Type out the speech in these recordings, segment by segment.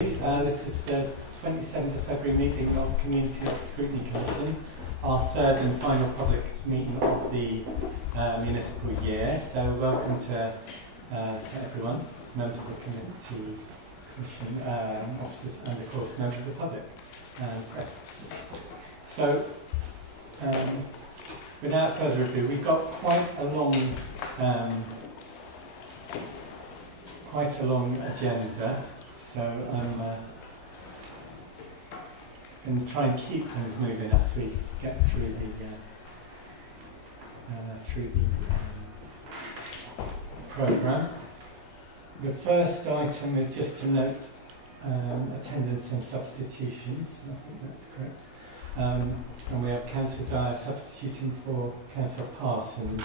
This is the 27th of February meeting of Communities Scrutiny Commission, our third and final public meeting of the municipal year. So welcome to everyone, members of the committee, commission, officers, and of course members of the public, press. So without further ado, we've got quite a long agenda. So I'm going to try and keep things moving as we get through the programme. The first item is just to note attendance and substitutions. I think that's correct. And we have Councillor Dyer substituting for Councillor Parsons.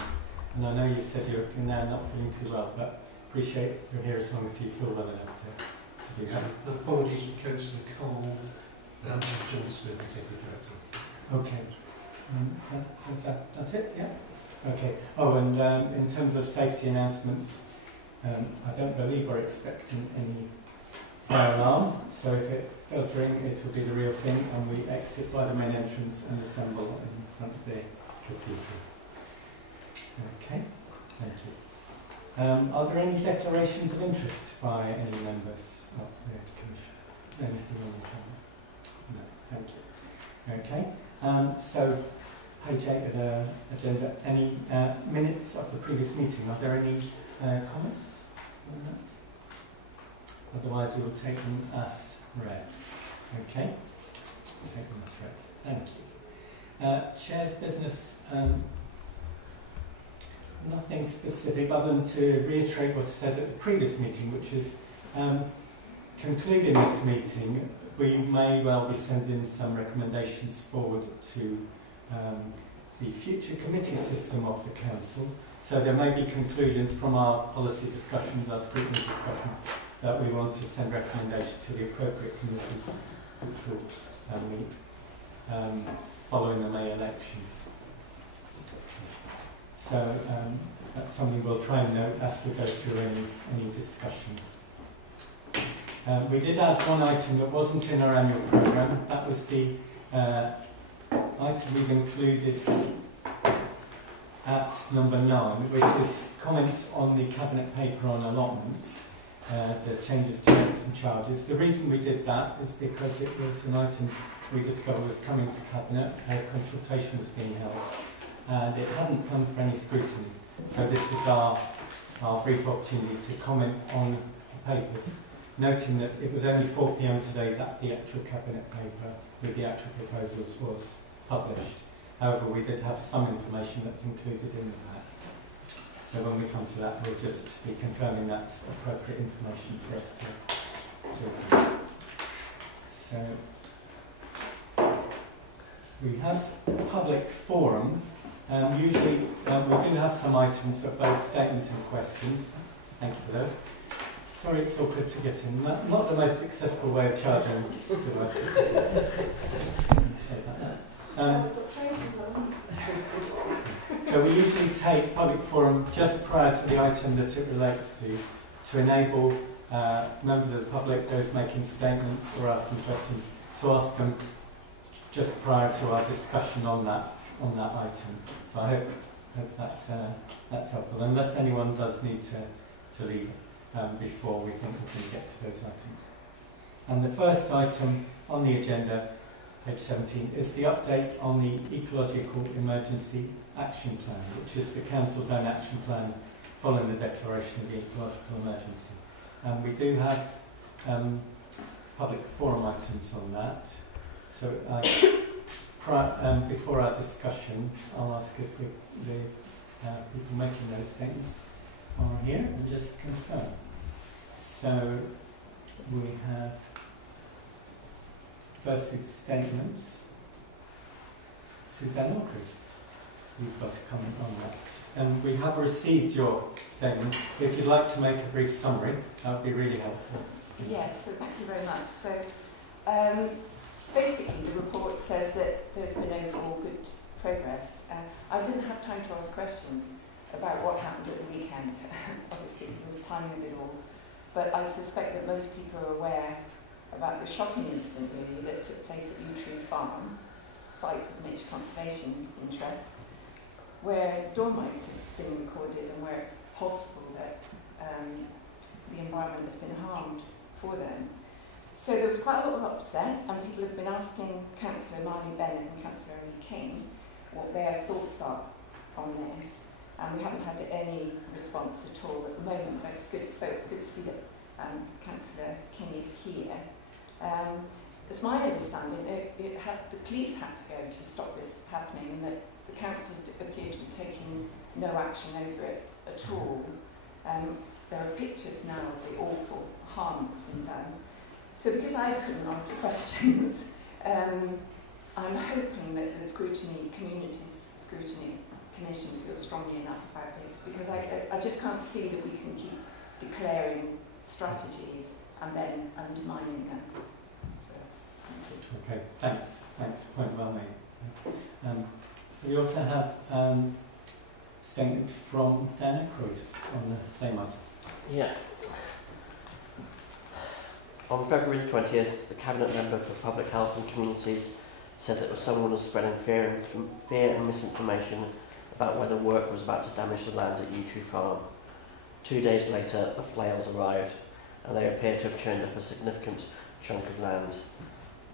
And I know you've said you're now not feeling too well, but appreciate you're here as long as you feel well enough to. Yeah, apologies to Councillor Cole and John Smith, Executive Director. Okay. So that's it? Yeah? Okay. Oh, and in terms of safety announcements, I don't believe we're expecting any fire alarm, so if it does ring, it will be the real thing, and we exit by the main entrance and assemble in front of the cathedral. Okay, thank you. Are there any declarations of interest by any members of the Commission? Anything on the agenda? No, thank you. Okay, so page 8 of the agenda, any minutes of the previous meeting? Are there any comments on that? Otherwise we will take them as read. Okay, we'll take them as read. Thank you. Chair's business. Nothing specific other than to reiterate what I said at the previous meeting, which is concluding this meeting, we may well be sending some recommendations forward to the future committee system of the Council. So there may be conclusions from our policy discussions, our scrutiny discussion, that we want to send recommendations to the appropriate committee, which will meet following the May elections. So that's something we'll try and note as we go through any discussion. We did add one item that wasn't in our annual programme. That was the item we've included at number 9, which is comments on the Cabinet paper on allotments, the changes to rates and charges. The reason we did that is because it was an item we discovered was coming to Cabinet, a consultation was being held, and it hadn't come for any scrutiny. So this is our brief opportunity to comment on the papers, noting that it was only 4 p.m. today that the actual Cabinet paper with the actual proposals was published. However, we did have some information that's included in the pack. So when we come to that, we'll just be confirming that's appropriate information for us to review. So we have a public forum. Usually we do have some items of both statements and questions. Thank you for those. Sorry it's awkward to get in. Not the most accessible way of charging devices. So we usually take public forum just prior to the item that it relates to enable members of the public, those making statements or asking questions, to ask them just prior to our discussion on that item. So I hope that's helpful, unless anyone does need to leave before we think we can get to those items. And the first item on the agenda, page 17, is the update on the Ecological Emergency Action Plan, which is the Council's own action plan following the declaration of the ecological emergency. And we do have public forum items on that. So before our discussion, I'll ask if the people making those statements are here and just confirm. So we have firstly statements. Suzanne Audrey, you've got a comment on that. And we have received your statement. If you'd like to make a brief summary, that would be really helpful. Yes, so thank you very much. So basically the report says that there's been overall good progress. I didn't have time to ask questions about what happened at the weekend, obviously because of the timing of it all, but I suspect that most people are aware about the shocking incident really that took place at Yew Farm, site of nature conservation interest, where dormice have been recorded and where it's possible that the environment has been harmed for them. So there was quite a lot of upset, and people have been asking Councillor Marnie Bennett and Councillor Ellie King what their thoughts are on this, and we haven't had any response at all at the moment, but it's good, so it's good to see that Councillor King is here. As my understanding, the police had to go to stop this happening, and that the council appeared to be taking no action over it at all. There are pictures now of the awful harm that's been done. So because I couldn't answer questions, I'm hoping that the Scrutiny Commission feels strongly enough about this, because I just can't see that we can keep declaring strategies and then undermining them. So, thank you. Okay, thanks. Point well made. So we also have a statement from Dan Aykroyd on the same item. Yeah. On February the 20th, the Cabinet Member for Public Health and Communities said that someone was spreading fear and misinformation about whether work was about to damage the land at Yew Farm. 2 days later, the flails arrived, and they appear to have churned up a significant chunk of land.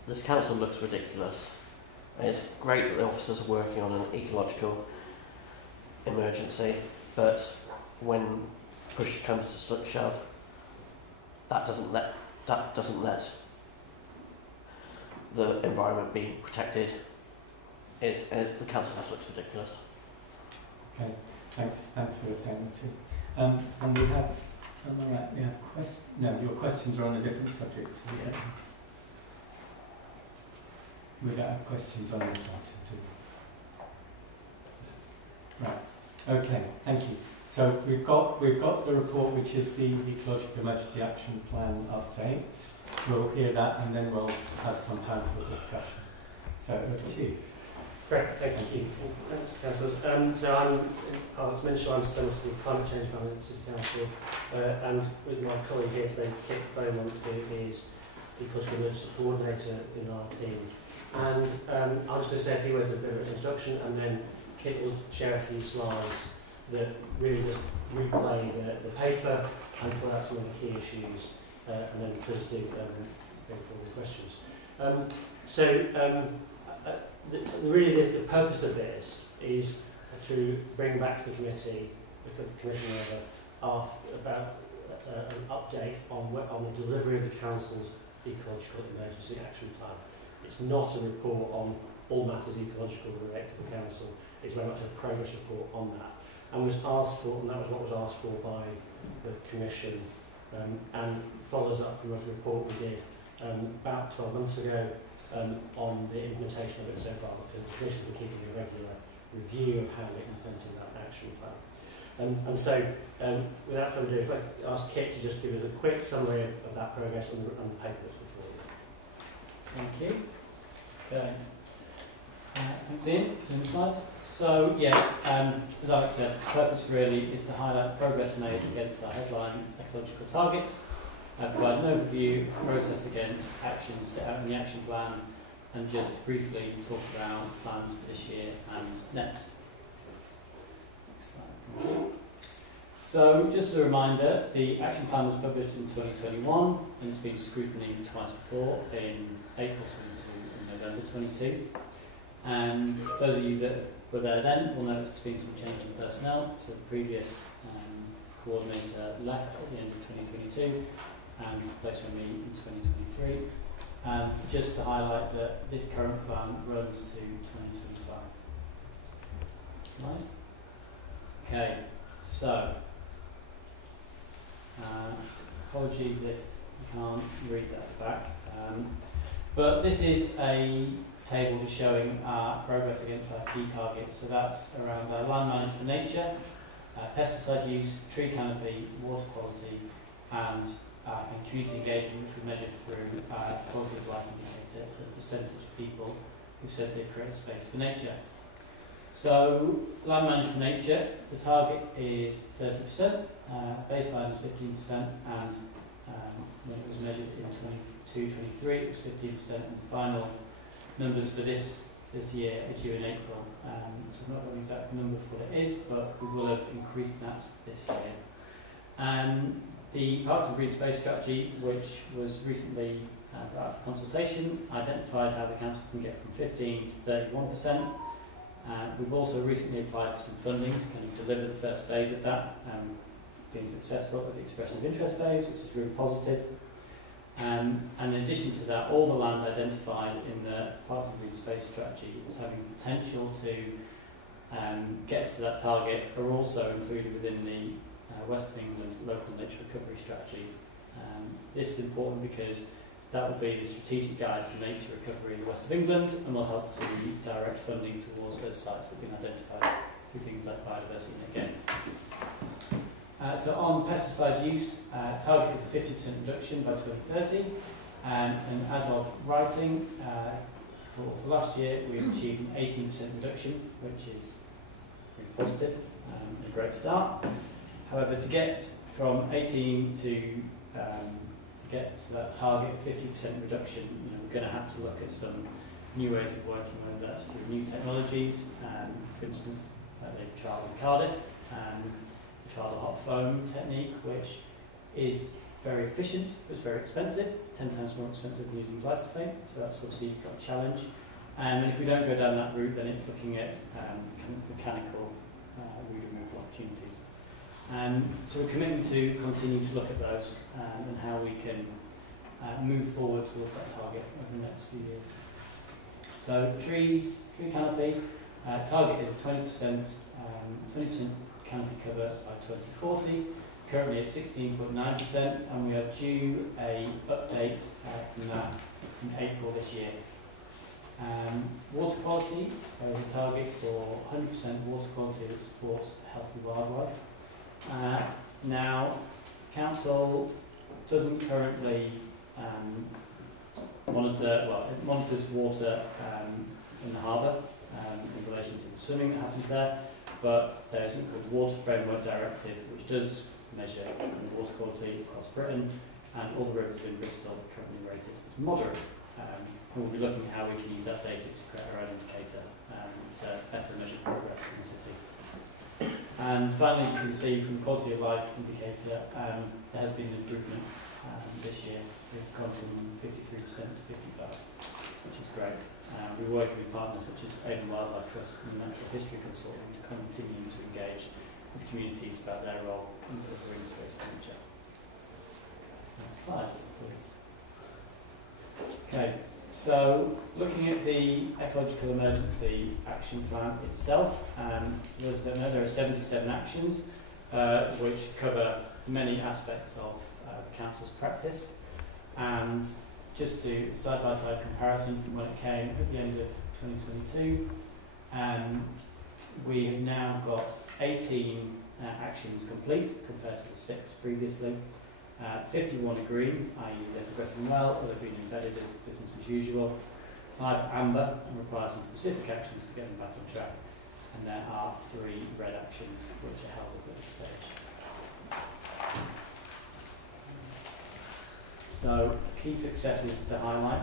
This council looks ridiculous. And it's great that the officers are working on an ecological emergency, but when push comes to shove, that doesn't let the environment be protected. The council just looks ridiculous. Okay, thanks for your statement too. And we have your questions are on a different subject. So we don't have questions on this item, do we? Right. Okay. Thank you. So we've got the report, which is the Ecological Emergency Action Plan update. We'll hear that, and then we'll have some time for discussion. So over to you. Great, thank you. Thanks, councillors. So as mentioned, I'm still for the Climate Change Panel at City Council, and with my colleague here today, Kit Beaumont, who is the Ecological Emergency Coordinator in our team. And I'm just going to say a few words of a bit of an introduction, and then Kit will share a few slides that really just replay the paper and pull out some of the key issues, and then please do bring forward questions. Really the purpose of this is to bring back to the committee, the commission about an update on the delivery of the council's ecological emergency action plan. It's not a report on all matters ecological that relate to the council. It's very much a progress report on that. And was asked for, and that was what was asked for by the Commission, and follows up from a report we did about 12 months ago on the implementation of it so far, because the Commission has been keeping a regular review of how we're implementing that action plan. Without further ado, if I ask Kit to just give us a quick summary of that progress and the paper that's before you. Thank you. Okay. Thanks Ian for doing the slides. So as Alex said, the purpose really is to highlight progress made against our headline ecological targets, provide an overview of the process against actions set out in the action plan, and just briefly talk about plans for this year and next. Next slide, thank you. So just as a reminder, the action plan was published in 2021 and it's been scrutinied twice before, in April 22 and November 22. And those of you that were there then will know there's been some change in personnel. So the previous coordinator left at the end of 2022 and replaced with me in 2023. And just to highlight that this current plan runs to 2025. Slide. Okay, so apologies if you can't read that back. But this is a table just showing our progress against our key targets. So that's around our land management for nature, pesticide use, tree canopy, water quality, and community engagement, which we measure through quality of life indicator for the percentage of people who said they create space for nature. So land management for nature, the target is 30%, baseline is 15%, and when it was measured in 22-23 it was 15%, and the final numbers for this year are due in April. So I'm not got an exact number for what it is, but we will have increased that this year. The Parks and Green Space Strategy, which was recently out for consultation, identified how the council can get from 15 to 31%. We've also recently applied for some funding to kind of deliver the first phase of that, being successful at the expression of interest phase, which is really positive. And in addition to that, all the land identified in the Parks and Green Space Strategy as having potential to get us to that target are also included within the West of England Local Nature Recovery Strategy. This is important because that will be the strategic guide for nature recovery in the West of England and will help to direct funding towards those sites that have been identified through things like biodiversity again. So on pesticide use, target is a 50% reduction by 2030, and as of writing, for last year we achieved an 18% reduction, which is really positive and a great start. However, to get from 18 to get to that target 50% reduction, we're going to have to look at some new ways of working, whether that's through new technologies, for instance, they trialled in Cardiff, they trialled a hot foam technique, which is very efficient, but it's very expensive, 10 times more expensive than using glyphosate, so that's obviously got a challenge. And if we don't go down that route, then it's looking at mechanical weed removal opportunities. So we're committing to continue to look at those and how we can move forward towards that target over the next few years. So tree canopy, target is 20% canopy cover by 2040, currently at 16.9%, and we are due a update from that in April this year. Water quality, there is a target for 100% water quality that supports healthy wildlife. Now, council doesn't currently monitor, well, it monitors water in the harbour in relation to the swimming that happens there, but there is something called the Water Framework Directive, which does measure water quality across Britain, and all the rivers in Bristol are currently rated as moderate. We'll be looking at how we can use that data to create our own indicator to better measure progress in the city. And finally, as you can see from the quality of life indicator, there has been an improvement this year. We've gone from 53% to 55%, which is great. We're working with partners such as Avon Wildlife Trust and the Natural History Consortium to continue to engage with communities about their role in delivering space nature. Next slide, please. Okay, so looking at the Ecological Emergency Action Plan itself, for those who don't know, there are 77 actions which cover many aspects of the Council's practice, and just to side-by-side comparison from when it came at the end of 2022, we have now got 18 actions complete compared to the 6 previously. 51 are green, i.e. they're progressing well, or they've been embedded as business as usual. 5 amber and require some specific actions to get them back on track. And there are 3 red actions which are held at this stage. So, key successes to highlight.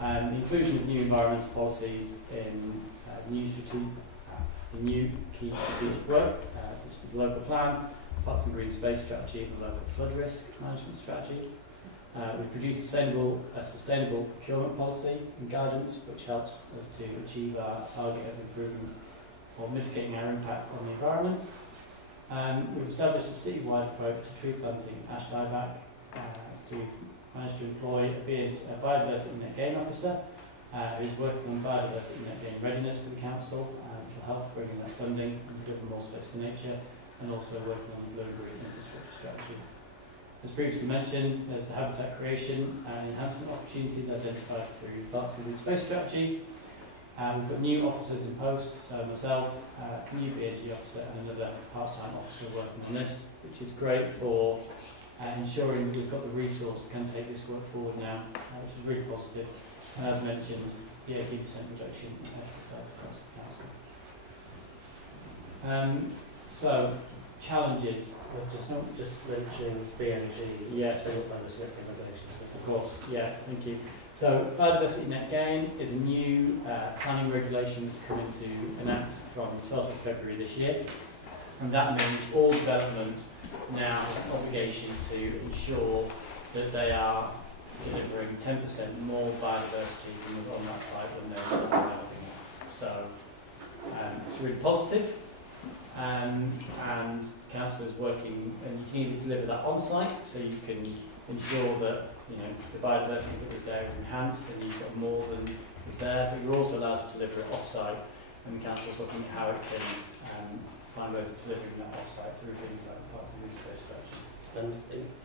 The inclusion of new environmental policies in new key strategic work, such as the local plan, Parks and Green Space Strategy, and the local flood risk management strategy. We've produced a sustainable procurement policy and guidance, which helps us to achieve our target of improving or mitigating our impact on the environment. We've established a citywide approach to tree planting and ash dieback. We've managed to employ a biodiversity net gain officer who's working on biodiversity net gain readiness for the council, which will help bring in that funding and deliver more space for nature, and also working on the blue and green infrastructure strategy. As previously mentioned, there's the habitat creation and enhancement opportunities identified through Parks and Green Space Strategy. We've got new officers in post, so myself, a new BAG officer and another part-time officer working on this, which is great for ensuring that we've got the resource to take this work forward now, which is really positive. And as mentioned, the 18% reduction in pesticides across the council. So, challenges. Just mentioning BNG. Yes. Single-Use Recommendations. Of course, yeah, thank you. So, biodiversity net gain is a new planning regulation that's come into enact from the 12th of February this year, and that means all development now has an obligation to ensure that they are delivering 10% more biodiversity than was on that site when they were developing it. So, it's really positive. And council is working, and you can either deliver that on site, so you can ensure that the biodiversity that was there is enhanced and you've got more than was there, but you're also allowed to deliver it off site, and the council is looking at how it can find ways of delivering that off site through things like parts of use-based strategy. And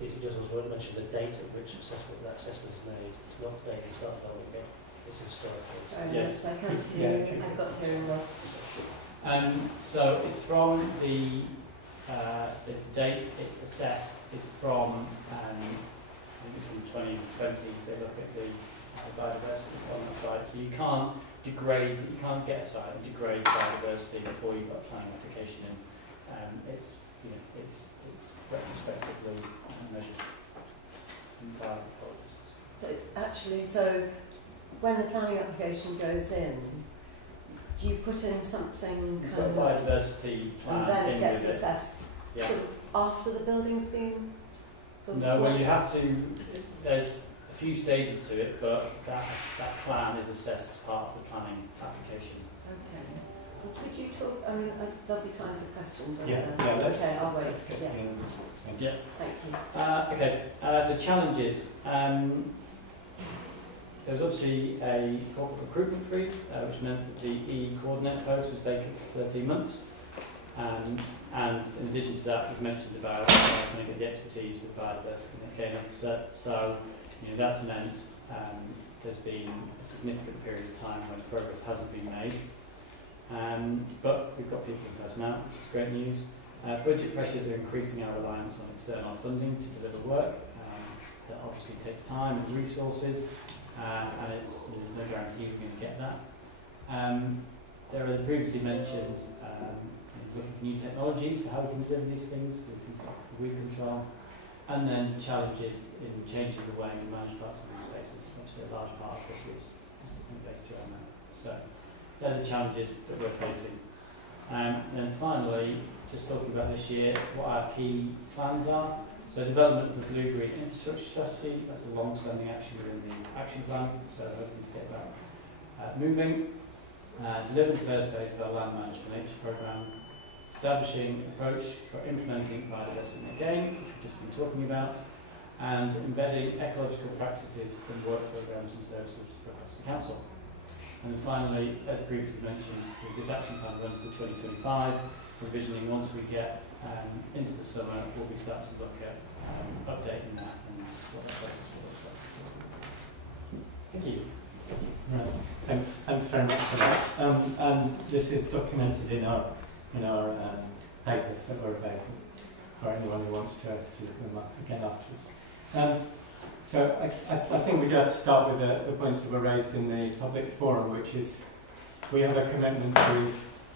if you just also mention the date at which that assessment is made, it's not the date you start developing it, it's historical. Yes. I can't hear you. I've got hearing loss. So it's from the date it's assessed is from I think it's from 2020. They look at the biodiversity on the site, so you can't degrade, you can't get a site and degrade biodiversity before you've got a planning application in. It's retrospectively measured by policies. So it's actually, when the planning application goes in, do you put in something You've kind got a of, biodiversity plan and then it in gets with assessed Yeah. sort of after the building's been sort of No, well you have to, there's a few stages to it, but that plan is assessed as part of the planning application. Okay. Well, could you talk, I mean, there'll be time for questions. won't Yeah, there? let's, okay, I'll wait. let's get Yeah. to the end. Yeah. Thank you. So challenges. There was obviously a corporate recruitment freeze, which meant that the E-coordinate post was vacant for 13 months. And in addition to that, we've mentioned about trying to get the expertise with biodiversity and gain officer. So that's meant there's been a significant period of time when progress hasn't been made. But we've got people in post now, which is great news. Budget pressures are increasing our reliance on external funding to deliver work. That obviously takes time and resources, and there's no guarantee we're going to get that. There are the previously mentioned looking for new technologies for how we can deliver these things, do things like root control, and then challenges in changing the way we manage parts of these spaces. Obviously a large part of this is based around that. So they're the challenges that we're facing. And then finally, just talking about this year, what our key plans are. So development of the Blueberry Infrastructure Strategy, that's a long-standing action within the action plan, so hoping to get that moving. Deliver the first phase of our Land Managed for Nature programme. Establishing an approach for implementing biodiversity again, which we've just been talking about, and embedding ecological practices in work programmes and services across the council. And then finally, as previously mentioned, this action plan runs to 2025. Provisioning, once we get into the summer, we'll be starting to look at updating that and what that process will look like. Thank you. Right. Thanks very much for that. And this is documented in our papers that were available for anyone who wants to look them up again afterwards. So I think we do have to start with the points that were raised in the public forum, which is we have a commitment to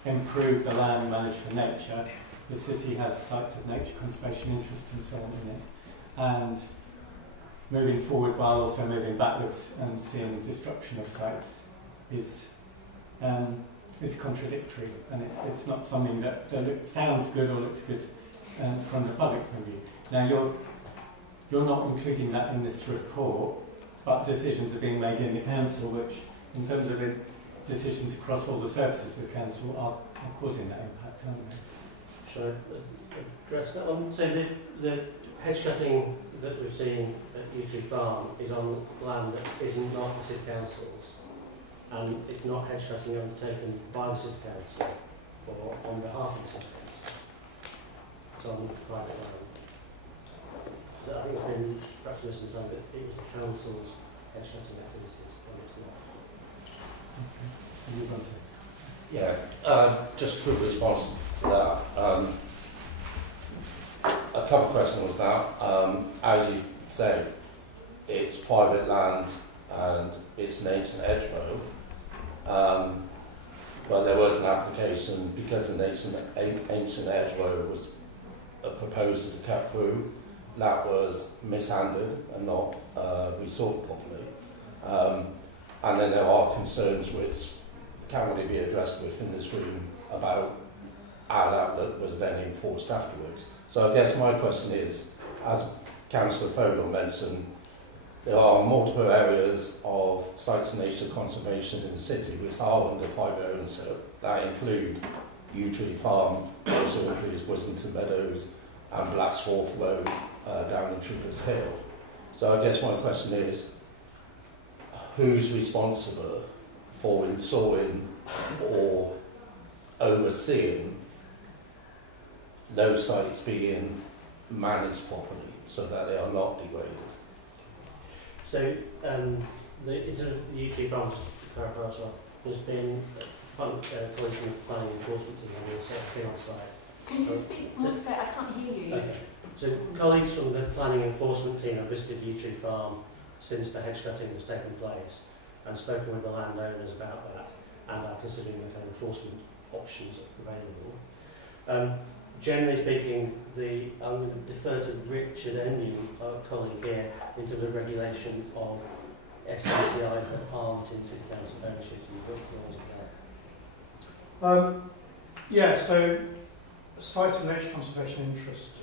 improve the land managed for nature. The city has sites of nature conservation interest and so on in it. And moving forward while also moving backwards and seeing destruction of sites is contradictory, and it's not something that sounds good or looks good from the public point of view. Now you're not including that in this report, but decisions are being made in the council which, in terms of decisions across all the services of the council, are causing that impact, aren't they? Shall I address that one? So the hedge cutting that we've seen at Yew Farm is on land that isn't not the city council's, and it's not hedge cutting undertaken by the city council or on behalf of the city council. It's on private land. So I think it's been perhaps misunderstood that it was the council's hedge cutting activities, but it's not. Okay. So you want to? Yeah, just a quick response to that. A couple of questions now. As you say, it's private land and it's an ancient hedgerow. But there was an application because an ancient hedgerow was a proposal to cut through, that was mishandled and not resolved properly. And then there are concerns which can only be addressed within this room about how that was then enforced afterwards. So I guess my question is, as Councillor Fogel mentioned, there are multiple areas of sites of nature conservation in the city which are under private ownership. That include Yew Tree Farm, also includes Wissington Meadows and Blacksworth Road down in Troopers Hill. So I guess my question is, who's responsible for installing or overseeing those sites being managed properly so that they are not degraded? So, in terms of the Yew Tree Farm, just to clarify as well, there's been colleagues from the planning enforcement team have also been on site. Can you speak one sec? I can't hear you. Okay. So, colleagues from the planning enforcement team have visited Yew Tree Farm since the hedge cutting has taken place and spoken with the landowners about that and are considering the kind of enforcement options available. Generally speaking, I'm going to defer to Richard Enyon, our colleague here, in terms of regulation of SCCIs that aren't in City Council ownership. So site of nature conservation interest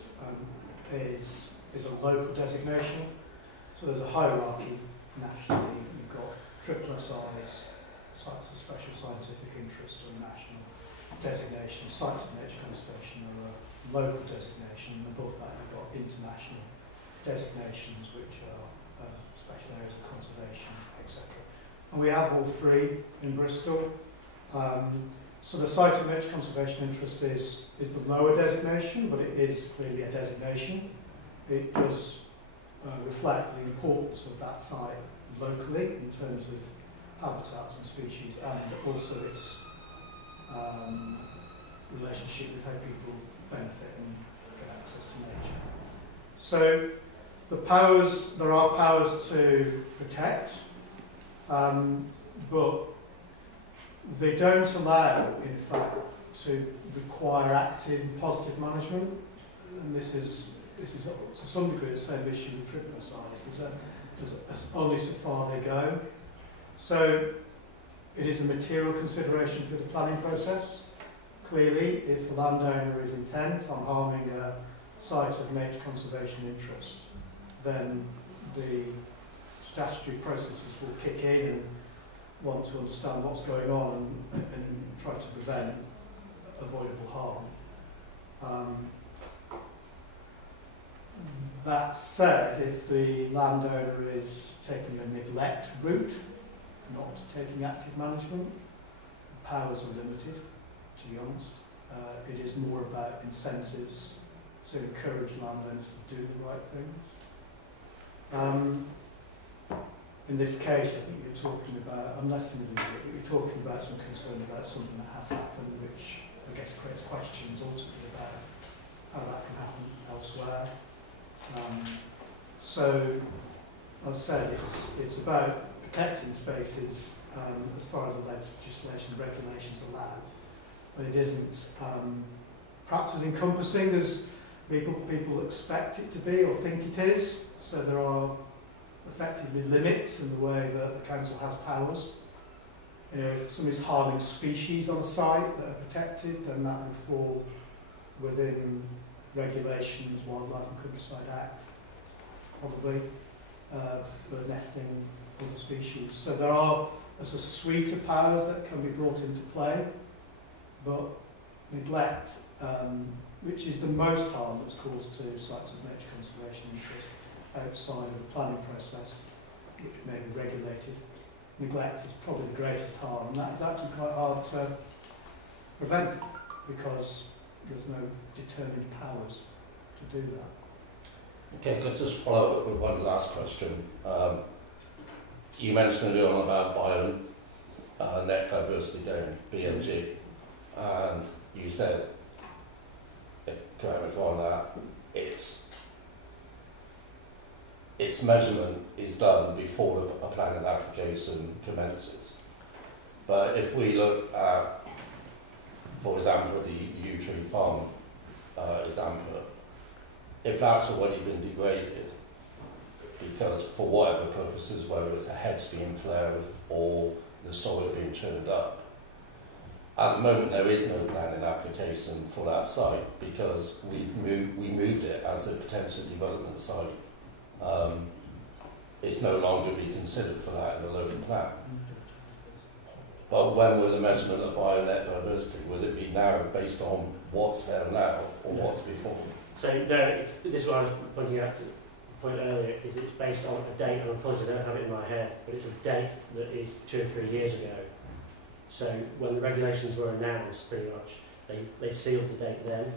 is a local designation. So there's a hierarchy nationally. You've got SSIs, sites of special scientific interest, or national designation. Sites of nature conservation are a local designation, and above that you've got international designations, which are special areas of conservation, etc. And we have all three in Bristol. So the site of nature conservation interest is the lower designation, but it is clearly a designation. It does reflect the importance of that site locally in terms of habitats and species, and also its relationship with how people benefit and get access to nature. So there are powers to protect, but they don't allow, in fact, to require active and positive management. And this is to some degree the same issue with SSIs. There's only so far they go. So it is a material consideration for the planning process. Clearly, if the landowner is intent on harming a site of nature conservation interest, then the statutory processes will kick in and want to understand what's going on and try to prevent avoidable harm. That said, if the landowner is taking a neglect route, not taking active management, the powers are limited, to be honest. It is more about incentives to encourage landowners to do the right things. In this case, I think you're talking about, unless you're talking about some concern about something that has happened, which I guess creates questions ultimately about how that can happen elsewhere. So, as I said, it's about protecting spaces as far as the legislation and regulations allow, but it isn't perhaps as encompassing as people expect it to be or think it is. So there are effectively limits in the way that the council has powers. You know, if somebody's harming species on a site that are protected, then that would fall within regulations, Wildlife and Countryside Act, probably, bird nesting, other species. So there's a suite of powers that can be brought into play, but neglect, which is the most harm that's caused to sites of nature conservation interest outside of the planning process, which may be regulated. Neglect is probably the greatest harm, and that is actually quite hard to prevent because there's no determined powers to do that. Okay, could just follow up with one last question. You mentioned earlier on about net diversity down, BNG, and you said, correct me if I'm wrong, that its measurement is done before a planning application commences. But if we look at, for example, the Yew Tree Farm example, if that's already been degraded, because for whatever purposes, whether it's a hedge being flared or the soil being churned up, at the moment there is no planning application for that site because we moved it as a potential development site. It's no longer be considered for that in the local plan. But when will the measurement of biodiversity, will it be now based on what's there now or what's before? So no, this is what I was pointing out to the point earlier, is it's based on a date, and I apologize I don't have it in my head, but it's a date that is 2 or 3 years ago. So when the regulations were announced, pretty much, they sealed the date then,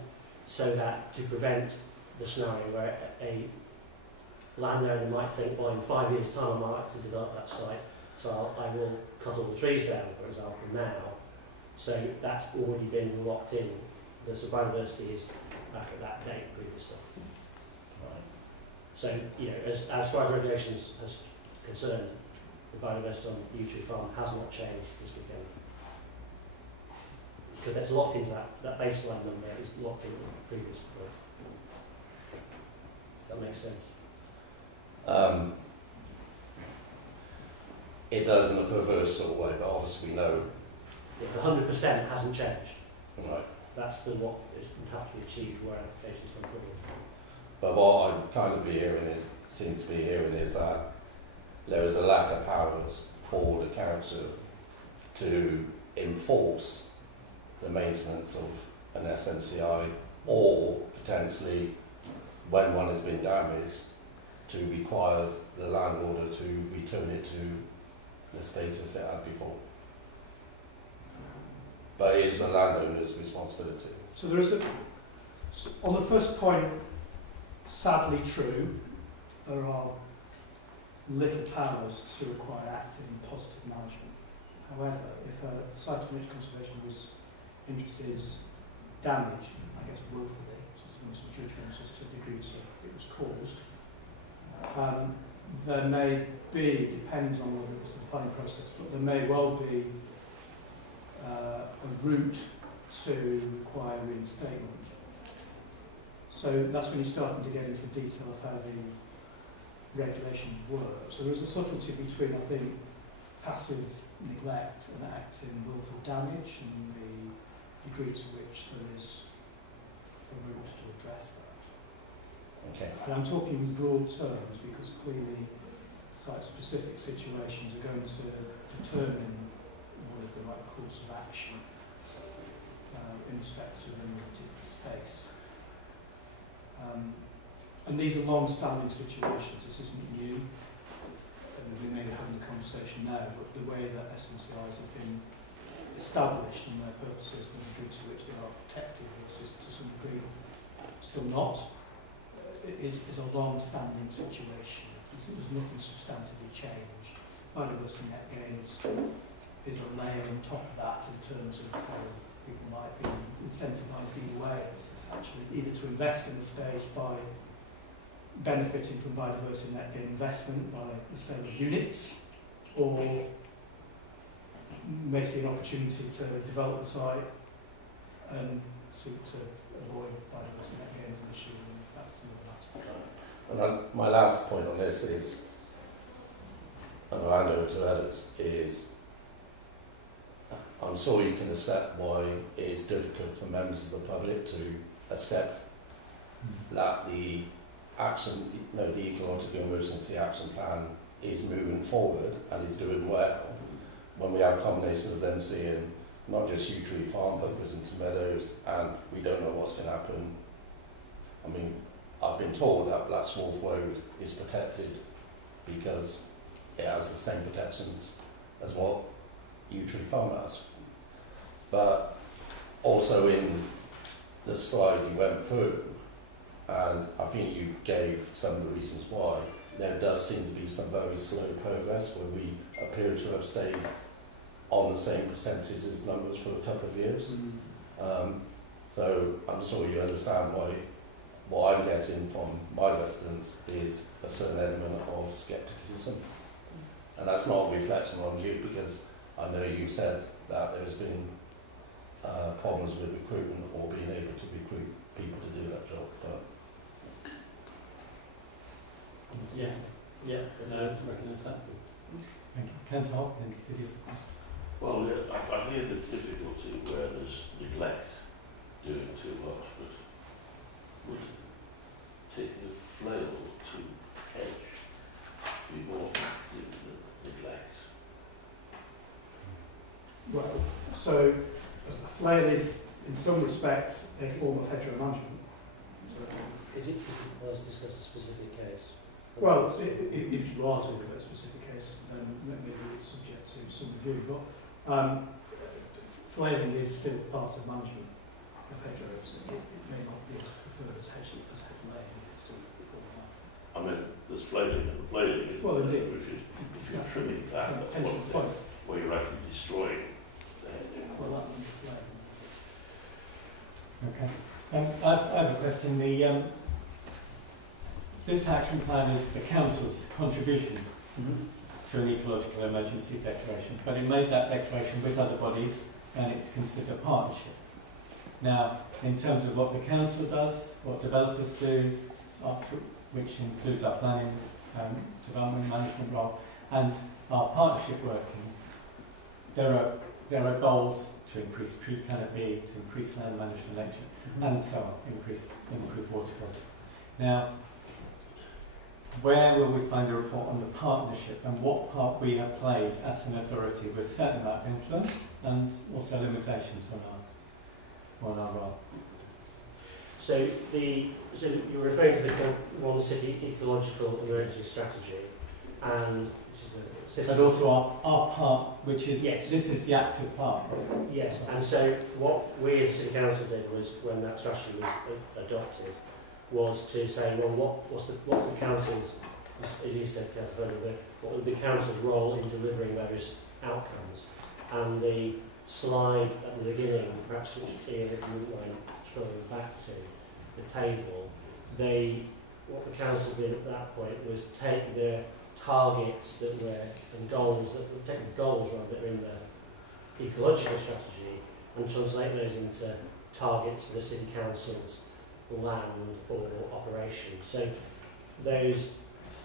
so that to prevent the scenario where a landowner might think, well, in 5 years' time I might like to develop that site, so I will cut all the trees down, for example, now. So that's already been locked in. The biodiversity is back at that date previously. Right. So, you know, as far as regulations is concerned, the biodiversity on the U2 farm has not changed this weekend. Because it's locked into that baseline number is locked into the previous one. If that makes sense. It does in a perverse sort of way, but obviously we know. If the 100% hasn't changed, Right. that's the what would have to be achieved where applications come forward. But what I kind of seem to be hearing is that there is a lack of powers for the council to enforce the maintenance of an SNCI, or potentially, when one has been damaged, to require the landowner to return it to the status it had before. But it is the landowner's responsibility. So there is on the first point, sadly true, there are little powers to require active and positive management. However, if a site on which conservation was interested is damaged, I guess willfully, so there's some judgment as to the degree to it was caused, there may be, depends on whether it was the planning process, but there may well be a route to require reinstatement. So that's when you're starting to get into detail of how the regulations work. So there's a subtlety between, I think, passive neglect and acting willful damage, and the degree to which there is a route to address that. Okay. And I'm talking in broad terms because clearly site-specific situations are going to determine what is the right course of action in respect to a limited space. And these are long-standing situations. This isn't new. We may be having a conversation now, but the way that SNCIs have been established and their purposes and the degree to which they are protected is to some degree still not. It is a long-standing situation. There's nothing substantively changed. Biodiversity net gains is a layer on top of that in terms of people might be incentivised either way, actually, either to invest in the space by benefiting from biodiversity net gain investment by the sale of units, or may see an opportunity to develop the site and seek to avoid biodiversity net gain as an issue. And my last point on this is, and I'll hand over to others, is I'm sure you can accept why it is difficult for members of the public to accept that the Ecological Emergency Action Plan is moving forward and is doing well, when we have a combination of them seeing not just yew tree farm hookers into meadows and we don't know what's going to happen. I mean, I've been told that Blackswolf Road is protected because it has the same protections as what yew tree farm has. But also in the slide you went through, and I think you gave some of the reasons why, there does seem to be some very slow progress where we appear to have stayed on the same percentages numbers for a couple of years. So I'm sure you understand why what I'm getting from my residents is a certain element of scepticism. And that's not a reflection on you, because I know you've said that there's been problems with recruitment or being able to recruit people to do that job. But Yeah, yeah, no, recognise that. Thank you. Councillor Hopkins, did you have a question? Well, yeah, I hear the difficulty where there's neglect doing too much, but would taking a flail to hedge be more active than neglect? Well, so a flail is, in some respects, a form of hedgerow management. So, Is it let's discuss a specific case? well, if you are talking about a specific case, then maybe it's subject to some review. But flailing is still part of management of hedgerows. It may not be as preferred as hedge laying. It's still a form of that. I mean, there's flailing and flailing is Well, indeed. if you're trimming that, that's one thing, where you're actually destroying the hedge. Well, that would be flailing. Okay. I have a question. This action plan is the council's contribution to an ecological emergency declaration, but it made that declaration with other bodies and it's considered partnership. Now, in terms of what the council does, what developers do, which includes our planning, development management role, and our partnership working, there are goals to increase tree canopy, to increase land management nature, and so on, improve water quality. Now, where will we find a report on the partnership and what part we have played as an authority with certain amount of influence and also limitations on our role? So you're referring to the One City Ecological Emergency Strategy, and which is a system. But also our part, which is yes. This is the active part. Yes, and so what we as a City Council did was, when that strategy was adopted, was to say, well, what's the council's, as you said, what would the council's role in delivering those outcomes? And the slide at the beginning, perhaps which Ian, if you wouldn't mind scrolling back to the table, what the council did at that point was take the targets that were and goals that are in the ecological strategy and translate those into targets for the City Council's land or operation. So those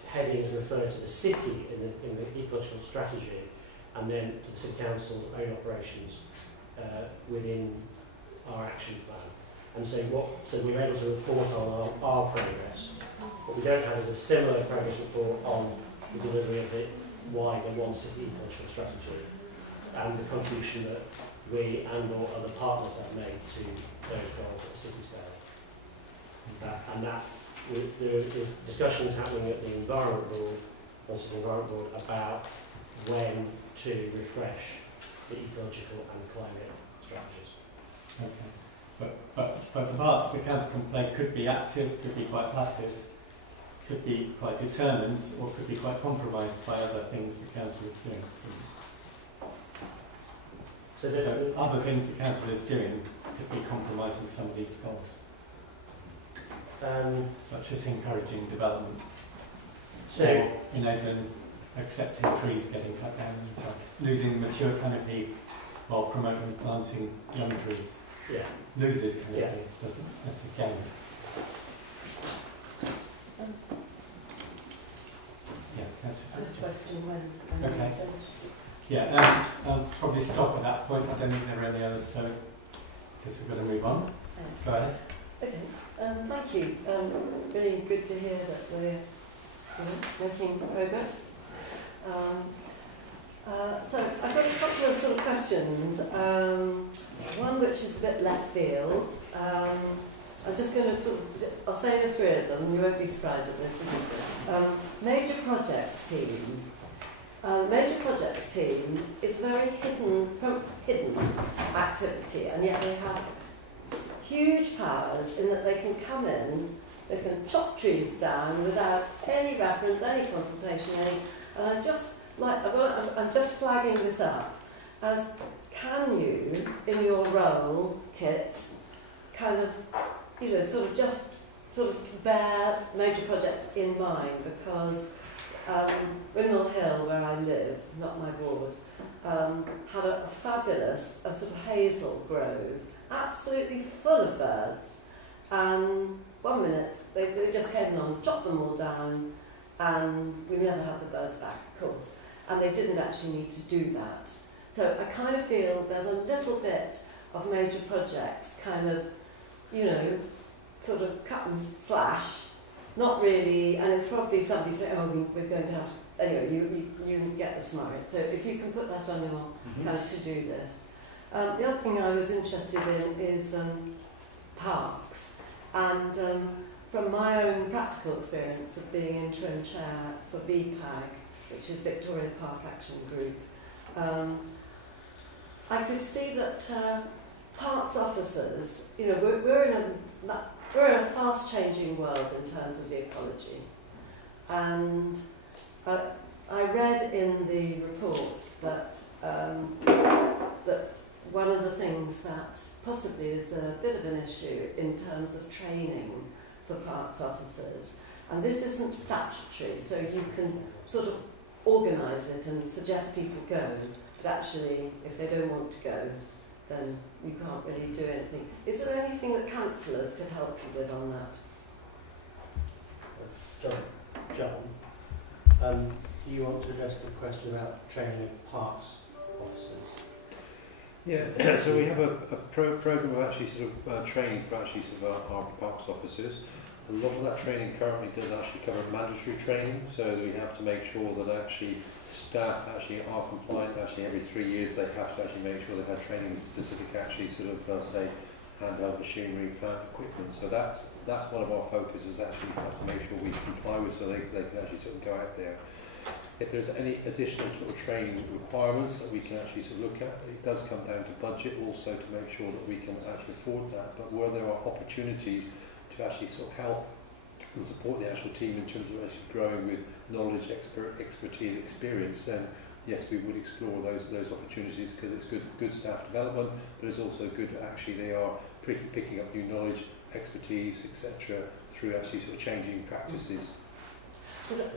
headings refer to the city in the ecological strategy, and then to the City Council's own operations within our action plan. And so we're able to report on our progress. What we don't have is a similar progress report on the delivery of the wider One City ecological strategy and the contribution that we and or other partners have made to those goals at the city scale. There are discussions happening at the Environment Board, One City Environment Board, about when to refresh the ecological and climate strategies. Okay. But the parts the council can play could be active, could be quite passive, could be quite determined, or could be quite compromised by other things the council is doing. So other things the council is doing could be compromising some of these goals. Such as encouraging development, or enabling accepting trees getting cut down and so on. Losing mature canopy while promoting planting young trees. Yeah. Loses canopy, doesn't necessarily gain. Yeah, that's a Just question. question when Okay. finished. Yeah, I'll probably stop at that point. I don't think there are any others, so because we've got to move on. Go ahead. Okay, thank you. Really good to hear that we're making progress. So I've got a couple of sort of questions. One which is a bit left field. I'm just going to I'll say the three of them, and you won't be surprised at this. Major projects team. Major projects team is very hidden activity, and yet they have huge powers in that they can come in, they can chop trees down without any reference, any consultation, and I'm just flagging this up as, can you, in your role, Kit, kind of, sort of bear major projects in mind, because Windmill Hill, where I live, not my ward, had a fabulous sort of hazel grove, absolutely full of birds, and one minute they just came along, chopped them all down, and we never had the birds back, of course, and they didn't actually need to do that. So I kind of feel there's a little bit of major projects kind of, you know, sort of cut and slash, not really, and it's probably somebody saying, oh, we're going to have, anyway, you get the smart. So if you can put that on your kind of to-do list. The other thing I was interested in is parks, and from my own practical experience of being interim chair for VPAG, which is Victoria Park Action Group, I could see that parks officers, you know, we're in a fast-changing world in terms of the ecology, and I read in the report that that one of the things that possibly is a bit of an issue in terms of training for parks officers, and this isn't statutory, so you can sort of organise it and suggest people go, but actually if they don't want to go, then you can't really do anything. Is there anything that councillors could help you with on that? John, do you want to address the question about training of parks officers? Yeah, so we have a program of actually sort of training for actually sort of our parks officers. A lot of that training currently does actually cover mandatory training, so we have to make sure that actually staff actually are compliant. Actually, every 3 years they have to actually make sure they've had training in specific actually sort of say handheld machinery, plant equipment. So that's one of our focuses. Actually, we have to make sure we comply with, so they can actually sort of go out there. If there's any additional sort of training requirements that we can actually sort of look at, it does come down to budget also to make sure that we can actually afford that. But where there are opportunities to actually sort of help and support the actual team in terms of actually growing with knowledge, expertise, experience, then yes, we would explore those opportunities, because it's good staff development, but it's also good that actually they are picking up new knowledge, expertise, etc. through actually sort of changing practices.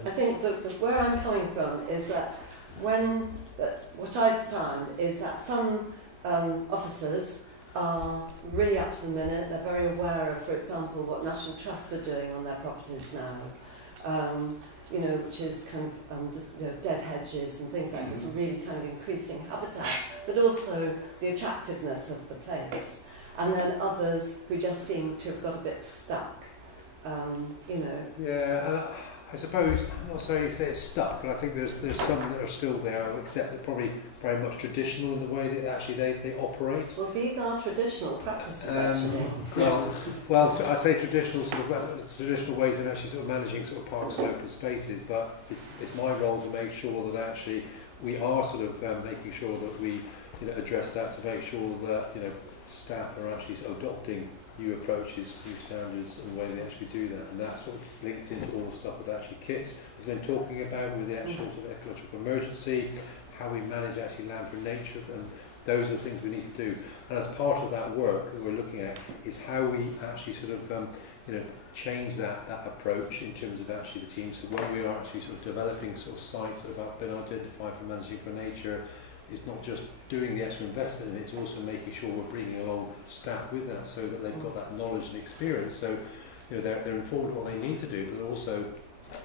I think where I'm coming from is that what I've found is that some officers are really up to the minute. They're very aware of, for example, what National Trust are doing on their properties now, you know, which is kind of just, you know, dead hedges and things like that. It's really kind of increasing habitat, but also the attractiveness of the place. And then others who just seem to have got a bit stuck, you know. Yeah. I suppose, I'm not saying it's stuck, but I think there's some that are still there, except they're probably very much traditional in the way that actually they operate. Well, these are traditional practices, actually. Well, I say traditional traditional ways of actually sort of managing sort of parks and open spaces, but it's my role to make sure that actually we are sort of making sure that we, you know, address that, to make sure that, you know, staff are actually sort of adopting new approaches, new standards, and the way they actually do that, and that sort of links into all the stuff that actually Kit has been talking about with the actual sort of ecological emergency, how we manage actually land for nature, and those are the things we need to do. And as part of that work that we're looking at is how we actually sort of you know, change that approach in terms of actually the team. So when we are actually sort of developing sort of sites that have been identified for managing for nature, it's not just doing the extra investment in it, it's also making sure we're bringing along staff with that, so that they've got that knowledge and experience. So, you know, they're informed of what they need to do, but also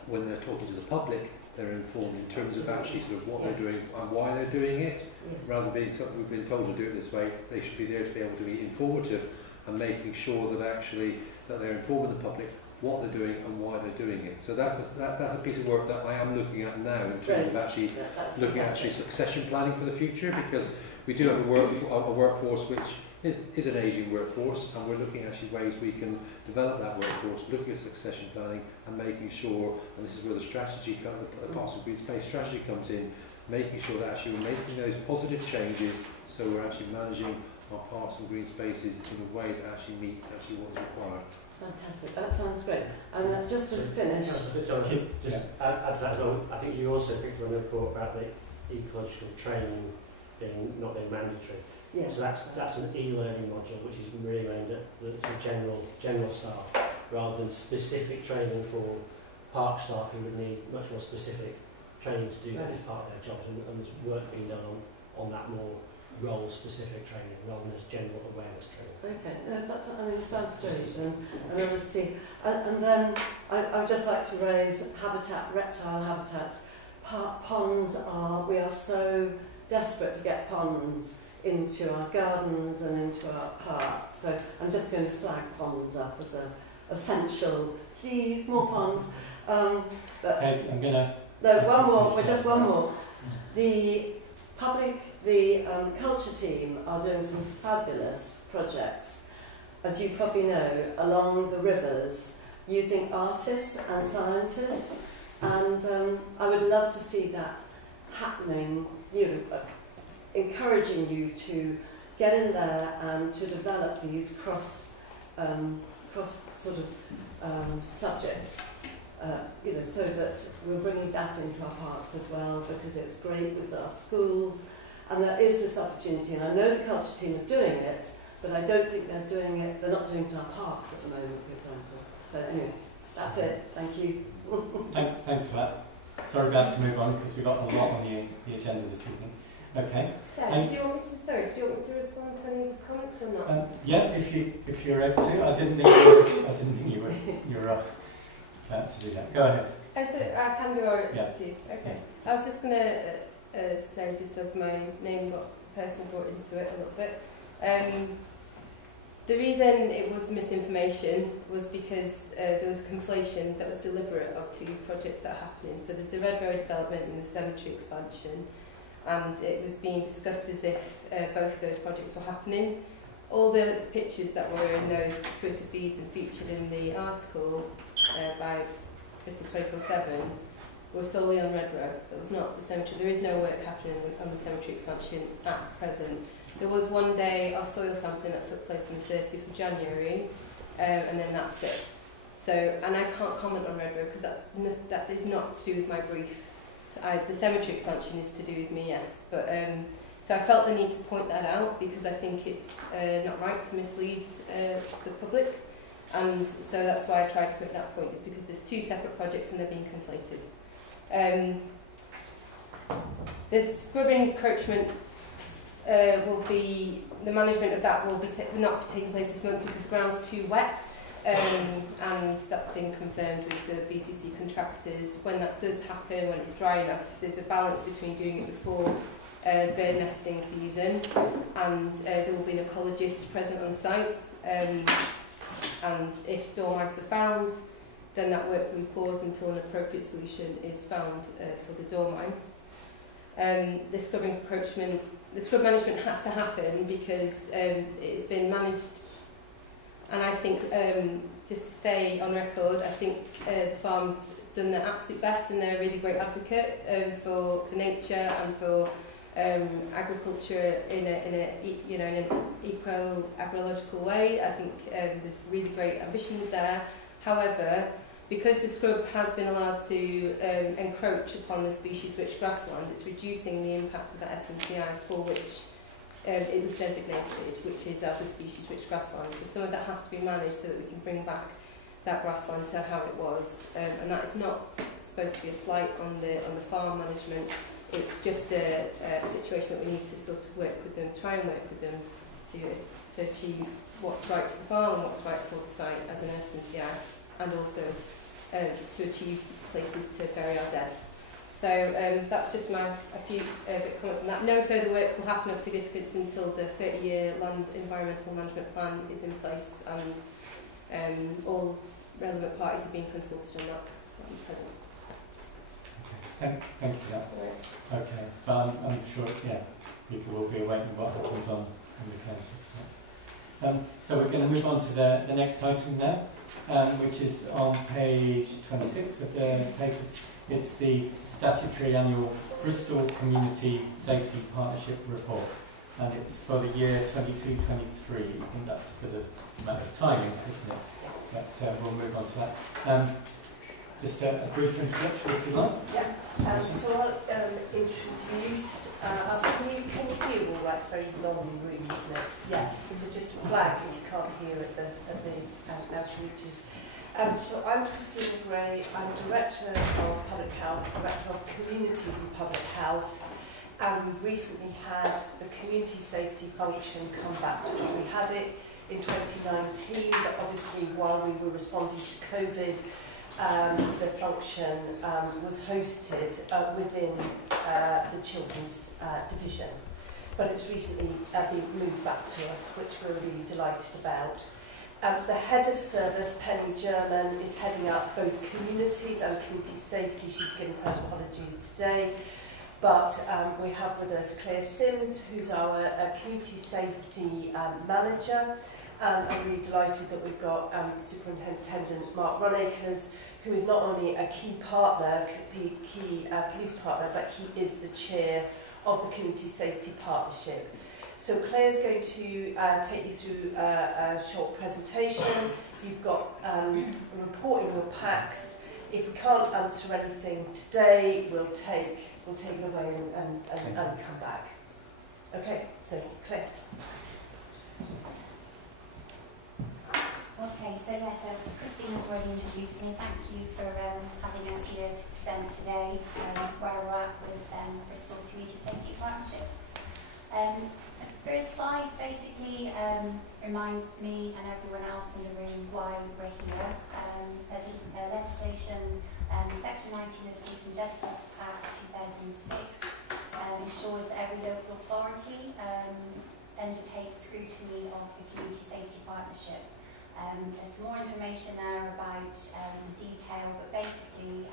when they're talking to the public, they're informed in terms of actually sort of what they're doing and why they're doing it. Rather than we've been told to do it this way, they should be there to be able to be informative and making sure that actually that they're informing the public what they're doing and why they're doing it. So that's a piece of work that I am looking at now in terms of actually looking at actually succession planning for the future, because we do have a workforce which is an ageing workforce, and we're looking at actually ways we can develop that workforce, looking at succession planning and making sure, and this is where the strategy, the Parks and Green Space strategy comes in, making sure that actually we're making those positive changes, so we're actually managing our parks and green spaces in a way that actually meets actually what is required. Fantastic, that sounds great. And just to finish, Add to that as well. I think you also picked up a report about the ecological training not being mandatory. yes. So that's an e-learning module which is really aimed at the general staff, rather than specific training for park staff who would need much more specific training to do that as part of their jobs, and there's work being done on that more role-specific training rather than as general awareness training. Okay, no, that's, I mean, it sounds great, and obviously, and then I would just like to raise habitat, reptile habitats. Ponds we are so desperate to get ponds into our gardens and into our parks, so I'm just going to flag ponds up as an essential, please, more ponds. But Okay, I'm going to... no, one more, just one more. The culture team are doing some fabulous projects, as you probably know, along the rivers, using artists and scientists, and I would love to see that happening, encouraging you to get in there and to develop these cross sort of subjects, so that we're bringing that into our parks as well, because it's great with our schools, and there is this opportunity, and I know the culture team are doing it, but I don't think they're not doing it in our parks at the moment, for example. So anyway, that's it. Thank you. Thanks for that. Sorry we had to move on because we've got a lot on the agenda this evening. Okay. Did you want me to respond to any comments or not? Yeah, if you're able to. I didn't think you were about to do that. Go ahead. So I can do or it's up to you. Okay. Yeah. I was just going to say, just as my name got personally brought into it a little bit. The reason it was misinformation was because there was a conflation that was deliberate of two projects that are happening. So there's the Red Road development and the cemetery expansion, and it was being discussed as if both of those projects were happening. All those pictures that were in those Twitter feeds and featured in the article by Bristol 24/7 were solely on Red Road. That was not the cemetery. There is no work happening on the cemetery expansion at present. There was one day of soil sampling that took place on the 30th of January, and then that's it. So, and I can't comment on Red Road because that is not to do with my brief. So the cemetery expansion is to do with me, yes. But so I felt the need to point that out because I think it's not right to mislead the public, and so that's why I tried to make that point. Is because there's two separate projects and they're being conflated. The scrubbing encroachment. The management of that will not be taking place this month because the ground's too wet, and that's been confirmed with the BCC contractors. When that does happen, when it's dry enough, there's a balance between doing it before bird nesting season, and there will be an ecologist present on site, and if dormice are found, then that work will pause until an appropriate solution is found for the dormice. The scrubbing encroachment. The scrub management has to happen because it's been managed, and I think, just to say on record, I think the farm's done their absolute best and they're a really great advocate for nature and for agriculture in an eco-ecological way. I think there's really great ambitions there. However, because the scrub has been allowed to encroach upon the species-rich grassland, it's reducing the impact of that SNCI for which it was designated, which is as a species-rich grassland. So some of that has to be managed so that we can bring back that grassland to how it was. And that is not supposed to be a slight on the farm management. It's just a situation that we need to sort of work with them, try and work with them to achieve what's right for the farm and what's right for the site as an SNCI, and also to achieve places to bury our dead. So that's just a few bit comments on that. No further work will happen of significance until the 30-year land environmental management plan is in place, and all relevant parties are being consulted on that at present. Okay. Thank you for that. Right. Okay, but I'm sure, people will be awaiting what happens on the council side. So we're going to move on to the next item now. Which is on page 26 of the papers. It's the statutory annual Bristol Community Safety Partnership Report, and it's for the year 22-23. I think that's because of the matter of timing, isn't it? But we'll move on to that. Just a brief introduction, if you like. Yeah. So I'll introduce us. Can you hear all that? It's very long and rude, isn't it? Yeah. So just flag if you can't hear at the outreaches. So I'm Christina Gray. I'm Director of Public Health, Director of Communities and Public Health and we've recently had the community safety function come back to us. We had it in 2019, but obviously while we were responding to COVID, the function was hosted within the children's division. But it's recently been moved back to us, which we're really delighted about. The head of service, Penny German, is heading up both communities and community safety. She's given her apologies today. But we have with us Claire Sims, who's our community safety manager. And I'm really delighted that we've got Superintendent Mark Runacres, who is not only a key partner, key police partner, but he is the chair of the Community Safety Partnership. So Claire's going to take you through a short presentation. You've got a report in your packs. If we can't answer anything today, we'll take it away and come back. Okay, so Claire. Okay, so Christina's already introduced me. Thank you for having us here to present today where we're at with Bristol's Community Safety Partnership. The first slide basically reminds me and everyone else in the room why we're here. There's a legislation, Section 19 of the Peace and Justice Act 2006 ensures that every local authority undertakes scrutiny of the Community Safety Partnership. There's some more information there about detail, but basically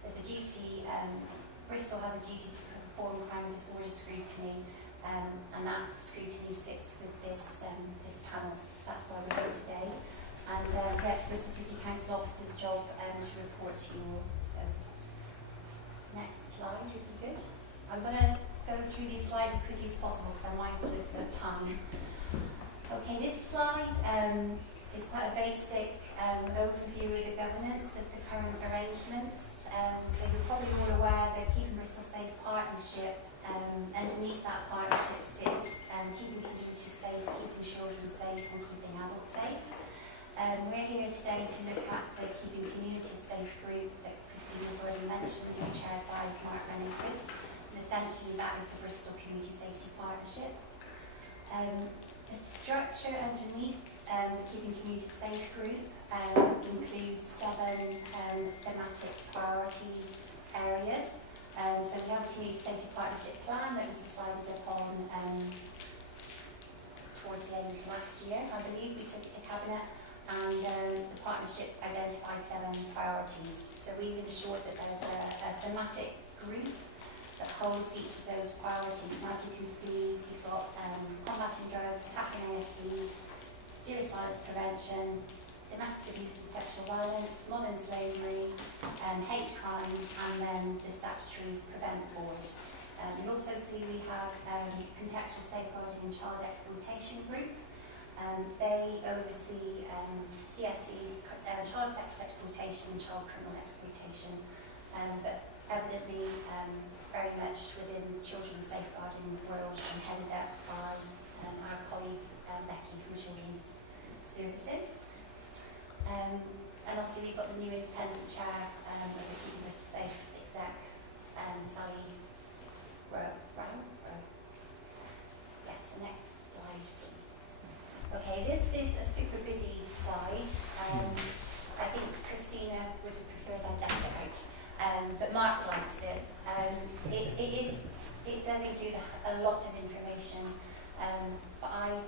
there's a duty, Bristol has a duty to perform crime and disorder scrutiny, and that scrutiny sits with this panel, so that's why we're here today. And it's Bristol City Council officers' job to report to you all. So, next slide would be good. I'm going to go through these slides as quickly as possible because I'm mindful of time. Okay, this slide is quite a basic overview of the governance of the current arrangements. So you're probably all aware that Keeping Bristol Safe Partnership, underneath that partnership sits keeping communities safe, keeping children safe and keeping adults safe. We're here today to look at the Keeping Communities Safe group that Christina's already mentioned is chaired by Mark Rennickers. And essentially that is the Bristol Community Safety Partnership. The structure underneath the Keeping Communities Safe group includes 7 thematic priority areas. So we have a Community Safety Partnership plan that was decided upon towards the end of last year, I believe. We took it to Cabinet, and the partnership identified 7 priorities. So we've ensured that there's a thematic group that holds each of those priorities. And as you can see, we've got combating drugs, tackling ASB, serious violence prevention, domestic abuse and sexual violence, modern slavery, hate crime, and then the statutory prevent board. You'll also see we have contextual safeguarding and child exploitation group. They oversee CSE, child sexual exploitation and child criminal exploitation, but evidently very much within the children's safeguarding world and headed up by our colleague Becky from Children's Services. And obviously we've got the new independent chair of the Keeping Bristol Safe exec, Sally Brown. Yeah, so next slide please. Okay, this is a super busy slide. I think Christina would have preferred I left it out, but Mark likes it. It does include a lot of information, but I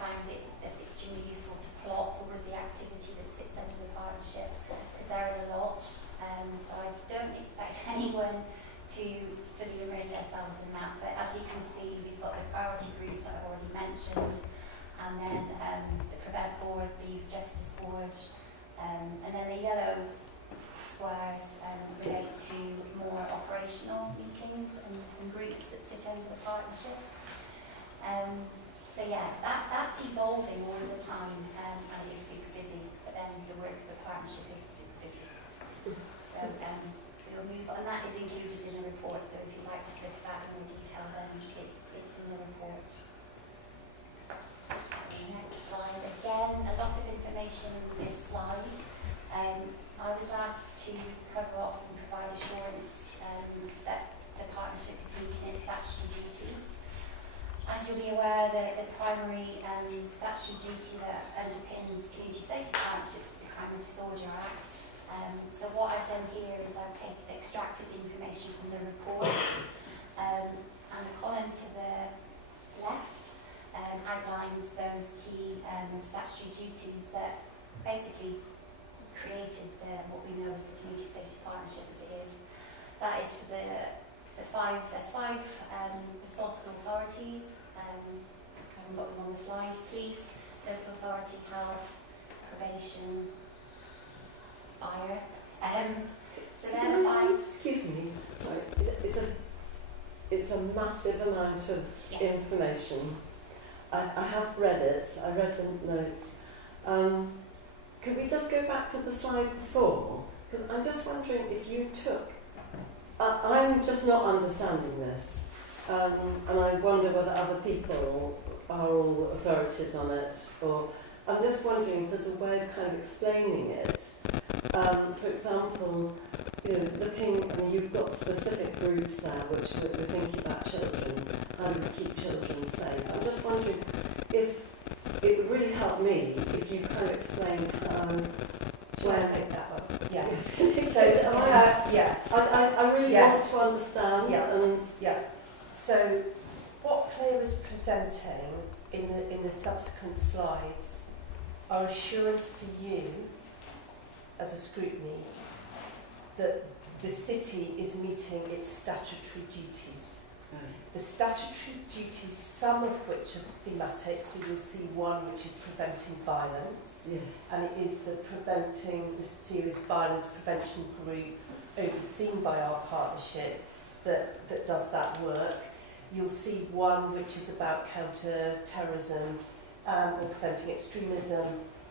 find it just extremely useful to plot all of the activity that sits under the partnership, because there is a lot. So I don't expect anyone to fully immerse ourselves in that, but as you can see, we've got the priority groups that I've already mentioned, and then the Prevent Board, the Youth Justice Board, and then the yellow squares relate to more operational meetings and groups that sit under the partnership. So yes, that's evolving all the time, and it is super busy, but then the work of the partnership is super busy. So we'll move on, and that is included in the report, so if you'd like to look at that in more detail, then it's in the report. So next slide, again, a lot of information in this slide. I was asked to cover off and provide assurance that the partnership is meeting as you'll be aware, the primary statutory duty that underpins community safety partnerships is the Crime and Disorder Act. So what I've done here is I've extracted the information from the report, and the column to the left outlines those key statutory duties that basically created what we know as the community safety partnership as it is. That is for there's five responsible authorities. I haven't got them on the slide. Police, local authority, health, probation, fire. So they're the five. Excuse me, sorry. It's a massive amount of information. I have read it. I read the notes. Could we just go back to the slide before? Because I'm just wondering if you took. I'm just not understanding this, and I wonder whether other people are all authorities on it, or I'm just wondering if there's a way of kind of explaining it. For example, you've got specific groups now which we're thinking about children, how do we keep children safe. I'm just wondering if it would really help me if you kind of explain how. Shall I take that one? Yeah. Yes. Can you So, I really want to understand. Yeah. So, what Claire is presenting in the subsequent slides are assurance for you, as a scrutiny, that the city is meeting its statutory duties. The statutory duties, some of which are thematic, so you'll see one which is preventing violence, and it is the serious violence prevention group overseen by our partnership that does that work. You'll see one which is about counter-terrorism or preventing extremism,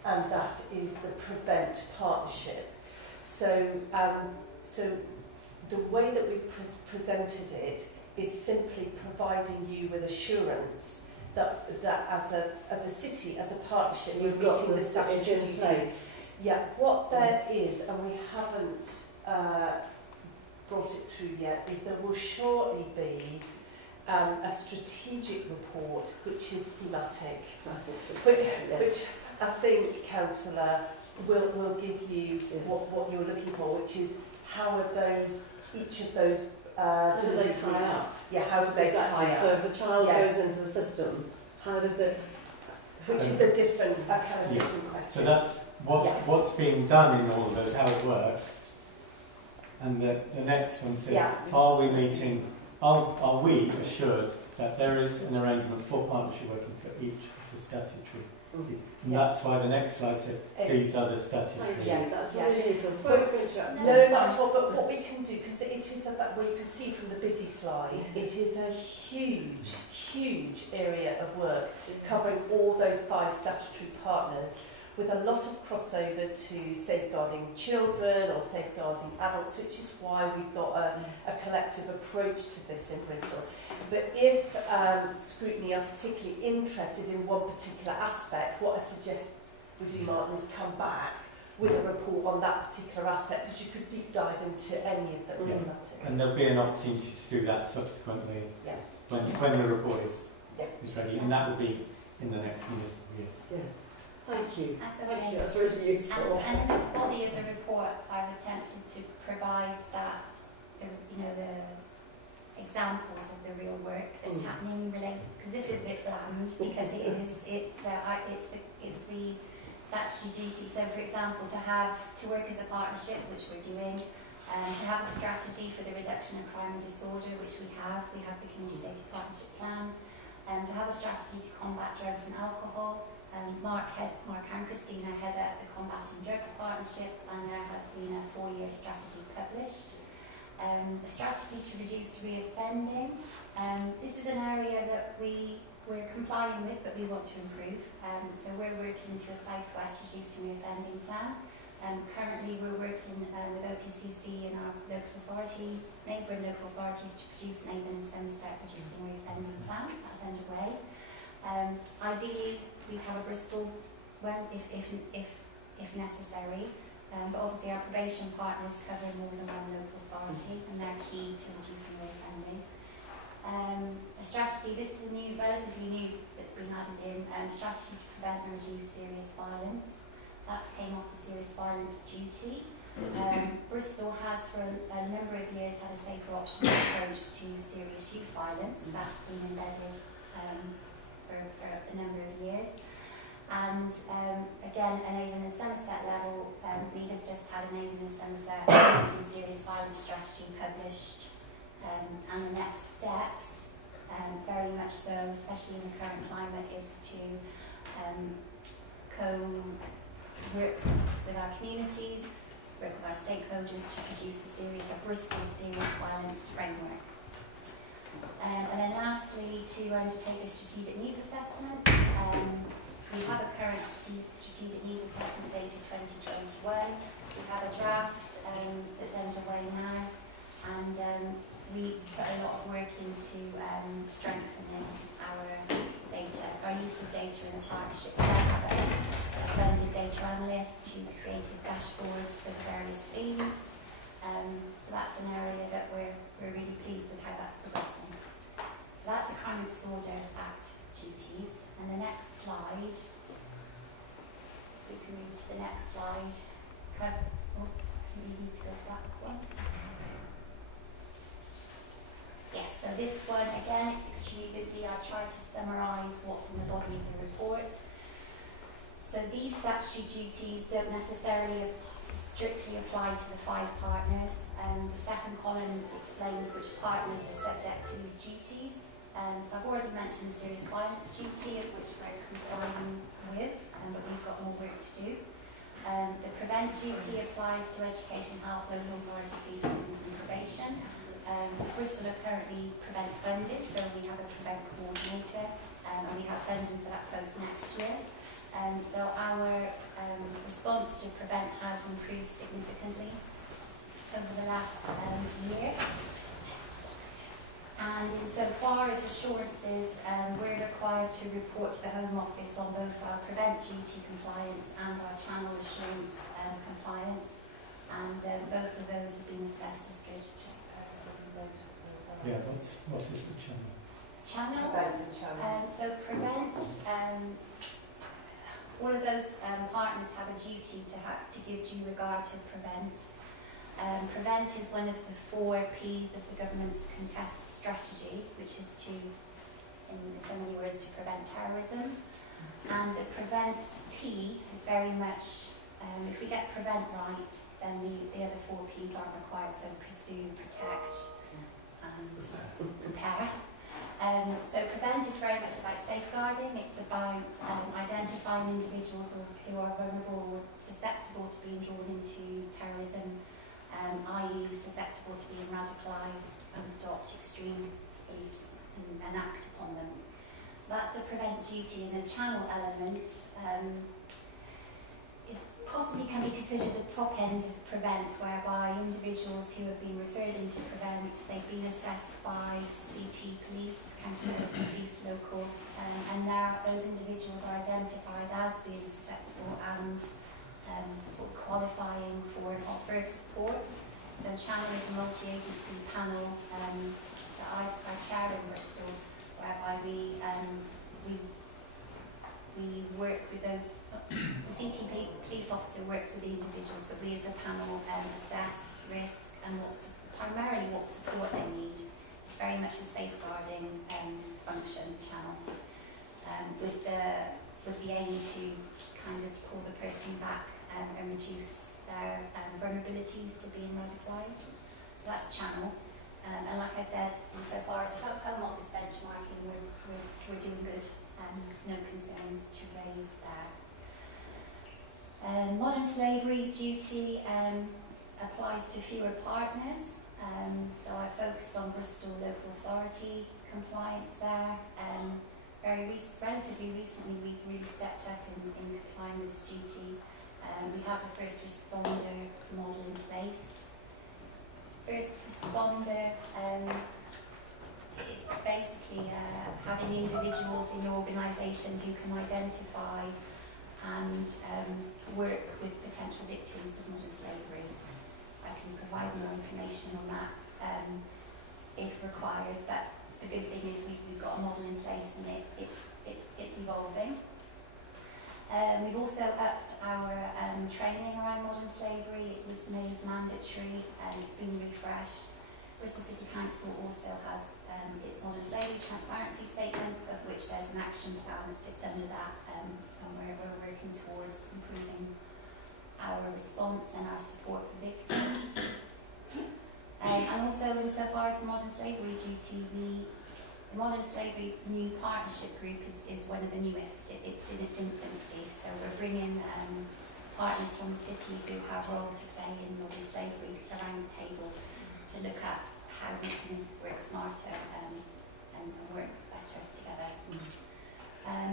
and that is the Prevent Partnership. So, the way that we've presented it is simply providing you with assurance that as a city, as a partnership, you're meeting the statutory duties. Yeah, what there is, and we haven't brought it through yet, is there will shortly be a strategic report which is thematic, which I think, Councillor, will give you what you're looking for, which is how are each of those how do they tie up? Yeah, how do they tie up? So if a child goes into the system, how does it? Which is a different different question. So that's what's being done in all of those, how it works. And the next one says, are we meeting? Are we assured that there is an arrangement for partnership working for each of the statutory? And that's why the next slide said these are the statutory. That's really useful. Sorry to interrupt. No, not at all. But what we can do, because it is well, you can see from the busy slide, it is a huge area of work covering all those 5 statutory partners, with a lot of crossover to safeguarding children or safeguarding adults, which is why we've got a collective approach to this in Bristol. But if Scrutiny are particularly interested in one particular aspect, what I suggest we do, Martin, is come back with a report on that particular aspect, because you could deep dive into any of those thematic. And there'll be an opportunity to do that subsequently when the report is ready, and that will be in the next municipal year. Yes. Thank you. Thank you. That's really useful. And in the body of the report, I've attempted to provide that, the examples of the real work that's happening related, because this is a bit bland, because it's the statutory duty. So, for example, to work as a partnership, which we're doing, to have a strategy for the reduction of crime and disorder, which we have the Community Safety Partnership Plan, to have a strategy to combat drugs and alcohol. Mark and Christina head up the Combating Drugs Partnership, and there has been a 4-year strategy published. The strategy to reduce reoffending. This is an area that we're complying with, but we want to improve. So we're working to a Southwest Reducing Reoffending Plan. Currently we're working with OPCC and our neighbouring local authorities to produce an Avon and Somerset Reducing Reoffending Plan. That's underway. Ideally, we'd have a Bristol one if necessary, but obviously our probation partners cover more than one local authority, and they're key to reducing reoffending. A strategy, this is new, relatively new, that's been added in, strategy to prevent and reduce serious violence. That came off the serious violence duty. Bristol has for a number of years had a safer options approach to serious youth violence. That's been embedded for a number of years. And again, an Avon and Somerset level, we have just had an Avon and Somerset serious violence strategy published. And the next steps, very much so, especially in the current climate, is to work with our communities, work with our stakeholders to produce a Bristol serious violence framework. And then lastly, to undertake a strategic needs assessment. We have a current strategic needs assessment dated 2021. We have a draft that's underway now, and we put a lot of work into strengthening our data, our use of data in a partnership. We now have a blended data analyst who's created dashboards for the various themes. So that's an area that we're really pleased with how that's progressing. So that's the Crime and Disorder Act duties. And the next slide, we can move to the next slide. We need to go back one. Yes, so this one, again, it's extremely busy. I'll try to summarise what's in the body of the report. So these statutory duties don't necessarily strictly apply to the 5 partners. The second column explains which partners are subject to these duties. So I've already mentioned the serious violence duty, of which we're complying with, but we've got more work to do. The prevent duty applies to education, health, local authority, police, business and probation. Bristol are currently prevent funded, so we have a prevent coordinator, and we have funding for that post next year. So our response to prevent has improved significantly over the last year. And insofar as assurances, we're required to report to the Home Office on both our prevent duty compliance and our channel assurance compliance, and both of those have been assessed as good. Yeah, what is the channel? Channel. Prevent and channel. So prevent. All of those partners have a duty to give due regard to prevent. Prevent is one of the 4 P's of the government's contest strategy, which is to, in so many words, to prevent terrorism. And the prevent P is very much, if we get prevent right, then the other 4 P's aren't required, so pursue, protect, and repair. So prevent is very much about safeguarding. It's about identifying individuals who are vulnerable or susceptible to being drawn into terrorism, i.e. susceptible to being radicalised and adopt extreme beliefs and act upon them. So that's the prevent duty, and the channel element is possibly can be considered the top end of prevent, whereby individuals who have been referred into prevent, they've been assessed by CT police, counter-terrorism police local, and now those individuals are identified as being susceptible and sort of qualifying for an offer of support. So Channel is a multi-agency panel that I chair in Bristol, whereby we work with those. The CT police officer works with the individuals, but we as a panel assess risk and primarily what support they need. It's very much a safeguarding function, Channel, with the aim to kind of pull the person back and reduce their vulnerabilities to being radicalised. So that's Channel. And like I said, insofar as Home Office benchmarking, we're doing good. No concerns to raise there. Modern slavery duty applies to fewer partners. So I focused on Bristol local authority compliance there. Relatively recently, we've really stepped up in complying with this duty. We have a first responder model in place. First responder is basically having individuals in your organisation who can identify and work with potential victims of modern slavery. I can provide more information on that if required, but the good thing is we've got a model in place and it's evolving. We've also upped our training around modern slavery. It was made mandatory and it's been refreshed. Bristol City Council also has its modern slavery transparency statement, of which there's an action plan that sits under that, and we're working towards improving our response and our support for victims. And also, insofar as the modern slavery duty, the Modern Slavery New Partnership Group is one of the newest. It's in its infancy, so we're bringing partners from the city who have a role to play in modern slavery around the table to look at how we can work smarter and work better together.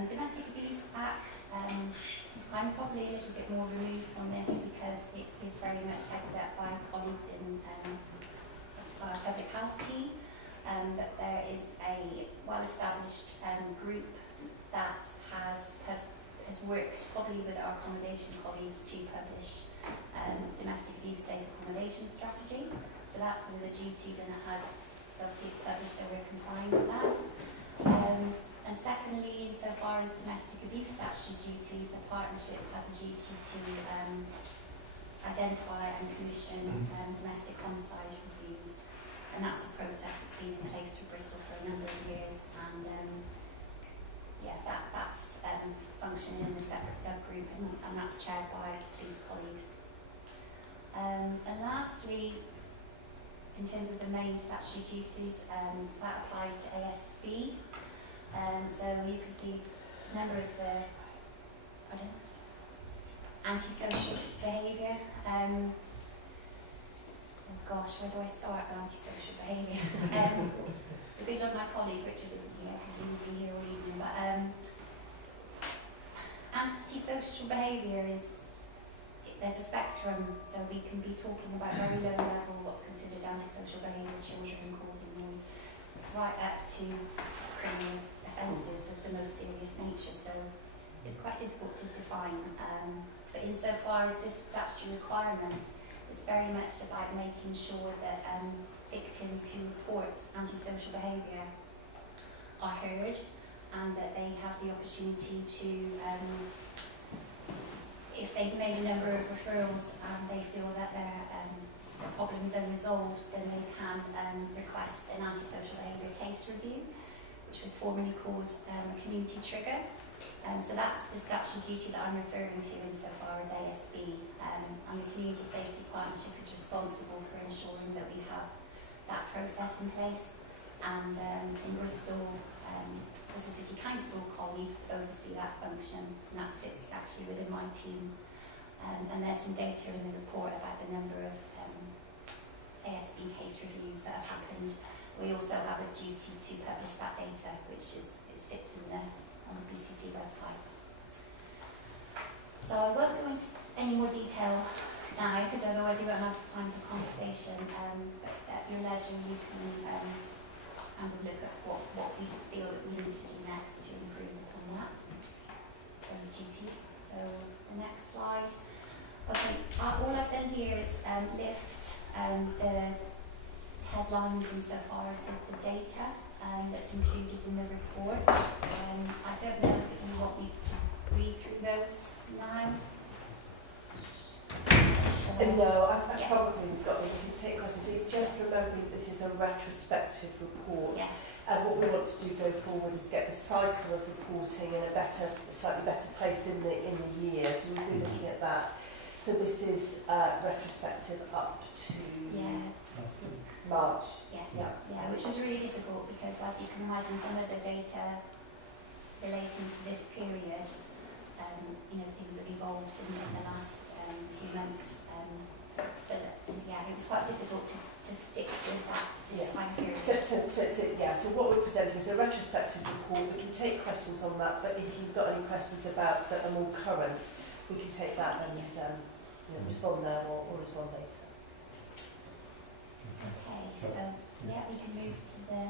Domestic Abuse Act, I'm probably a little bit more removed from this because it is very much headed up by colleagues in our public health team. But there is a well-established group that has worked probably with our accommodation colleagues to publish domestic abuse safe accommodation strategy. So that's one of the duties, and it has obviously it's published, so we're complying with that. And secondly, insofar as domestic abuse statutory duties, the partnership has a duty to identify and commission domestic homicide reviews. And that's a process that's been in place for Bristol for a number of years, and that's functioning in a separate subgroup, and that's chaired by police colleagues. And lastly, in terms of the main statutory duties, that applies to ASB. So you can see a number of the antisocial behaviour. Gosh, where do I start with antisocial behaviour? It's a good job my colleague Richard isn't here because he would be here all evening. But antisocial behaviour there's a spectrum, so we can be talking about very low level, what's considered antisocial behaviour, children causing noise, right up to criminal offences of the most serious nature. So it's quite difficult to define. But insofar as this statutory requirement, it's very much about making sure that victims who report antisocial behaviour are heard, and that they have the opportunity to, if they've made a number of referrals and they feel that their problem is unresolved, then they can request an antisocial behaviour case review, which was formerly called a community trigger. So that's the statutory duty that I'm referring to insofar as ASB. And the Community Safety Partnership is responsible for ensuring that we have that process in place. And in Bristol, Bristol City Council colleagues oversee that function, and that sits actually within my team. And there's some data in the report about the number of ASB case reviews that have happened. We also have a duty to publish that data, which it sits on the BCC website. So I won't go into any more detail now, because otherwise you won't have time for conversation. But at your leisure, you can kind of look at what we feel that we need to do next to improve upon that, those duties. So the next slide. Okay, all I've done here is lift the headlines insofar as the data that's included in the report. I don't know if you want me to read through those now. No, I've probably got them. We can take questions. It's just remembering that this is a retrospective report. Yes. And what we want to do going forward is get the cycle of reporting in a slightly better place in the year. So we'll be looking at that. So this is retrospective up to March. Yes. Yeah, which was really difficult because, as you can imagine, some of the data relating to this period, things have evolved in the last few months. But it was quite difficult to stick with that this time period. So what we're presenting is a retrospective report. We can take questions on that, but if you've got any questions about that are more current, we can take that and respond now or respond later. Okay, so we can move to the.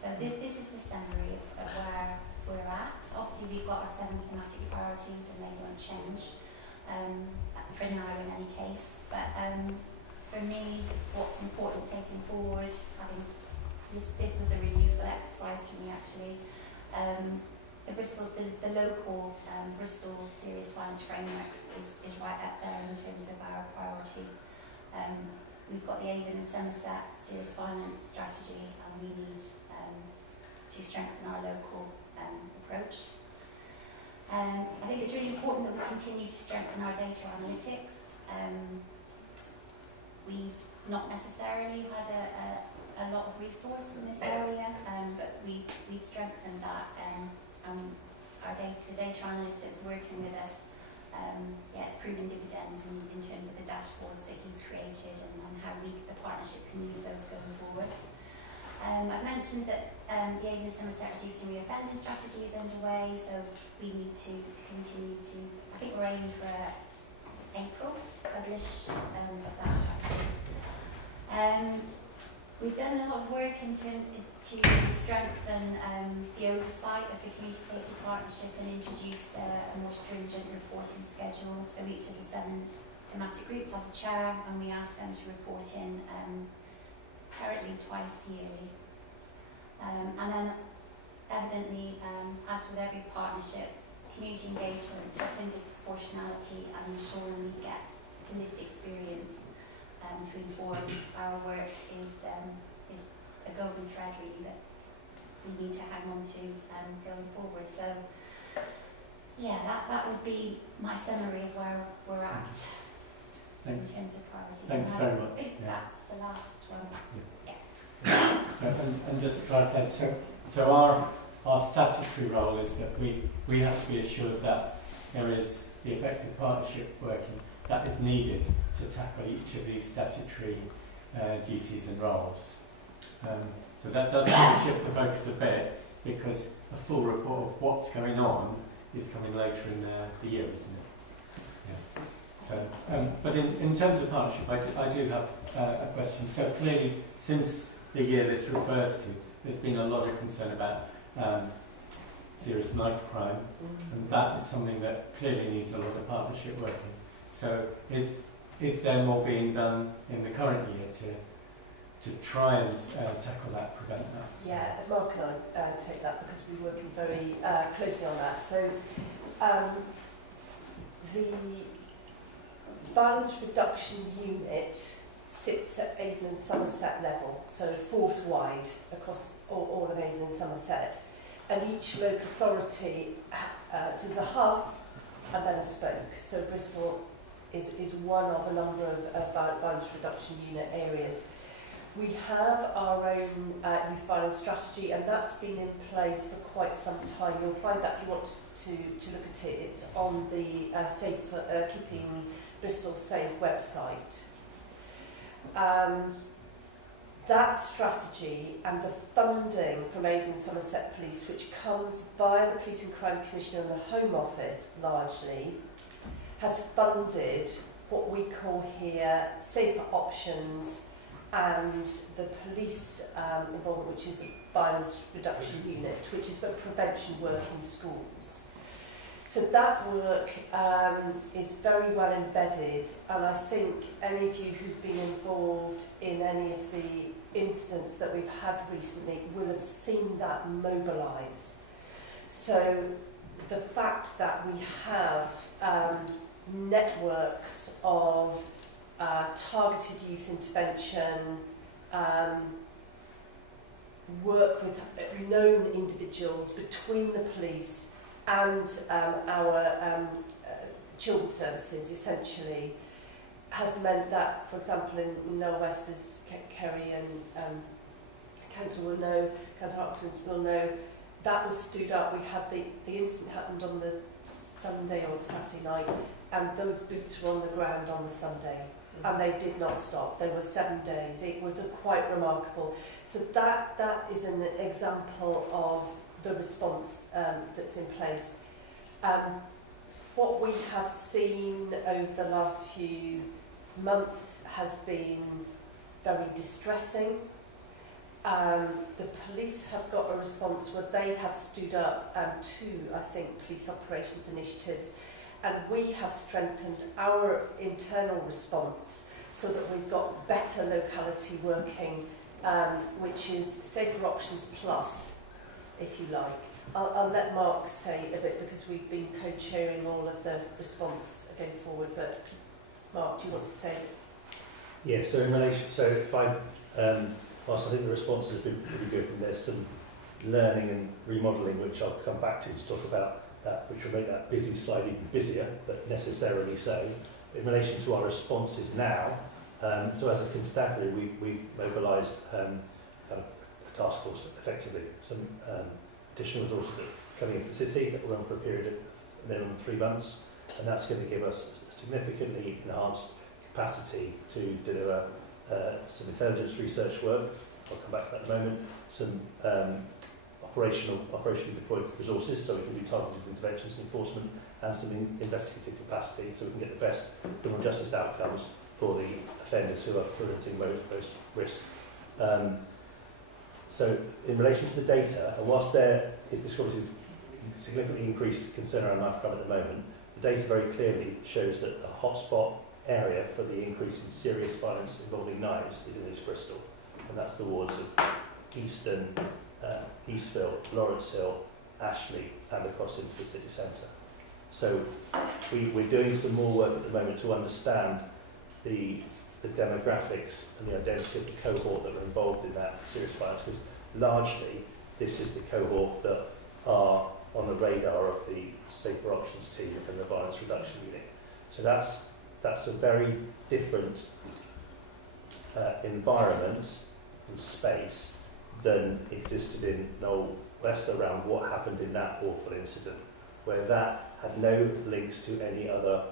So this is the summary of where we're at. Obviously, we've got our 7 thematic priorities, and they won't change for now in any case. But for me, what's important taking forward, having this was a really useful exercise for me actually. The local Bristol serious violence framework is right up there in terms of our priority. We've got the Avon and Somerset serious violence strategy, and we need to strengthen our local approach. I think it's really important that we continue to strengthen our data analytics. We've not necessarily had a lot of resource in this area, but we've strengthened that. The data analyst that's working with us, it's proven dividends in terms of the dashboards that he's created and how the partnership can use those going forward. I've mentioned that the Avon and Somerset reducing reoffending strategy is underway, so we need to continue to, I think we're aiming for April publish of that strategy. We've done a lot of work to strengthen the oversight of the Community Safety Partnership and introduced a more stringent reporting schedule. So each of the 7 thematic groups has a chair, and we ask them to report in currently twice yearly. And then evidently, as with every partnership, community engagement, tackling disproportionality and ensuring we get the lived experience to inform our work is a golden thread really that we need to hang on to going forward. So yeah, that would be my summary of where we're at. Thanks. In terms of priorities. Thanks very much. I think that's the last one. Yeah. So, and just to clarify, so our statutory role is that we have to be assured that there is the effective partnership working that is needed to tackle each of these statutory duties and roles. So that does shift the focus a bit, because a full report of what's going on is coming later in the year, isn't it? Yeah. So, but in terms of partnership, I do have a question. So clearly, since the year this refers to, there's been a lot of concern about serious knife crime, and that is something that clearly needs a lot of partnership working. So is there more being done in the current year to try and tackle that, prevent that? Yeah, Mark and I take that because we're working very closely on that. So the Violence Reduction Unit sits at Avon and Somerset level, so force-wide across all of Avon and Somerset. And each local authority, so there's a hub and then a spoke. So Bristol is one of a number of violence reduction unit areas. We have our own youth violence strategy, and that's been in place for quite some time. You'll find that if you want to look at it, it's on the Keeping Bristol Safe website. That strategy and the funding from Avon and Somerset Police, which comes via the Police and Crime Commissioner and the Home Office largely, has funded what we call here safer options and the police involvement, which is the Violence Reduction Unit, which is for prevention work in schools. So that work is very well embedded, and I think any of you who've been involved in any of the incidents that we've had recently will have seen that mobilise. So the fact that we have networks of targeted youth intervention, work with known individuals between the police and our children's services, essentially, has meant that, for example, in Noel West, as Kerry and Council will know, Council Oxford will know, that was stood up. We had the incident happened on the Sunday or the Saturday night, and those boots were on the ground on the Sunday, and they did not stop. They were 7 days. It was quite remarkable. So that is an example of the response that's in place. What we have seen over the last few months has been very distressing. The police have got a response where they have stood up 2, I think, police operations initiatives, and we have strengthened our internal response. so that we've got better locality working, which is Safer Options Plus, if you like. I'll let Mark say a bit because we've been co-chairing all of the response going forward, but Mark, do you want to say it? Yeah, so in relation, so if whilst I think the response has been pretty good, and there's some learning and remodelling which I'll come back to talk about that, which will make that busy slide even busier, but necessarily so. In relation to our responses now, so as a constabulary, we've mobilised kind of a task force, effectively, some additional resources that are coming into the city that will run for a period of a minimum of 3 months, and that's going to give us significantly enhanced capacity to deliver some intelligence research work. I'll come back to that in a moment. Some operationally deployed resources, so we can do targeted interventions and enforcement, and some investigative capacity, so we can get the best criminal justice outcomes for the offenders who are presenting most risk. So in relation to the data, and whilst there is this obviously significantly increased concern around knife crime at the moment, the data very clearly shows that the hotspot area for the increase in serious violence involving knives is in East Bristol, and that's the wards of Easton, Eastville, Lawrence Hill, Ashley, and across into the city centre. So we're doing some more work at the moment to understand the demographics and the identity of the cohort that are involved in that serious violence, because largely this is the cohort that are on the radar of the Safer Options team and the Violence Reduction Unit. So that's a very different environment and space than existed in Knoll West around what happened in that awful incident, where that had no links to any other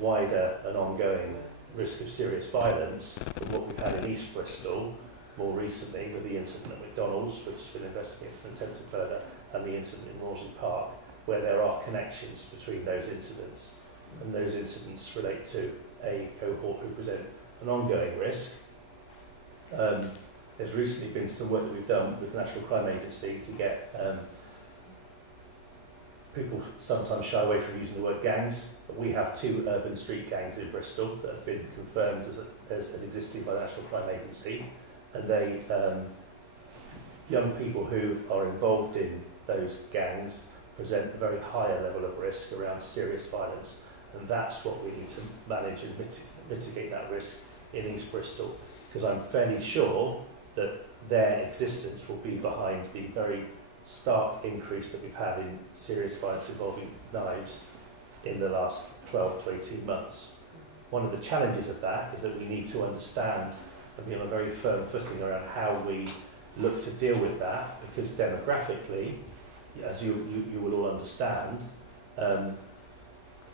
wider and ongoing risk of serious violence than what we've had in East Bristol more recently with the incident at McDonald's, which has been investigated as an attempted murder, and the incident in Rawson Park, where there are connections between those incidents. And those incidents relate to a cohort who present an ongoing risk. There's recently been some work that we've done with the National Crime Agency to get people sometimes shy away from using the word gangs, but we have 2 urban street gangs in Bristol that have been confirmed as existing by the National Crime Agency, and they young people who are involved in those gangs present a very higher level of risk around serious violence, and that's what we need to manage and mitigate that risk in East Bristol, because I'm fairly sure that their existence will be behind the very stark increase that we've had in serious violence involving knives in the last 12 to 18 months. One of the challenges of that is that we need to understand and be on a very firm footing around how we look to deal with that, because demographically, as you will all understand,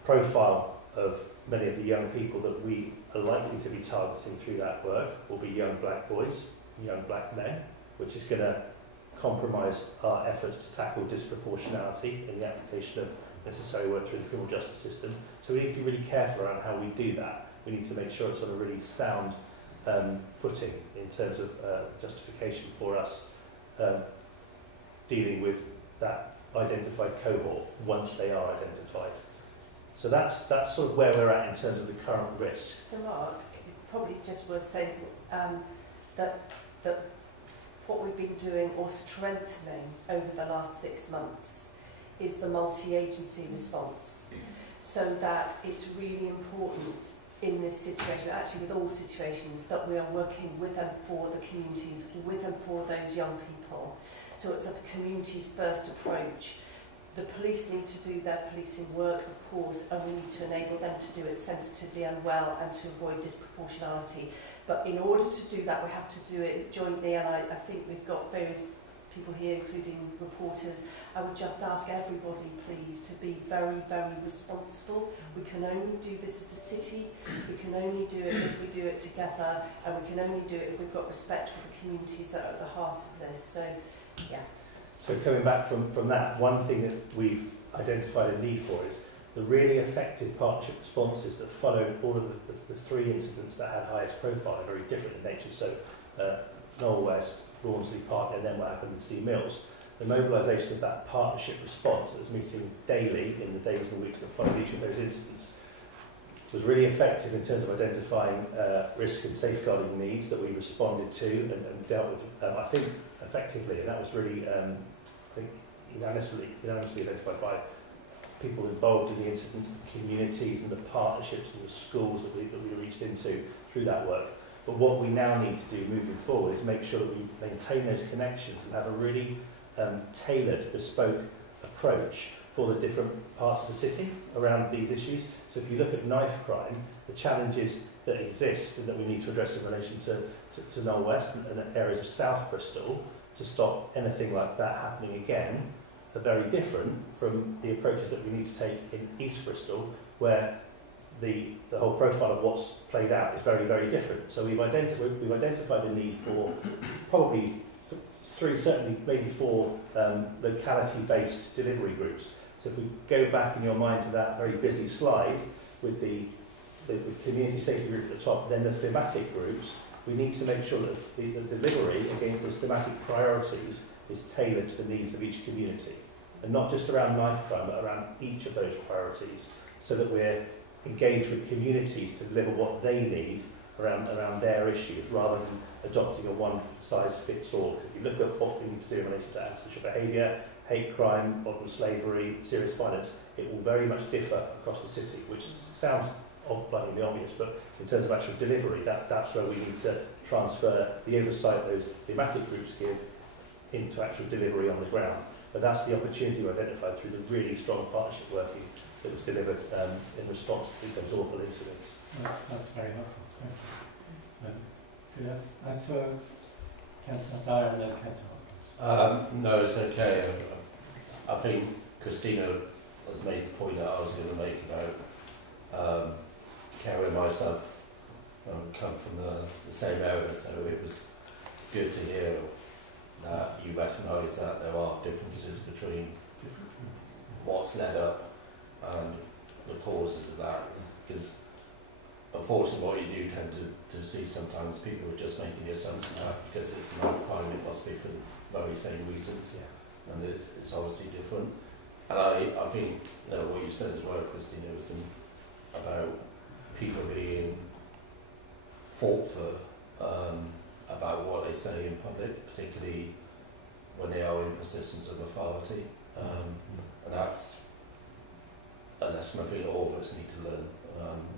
profile of many of the young people that we are likely to be targeting through that work will be young black boys, young black men, which is going to compromise our efforts to tackle disproportionality in the application of necessary work through the criminal justice system. So we need to be really careful around how we do that. We need to make sure it's on a really sound footing in terms of justification for us dealing with that identified cohort once they are identified. So that's sort of where we're at in terms of the current risk. So Mark, probably just worth saying that what we've been doing or strengthening over the last 6 months is the multi-agency response, so that it's really important in this situation, actually with all situations, that we are working with and for the communities, with and for those young people. So it's a communities first approach. The police need to do their policing work, of course, and we need to enable them to do it sensitively and well and to avoid disproportionality. But in order to do that, we have to do it jointly, and I think we've got various people here, including reporters. I would just ask everybody, please, to be very, very responsible. We can only do this as a city. We can only do it if we do it together, and we can only do it if we've got respect for the communities that are at the heart of this. So, yeah. So coming back from that, one thing that we've identified a need for is the really effective partnership responses that followed all of the 3 incidents that had highest profile are very different in nature. So Knoll West, Rawnsley Park, and then what happened in Sea Mills. The mobilisation of that partnership response that was meeting daily in the days and weeks that followed each of those incidents was really effective in terms of identifying risk and safeguarding needs that we responded to and dealt with, I think, effectively. And that was really, I think, unanimously identified by people involved in the incidents, the communities and the partnerships and the schools that we reached into through that work. But what we now need to do moving forward is make sure that we maintain those connections and have a really tailored, bespoke approach for the different parts of the city around these issues. So if you look at knife crime, the challenges that exist and that we need to address in relation to Knoll West and areas of South Bristol to stop anything like that happening again are very different from the approaches that we need to take in East Bristol, where the whole profile of what's played out is very, very different. So we've identified the need for probably three, certainly maybe four locality-based delivery groups. So if we go back in your mind to that very busy slide with the community safety group at the top, then the thematic groups, we need to make sure that the delivery against those thematic priorities is tailored to the needs of each community. And not just around knife crime, but around each of those priorities, so that we're engaged with communities to deliver what they need around their issues, rather than adopting a one-size-fits-all. If you look at what we need to do in relation to antisocial behaviour, hate crime, modern slavery, serious violence, it will very much differ across the city, which sounds blatantly obvious, but in terms of actual delivery, that's where we need to transfer the oversight those thematic groups give into actual delivery on the ground. But that's the opportunity we identified through the really strong partnership working that was delivered in response to those awful incidents. That's very helpful. Thank you. I saw Councillor Dyer and then Councillor Hopkins. No, it's okay. I think Christina has made the point that I was going to make about Kerry and myself come from the same area, so it was good to hear that you recognise that there are differences between what's led up and the causes of that, because unfortunately what you do tend to see sometimes, people are just making the assumption that because it's an crime it must be for the very same reasons, and it's obviously different. And I think what you said as well, Christina, was about people being fought for about what they say in public, particularly when they are in positions of authority, and that's a lesson I think all of us need to learn,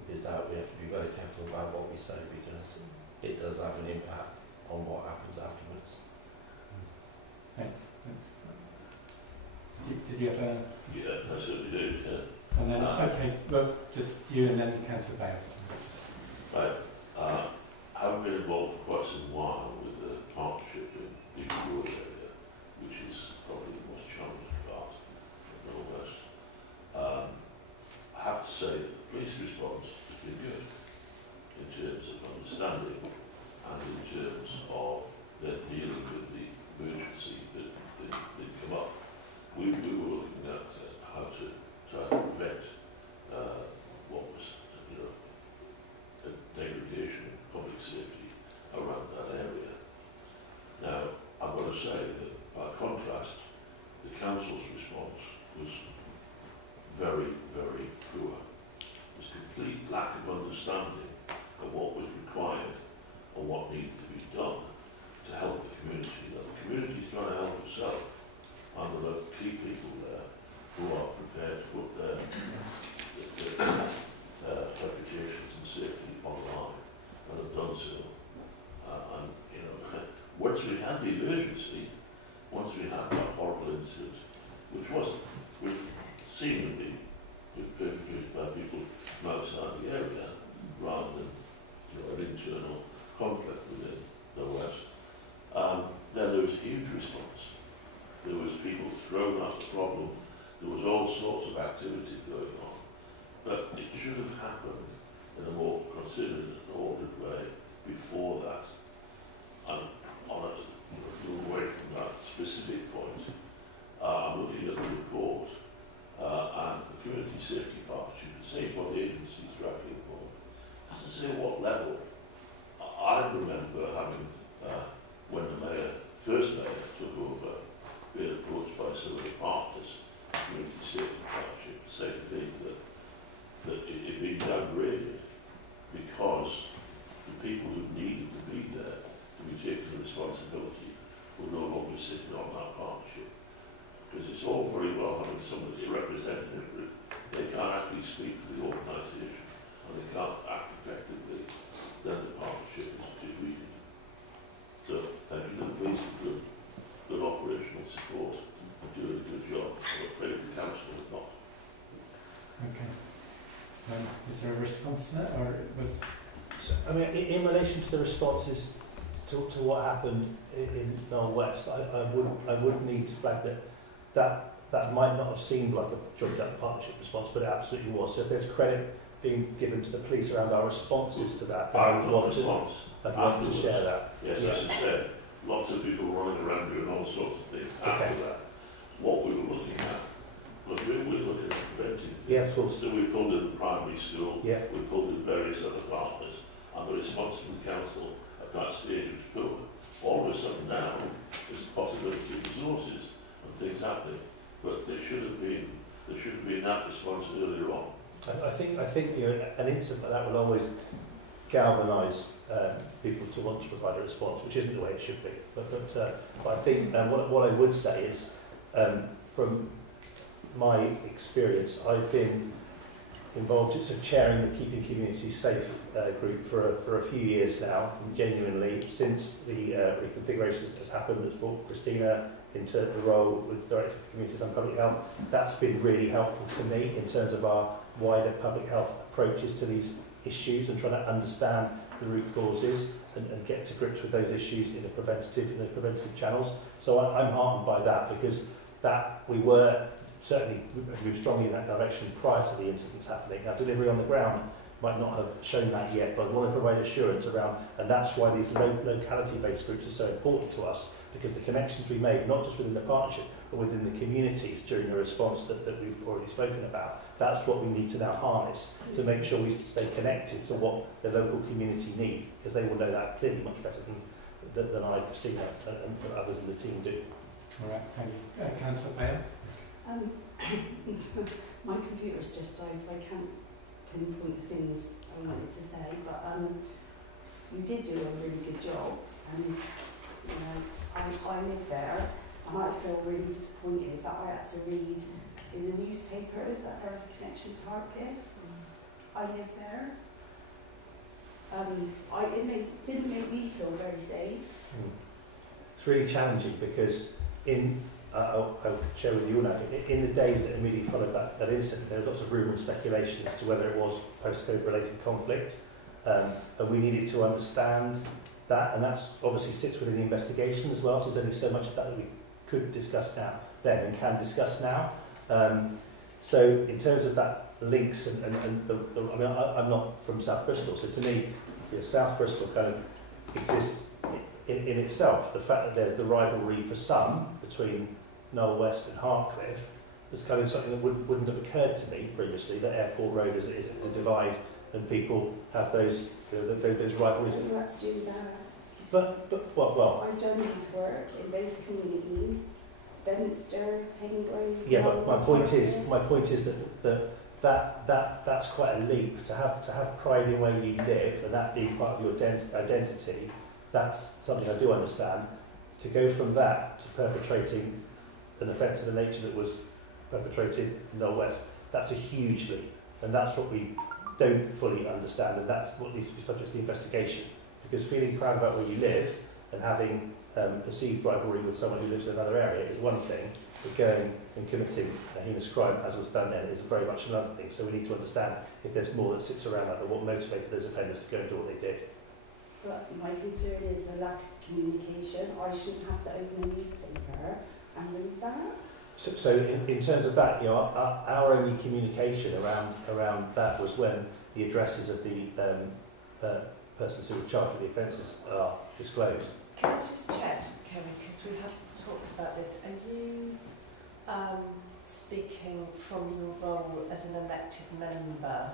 is that we have to be very careful about what we say, because it does have an impact on what happens afterwards. Thanks. Did you have a... Yeah, I certainly do, yeah. And then, okay, well, just you and then Councillor Bowes. Right. I've been involved for quite some while with the partnership in the rural area, which is probably the most challenging part of Knoll West. I have to say that the police response has been good in terms of understanding and in terms of their dealing with the emergency that come up. We were looking at how to try to prevent what was, a degradation of public safety around that area. Now, I've got to say that by contrast, the council's response was very, very poor. There's complete lack of understanding of what was required and what needed to be done to help the community. Now, the community's trying to help itself, and there are key people there who are prepared to put their reputations and safety on the line, and have done so. Once we had the emergency, once we had that horrible incident, which seemingly was perpetrated by people from outside the area, rather than an internal conflict within the West, then there was a huge response. There was people throwing at the problem. There was all sorts of activity going on. But it should have happened in a more considered and ordered way before that. And move away from that specific point, I'm looking at the report and the community safety partnership. It says what the agency is tracking for. It doesn't say what level. I remember having, when the first mayor took over, being approached by some of the partners, community safety partnership, to say to me that it had been downgraded sitting on that partnership. Because it's all very well having somebody representative, but if they can't actually speak for the organisation and they can't act effectively, then the partnership is defeated. So I think the basic good operational support and doing a good job. I'm afraid the council is not. Okay. Is there a response to that, or was? So, I mean, in relation to the responses to what happened in Knoll West, I would need to flag that might not have seemed like a joined up partnership response, but it absolutely was. So if there's credit being given to the police around our responses to that, I'd love to share that. Yes, as I said, lots of people running around doing all sorts of things after that. What we were looking at, we're looking at preventing things. Yeah, of course. So we pulled in the primary school, yeah. we pulled in various other partners, and the response from the council at that stage was poor. All of a sudden now, there's a possibility of resources and things happening, but there should have been that response earlier on. I think an incident like that will always galvanise people to want to provide a response, which isn't the way it should be. But I think what I would say is, from my experience, I've been involved in sort of chairing the Keeping Communities Safe group for a few years now, and genuinely, since the reconfiguration has happened, that's brought Christina into the role with Director for Communities and Public Health. That's been really helpful to me in terms of our wider public health approaches to these issues and trying to understand the root causes and get to grips with those issues in the preventative channels. So I'm heartened by that, because that we were certainly moved strongly in that direction prior to the incidents happening. Now, delivery on the ground might not have shown that yet, but I want to provide assurance around, and that's why these locality-based groups are so important to us, because the connections we made, not just within the partnership, but within the communities during the response that we've already spoken about, that's what we need to now harness to make sure we stay connected to what the local community need, because they will know that clearly much better than I, Christina, and others in the team do. All right, thank you. Councillor Bales? My computer's just died, so I can't pinpoint the things I wanted to say, but you did do a really good job, and you know, I live there, and I feel really disappointed that I had to read in the newspapers that there was a connection to Hartcliffe. I live there. It didn't make me feel very safe. It's really challenging, because I'll share with you all now, in the days that immediately followed that incident, there was lots of rumour and speculation as to whether it was postcode related conflict, and we needed to understand that, and that obviously sits within the investigation as well, so there's only so much of that we could discuss now then and can discuss now. So in terms of that links and I mean, I'm not from South Bristol, so to me, South Bristol kind of exists in itself. The fact that there's the rivalry for some between Knoll West and Hartcliffe was kind of something that wouldn't have occurred to me previously, that Airport Road is a divide and people have those rivalries. What that's to do with ours. But well. I've done youth work in both communities, Bedminster, Hengrove. Yeah, but my point is that that's quite a leap to have pride in where you live and that being part of your identity. That's something I do understand. To go from that to perpetrating an offence of the nature that was perpetrated in Knoll West, that's a huge leap, and that's what we don't fully understand, and that's what needs to be subject to the investigation. Because feeling proud about where you live and having perceived rivalry with someone who lives in another area is one thing, but going and committing a heinous crime, as was done then, is very much another thing. So we need to understand if there's more that sits around that, and what motivated those offenders to go and do what they did. But my concern is the lack of communication. I shouldn't have to open a newspaper and read that. So in terms of that, our only communication around that was when the addresses of the persons who were charged with the offences are disclosed. Can I just check, Kerry, because we haven't talked about this. Are you speaking from your role as an elected member?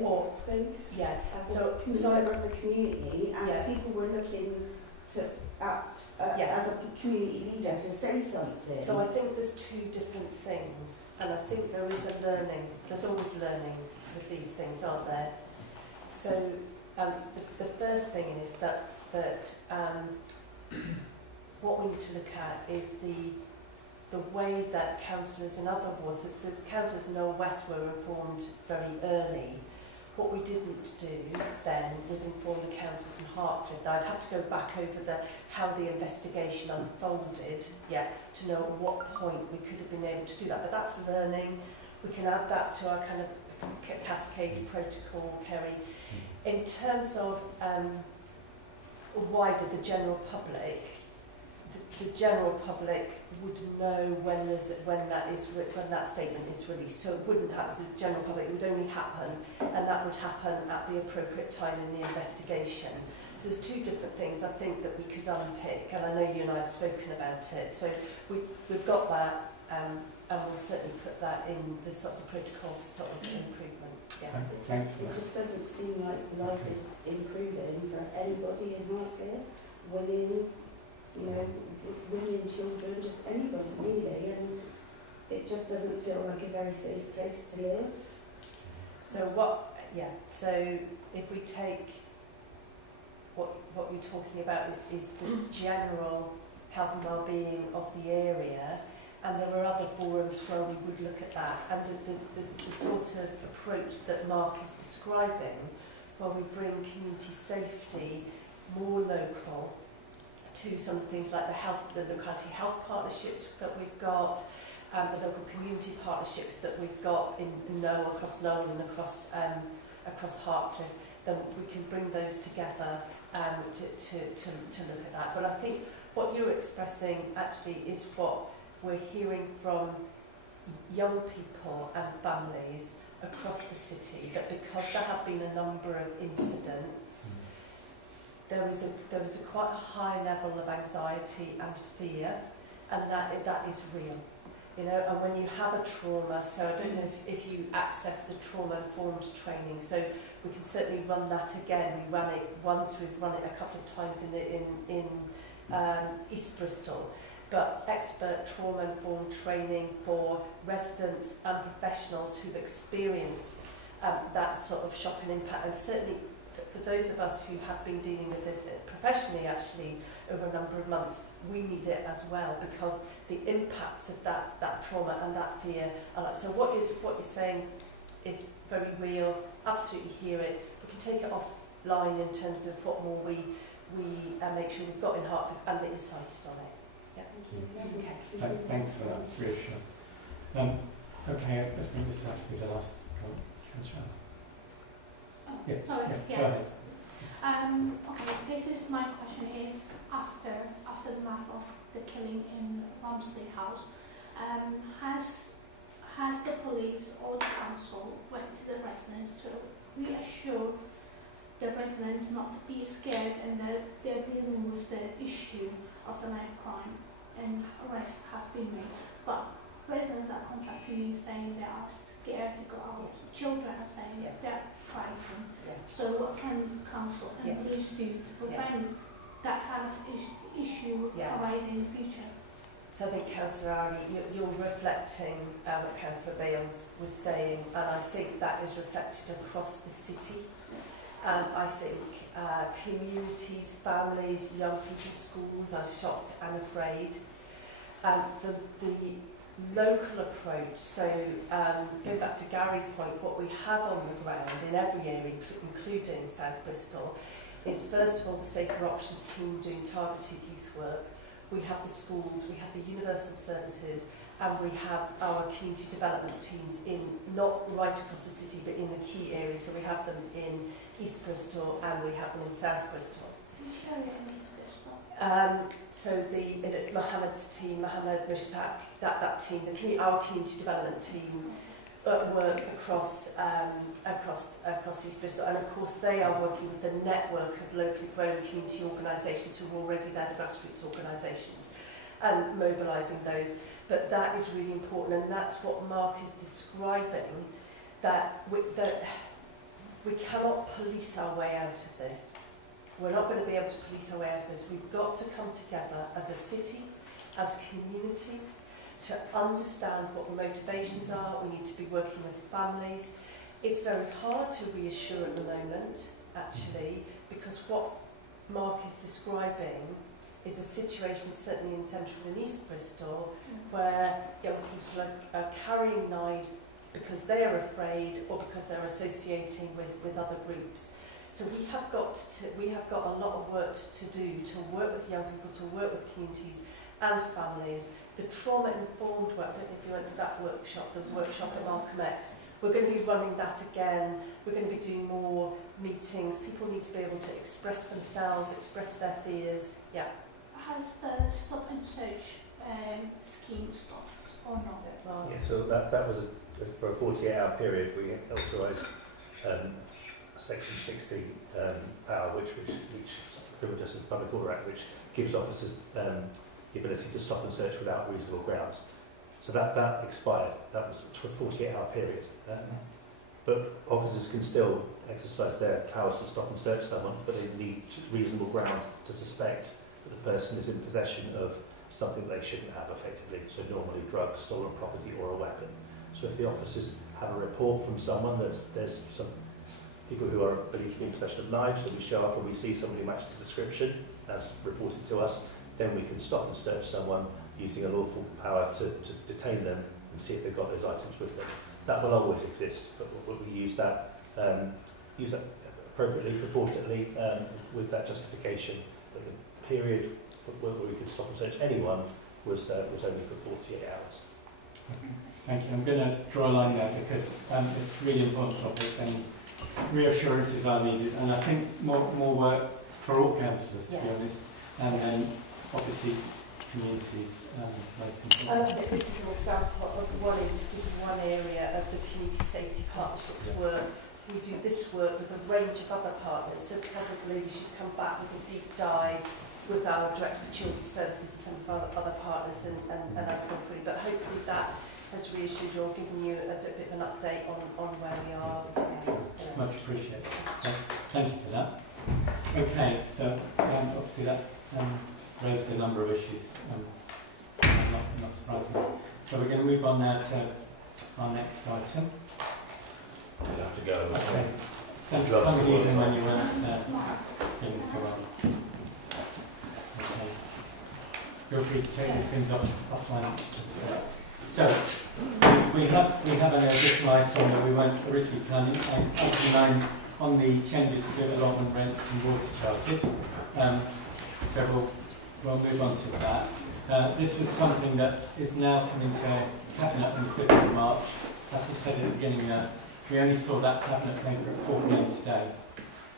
Both. Yeah. So member of the community, and people were looking to act as a community leader to say something. So I think there's two different things, and I think there is a learning. There's always learning with these things, aren't there? So the first thing is that what we need to look at is the way that councillors in other wards, so councillors in Old West were informed very early. What we didn't do then was inform the councillors in Hertford. Now I'd have to go back over how the investigation unfolded, to know at what point we could have been able to do that. But that's learning. We can add that to our kind of cascade protocol, Kerry. In terms of wider the general public, the general public would know when that statement is released. So it wouldn't happen as a general public, it would only happen, and that would happen at the appropriate time in the investigation. So there's two different things I think that we could unpick, and I know you and I have spoken about it. So we've got that, and we'll certainly put that in the sort of protocol for sort of improvement. Yeah. Thanks for that. It just doesn't seem like life is improving for anybody in Hertford, women, children, just anybody really, and it just doesn't feel like a very safe place to live. So if we take what we're talking about is the general health and well-being of the area, and there are other forums where we would look at that, and the sort of approach that Mark is describing, where we bring community safety more local to some things like the locality health partnerships that we've got, and the local community partnerships that we've got in Knoll, across Knoll and across Hertford, then we can bring those together to look at that. But I think what you're expressing actually is what we're hearing from young people and families across the city, that because there have been a number of incidents, there was a quite a high level of anxiety and fear, and that is real. And when you have a trauma, so I don't know if you access the trauma-informed training, so we can certainly run that again. We ran it once, we've run it a couple of times in East Bristol, but expert trauma-informed training for residents and professionals who've experienced that sort of shock and impact, and certainly for those of us who have been dealing with this professionally actually over a number of months, we need it as well, because the impacts of that trauma and that fear are like, so what you're saying is very real, absolutely hear it. We can take it offline in terms of what more we make sure we've got in Hertford and that you're cited on it. Yeah. Thank you. Okay. Thanks for that, it's reassuring. Okay, I think this has to be the last comment. Yeah, sorry, yeah. Go ahead. Okay, this is my question is after the math of the killing in Romsey House, has the police or the council went to the residents to reassure the residents not to be scared and that they're dealing with the issue of the knife crime and arrest has been made, but residents are contacting me saying they are scared to go out. Children are saying they're frightened. So what can council and police do to prevent that kind of issue arising in the future? So I think Councillor Ari, you're reflecting what Councillor Bales was saying, and I think that is reflected across the city. I think communities, families, young people, schools are shocked and afraid. The local approach, so going back to Gary's point, what we have on the ground in every area, including South Bristol, is first of all the Safer Options team doing targeted youth work. We have the schools, we have the universal services, and we have our community development teams in, not right across the city, but in the key areas. So we have them in East Bristol and we have them in South Bristol. Which area in East Bristol? So it's Mohammed's team, Mohammed Mushtaq, that team, our community development team work across East Bristol, and of course they are working with the network of locally grown community organisations who are already there, the grassroots organisations, and mobilising those. But that is really important, and that's what Mark is describing, that we cannot police our way out of this. We're not going to be able to police our way out of this. We've got to come together as a city, as communities, to understand what the motivations are. We need to be working with families. It's very hard to reassure at the moment, actually, because what Mark is describing is a situation, certainly in central and east Bristol, where young people are carrying knives because they are afraid or because they're associating with other groups. So we have got a lot of work to do to work with young people, to work with communities and families. The trauma-informed work, I don't know if you went to that workshop, there was a workshop at Malcolm X. We're going to be running that again. We're going to be doing more meetings. People need to be able to express themselves, express their fears. Yeah. Has the stop and search scheme stopped or not? Well, yeah, so that was for a 48-hour period. We authorised Section 60 power, which Criminal Justice and Public Order Act, which gives officers the ability to stop and search without reasonable grounds. So that expired. That was for a 48-hour period. But officers can still exercise their powers to stop and search someone, but they need reasonable ground to suspect that the person is in possession of something they shouldn't have, effectively. So normally drugs, stolen property, or a weapon. So if the officers have a report from someone that there's some people who are believed to be in possession of knives, so we show up and we see somebody who matches the description as reported to us, then we can stop and search someone using a lawful power to detain them and see if they've got those items with them. That will always exist, but we use that appropriately, proportionately, with that justification. But the period where we could stop and search anyone was only for 48 hours. Okay. Thank you. I'm going to draw a line there because it's a really important topic and reassurances are needed. And I think more work for all councillors, to be honest, and then obviously communities most important. And I think this is an example of one area of the community safety partnerships work. We do this work with a range of other partners, so probably we should come back with a deep dive with our Director for Children's Services and some of our other partners and that's not free. But hopefully that has reassured you or given you a bit of an update on where we are. Much appreciated. Thank you for that. Okay, so obviously that raised a number of issues, not surprisingly. So we're going to move on now to our next item. You'll have to go. Okay. Thank you for coming even when you weren't feeling so well. Okay. Feel free to take these things offline. So we have an additional item that we weren't originally planning, item 9 on the changes to allotment rents and water charges. So we'll move on to that. This was something that is now coming to Cabinet on the 5th of March. As I said at the beginning, we only saw that Cabinet paper at 4 p.m. today.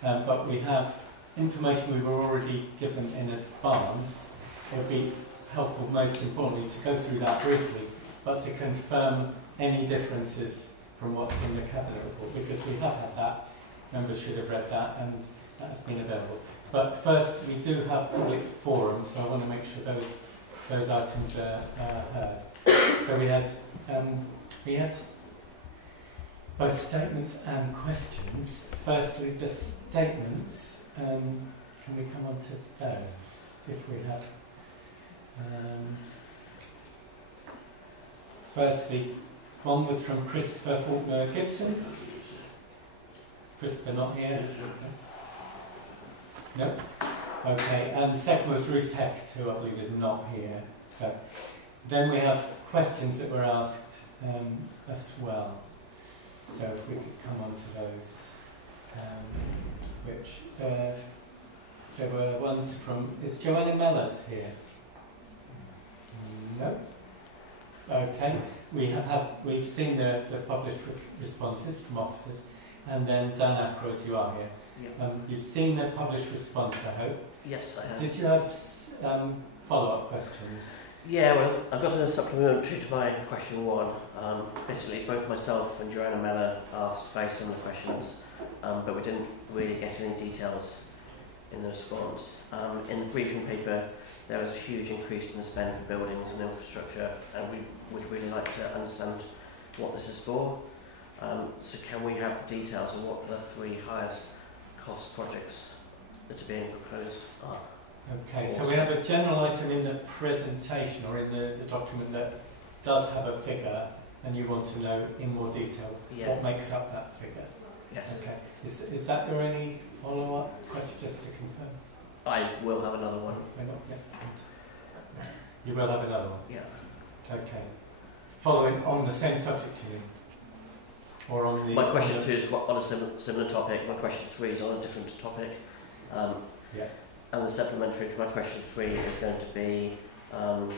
But we have information we were already given in advance. It would be helpful, most importantly, to go through that briefly, but to confirm any differences from what's in the Cabinet report, because we have had that. Members should have read that, and that has been available. But first, we do have public forum, so I want to make sure those items are heard. So we had both statements and questions. Firstly, the statements. Can we come on to those if we have? Firstly, one was from Christopher Faulkner Gibson. Is Christopher not here? No? Okay, and the second was Ruth Hecht, who I believe is not here. So then we have questions that were asked as well. So if we could come on to those, which there were ones from, is Joanna Mellors here? No? Okay, we've seen the published responses from officers, and then Dan Aykroyd, you are here. Yeah. You've seen the published response, I hope. Yes, I have. Did you have follow-up questions? Yeah, well, I've got a supplementary to my question 1. Basically, both myself and Joanna Mellor asked very similar questions, but we didn't really get any details in the response. In the briefing paper, there was a huge increase in the spend for buildings and infrastructure, and we would really like to understand what this is for. So can we have the details on what the 3 highest cost projects that are being proposed are? Okay, so we have a general item in the presentation or in the document that does have a figure, and you want to know in more detail what makes up that figure. Yes. Okay. Is that your only follow-up question, just to confirm? I will have another one. We're not yet. You will have another one? Yeah. Okay. Following on the same subject, you mean? Or on the... My question 2 is on a similar topic. My question 3 is on a different topic. Yeah. And the supplementary to my question 3 is going to be... I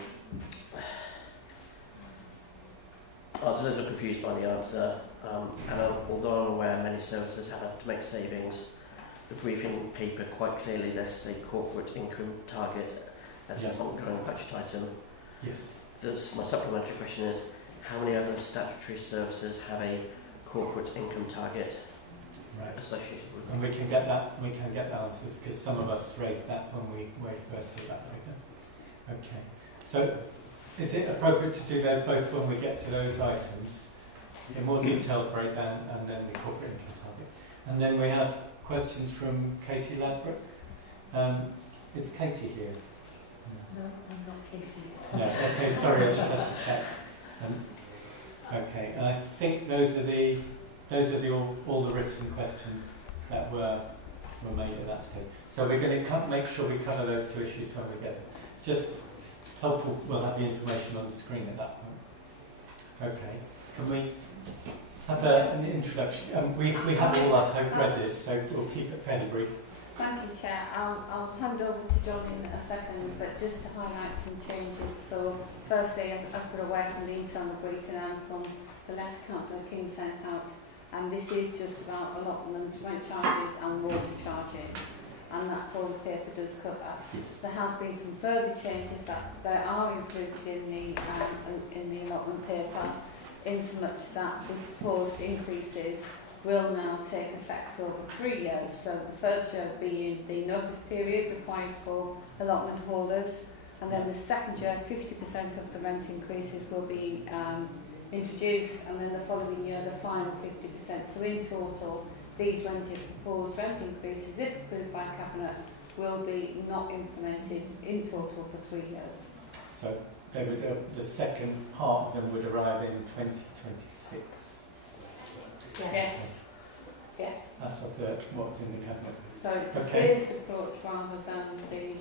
was a little confused by the answer, and although I'm aware many services have had to make savings, the briefing paper quite clearly lists a corporate income target as an ongoing budget item. Yes. My supplementary question is, how many other statutory services have a corporate income target associated with them? And we can get that. We can get the answers because some of us raised that when we first saw that figure. Okay. So, is it appropriate to do those both when we get to those items, a more detailed breakdown, and then the corporate income target? And then we have questions from Katie Ladbroke. Is Katie here? No, I'm not Katie. No. Okay. Sorry, I just had to check. Okay, and I think those are all the written questions that were made at that stage. So we're going to make sure we cover those 2 issues when we get it. It's just helpful. We'll have the information on the screen at that point. Okay, can we have an introduction? We have all, I hope, read this, so we'll keep it fairly brief. Thank you, Chair. I'll hand over to John in a second, but just to highlight some changes. So, firstly, as we're aware from the internal briefing and from the letter Councillor King sent out, and this is just about allotment, rent charges and water charges, and that's all the paper does cover. There has been some further changes that are included in the allotment paper, in so much that the proposed increases will now take effect over 3 years. So the first year being the notice period required for allotment holders, and then the second year 50% of the rent increases will be introduced, and then the following year the final 50%. So in total, these proposed rent increases, if approved by Cabinet, will be not implemented in total for 3 years. So they would, the second part of them would arrive in 2026. Yes. Yes. That's what's in the Cabinet. So it's okay. a phased approach rather than the...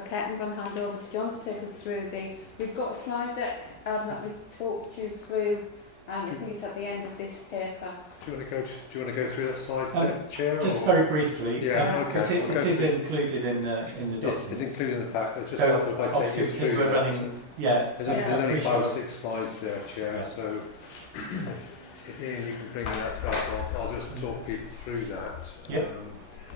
Okay, I'm going to hand over to John to take us through we've got a slide deck that we've talked you through, and I think it's at the end of this paper. Do you want to go through that slide, Chair? Just very briefly. Yeah, okay. It is included in the document. It's included in the pack. Just so by taking because through we're running, there's only 5 or 6 slides there, Chair. Yeah. So if Ian, you can bring that up, I'll just talk people through that. Yeah.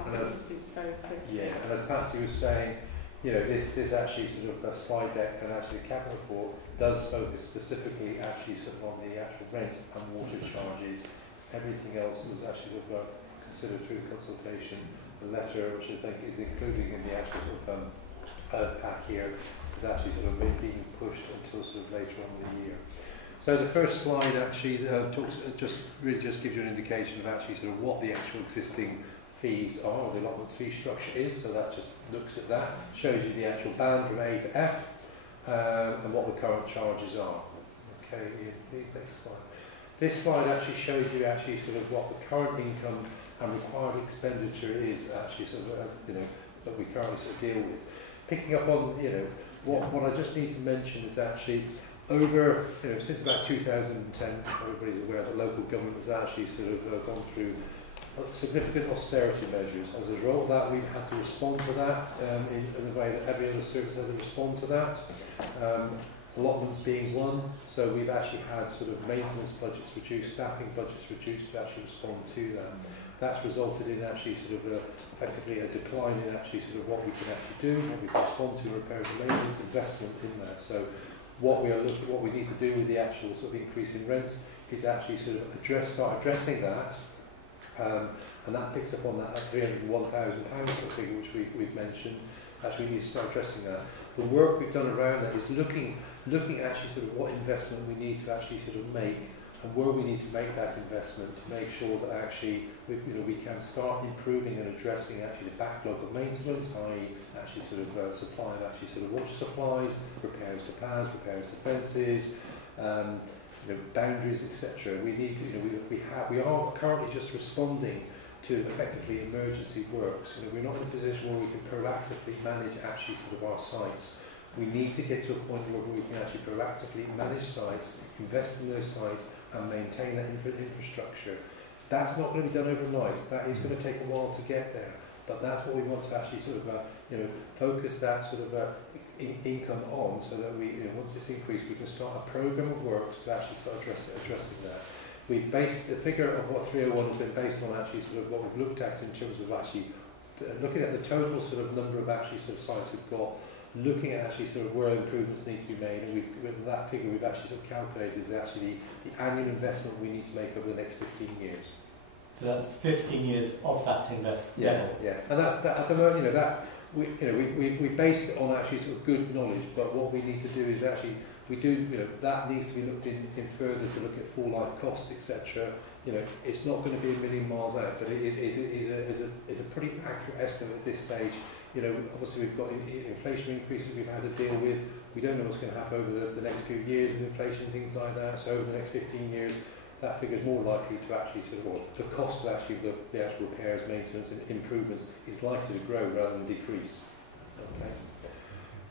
And as Patsy was saying, you know, this actually sort of a slide deck and actually the Cabinet report does focus specifically actually sort of on the actual rent and water charges. Everything else was actually sort of considered through the consultation. The letter, which I think is including in the actual sort of pack here, is actually sort of being pushed until sort of later on in the year. So the first slide actually talks just gives you an indication of actually sort of what the actual existing fees are, or the allotment fee structure is. So that just looks at that, shows you the actual band from A to F, and what the current charges are. Okay, Ian, please, next slide. This slide actually shows you actually sort of what the current income and required expenditure is actually sort of, that we currently sort of deal with. Picking up on, what I just need to mention is actually over, since about 2010, everybody's aware that local government has actually sort of gone through significant austerity measures. As a result of that, we've had to respond to that in the way that every other service had to respond to that. Allotments being one, so we've actually had sort of maintenance budgets reduced, staffing budgets reduced to actually respond to that. That's resulted in actually sort of effectively a decline in actually sort of what we can actually do, what we can respond to, repairs and maintenance, investment in that. So what we need to do with the actual sort of increase in rents is actually sort of start addressing that. And that picks up on that £301,000 figure which we've mentioned. Actually, we need to start addressing that. The work we've done around that is looking actually sort of what investment we need to actually sort of make, and where we need to make that investment to make sure that actually we can start improving and addressing actually the backlog of maintenance, i.e. actually sort of supply of actually sort of water supplies, repairs to paths, repairs to fences, boundaries, etc. We need to, we are currently just responding to effectively emergency works. You know, we're not in a position where we can proactively manage actually sort of our sites. We need to get to a point where we can actually proactively manage sites, invest in those sites, and maintain that infrastructure. That's not going to be done overnight. That is going to take a while to get there. But that's what we want to actually sort of, focus that sort of income on, so that we, once it's increased, we can start a program of works to actually start addressing that. We've based the figure of what 301 has been based on actually sort of what we've looked at in terms of actually looking at the total sort of number of actually sort of sites we've got, looking at actually sort of where improvements need to be made, and with that figure we've actually sort of calculated is actually the annual investment we need to make over the next 15 years. So that's 15 years of that investment. Yeah. And that's that. At the moment, we based it on actually sort of good knowledge. But what we need to do is actually that needs to be looked in further to look at full life costs, etc. It's not going to be a million miles out, but it is a pretty accurate estimate at this stage. Obviously we've got inflation increases we've had to deal with. We don't know what's going to happen over the next few years with inflation and things like that. So over the next 15 years. That figure is more likely to actually the cost of actually the actual repairs, maintenance and improvements is likely to grow rather than decrease. Okay.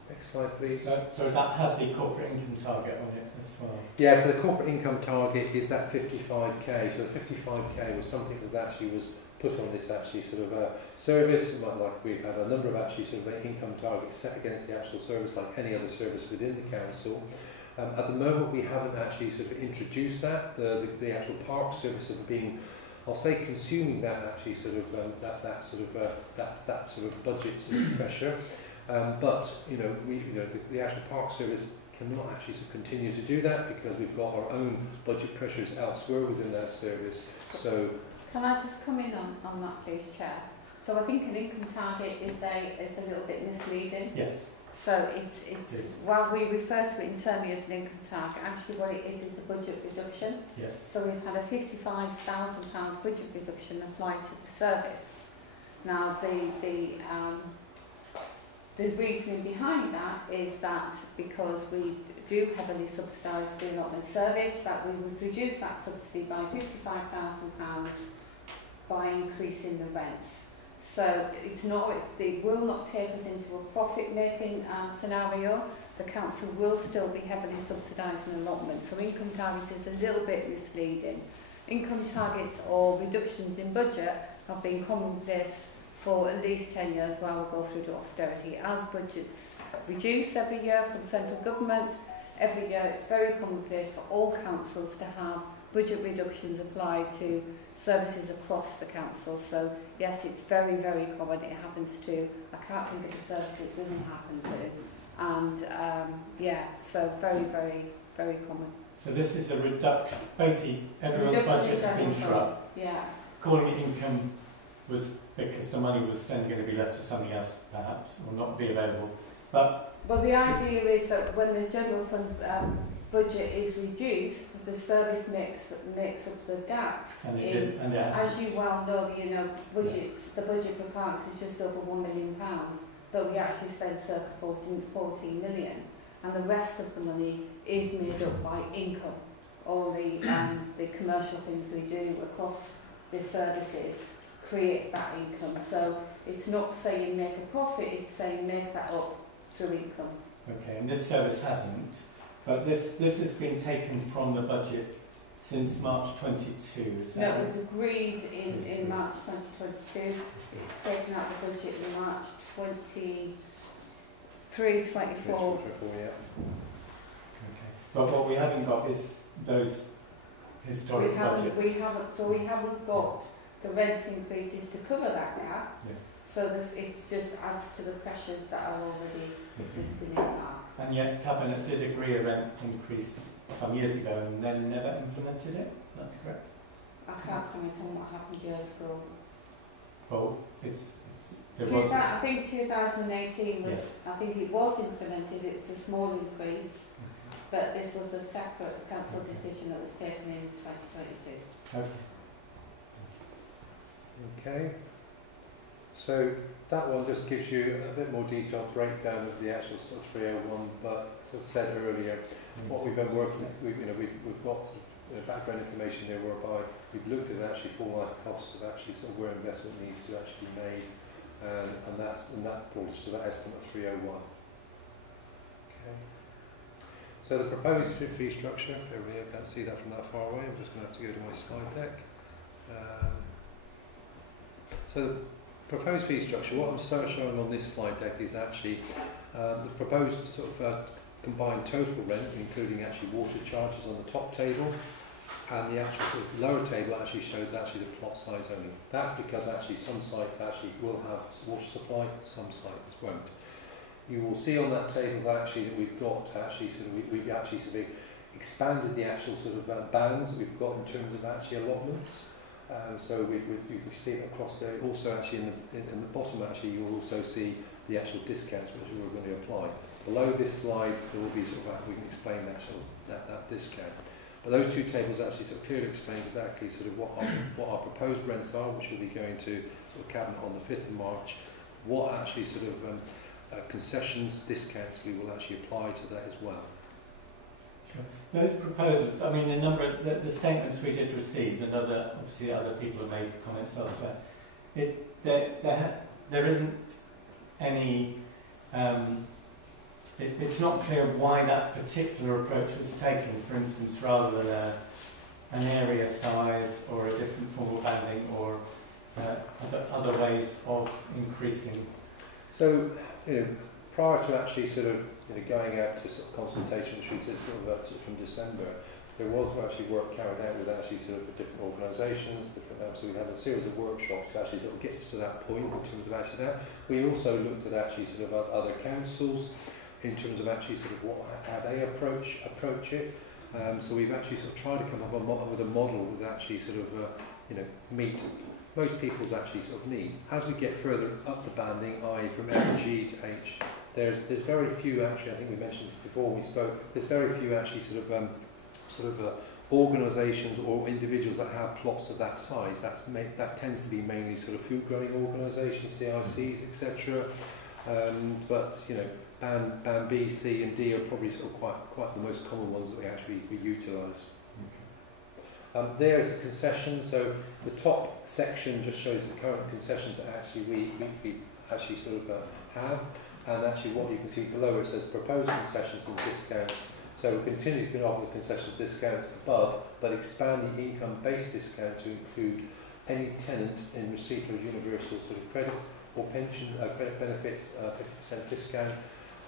Next slide please. So that had the corporate income target on it as well? Yeah, so the corporate income target is that 55k. So the 55k was something that actually was put on this actually sort of service, like we've had a number of actually sort of income targets set against the actual service like any other service within the council. At the moment, we haven't actually sort of introduced that. The actual park service of being, I'll say, consuming that actually sort of that sort of budget sort of pressure. But the actual park service cannot actually sort of continue to do that because we've got our own budget pressures elsewhere within that service. So, can I just come in on that, please, Chair? So I think an income target is a little bit misleading. Yes. So it's while we refer to it internally as an income target, actually what it is a budget reduction. Yes. So we've had a £55,000 budget reduction applied to the service. Now the reasoning behind that is that because we do heavily subsidise the allotment service, that we would reduce that subsidy by £55,000 by increasing the rents. So it will not take us into a profit-making scenario. The council will still be heavily subsidising allotment. So income targets is a little bit misleading. Income targets or reductions in budget have been commonplace for at least 10 years while we go through to austerity. As budgets reduce every year from central government, every year it's very commonplace for all councils to have budget reductions applied to services across the council. So yes, it's very, very common. It happens to, I can't think of a service it doesn't happen to. And so very, very, very common. So this is a reduction, basically everyone's budget has been shrunk. Yeah. Calling it income was because the money was then going to be left to something else perhaps, or not be available. But well, the idea is that when the general fund budget is reduced, the service makes up the gaps. And as you well know, the budget for parks is just over £1 million, but we actually spend circa 14 million, and the rest of the money is made up by income. All the commercial things we do across the services create that income. So it's not saying make a profit; it's saying make that up through income. Okay, and this service hasn't. But this has been taken from the budget since March 22, is that No, it was agreed in March 2022. It's taken out the budget in March 23-24. Yeah. Okay. But what we haven't got is those historic budgets. We haven't got the rent increases to cover that gap. Yeah. So it just adds to the pressures that are already existing in parks. And yet Cabinet did agree a rent increase some years ago and then never implemented it. That's correct. I can't comment on what happened years ago. Well, I think 2018 was. Yes. I think it was implemented. It was a small increase, but this was a separate council decision that was taken in 2022. Okay. So that one just gives you a bit more detailed breakdown of the actual sort of 301. But as I said earlier, what we've been working, we've got background information there whereby we've looked at actually full life costs of actually sort of where investment needs to actually be made, and that brought us to that estimate of 301. Okay. So the proposed fee structure, over here, I can't see that from that far away, I'm just going to have to go to my slide deck. So the proposed fee structure, what I'm showing on this slide deck is actually the proposed sort of combined total rent, including actually water charges on the top table, and the actual sort of lower table actually shows actually the plot size only. That's because actually some sites actually will have water supply, some sites won't. You will see on that table that actually that we've got actually sort of we've actually sort of expanded the actual sort of bands that we've got in terms of actually allotments. So you can see it across there. Also, actually in the bottom, actually you'll also see the actual discounts which we're going to apply. Below this slide, there will be sort of we can explain that discount. But those two tables actually sort of clearly explain exactly sort of what our proposed rents are, which will be going to sort of cabinet on the 5th of March. What actually sort of concessions, discounts we will actually apply to that as well. Sure. Those proposals, I mean, the statements we did receive, and obviously other people have made comments elsewhere, there isn't any, it's not clear why that particular approach was taken, for instance, rather than an area size or a different formal banding or other ways of increasing. So, prior to actually sort of going out to sort of consultation, which we did sort of from December, there was actually work carried out with actually sort of different organisations. So we had a series of workshops to actually sort of get us to that point in terms of actually that. We also looked at actually sort of other councils in terms of actually sort of how they approach it. So we've actually sort of tried to come up with a model that actually sort of meet most people's actually sort of needs. As we get further up the banding, i.e. from F, G to H, there's very few actually, I think we mentioned before we spoke, there's very few actually sort of organisations or individuals that have plots of that size. That tends to be mainly sort of food growing organisations, CICs, etc. But band B, C and D are probably sort of quite the most common ones that we utilise. There's the concessions. So the top section just shows the current concessions that actually we actually sort of have, and actually what you can see below it says proposed concessions and discounts. So we continue to offer the concessions discounts above, but expand the income-based discount to include any tenant in receipt of universal sort of credit or pension credit benefits, 50% discount,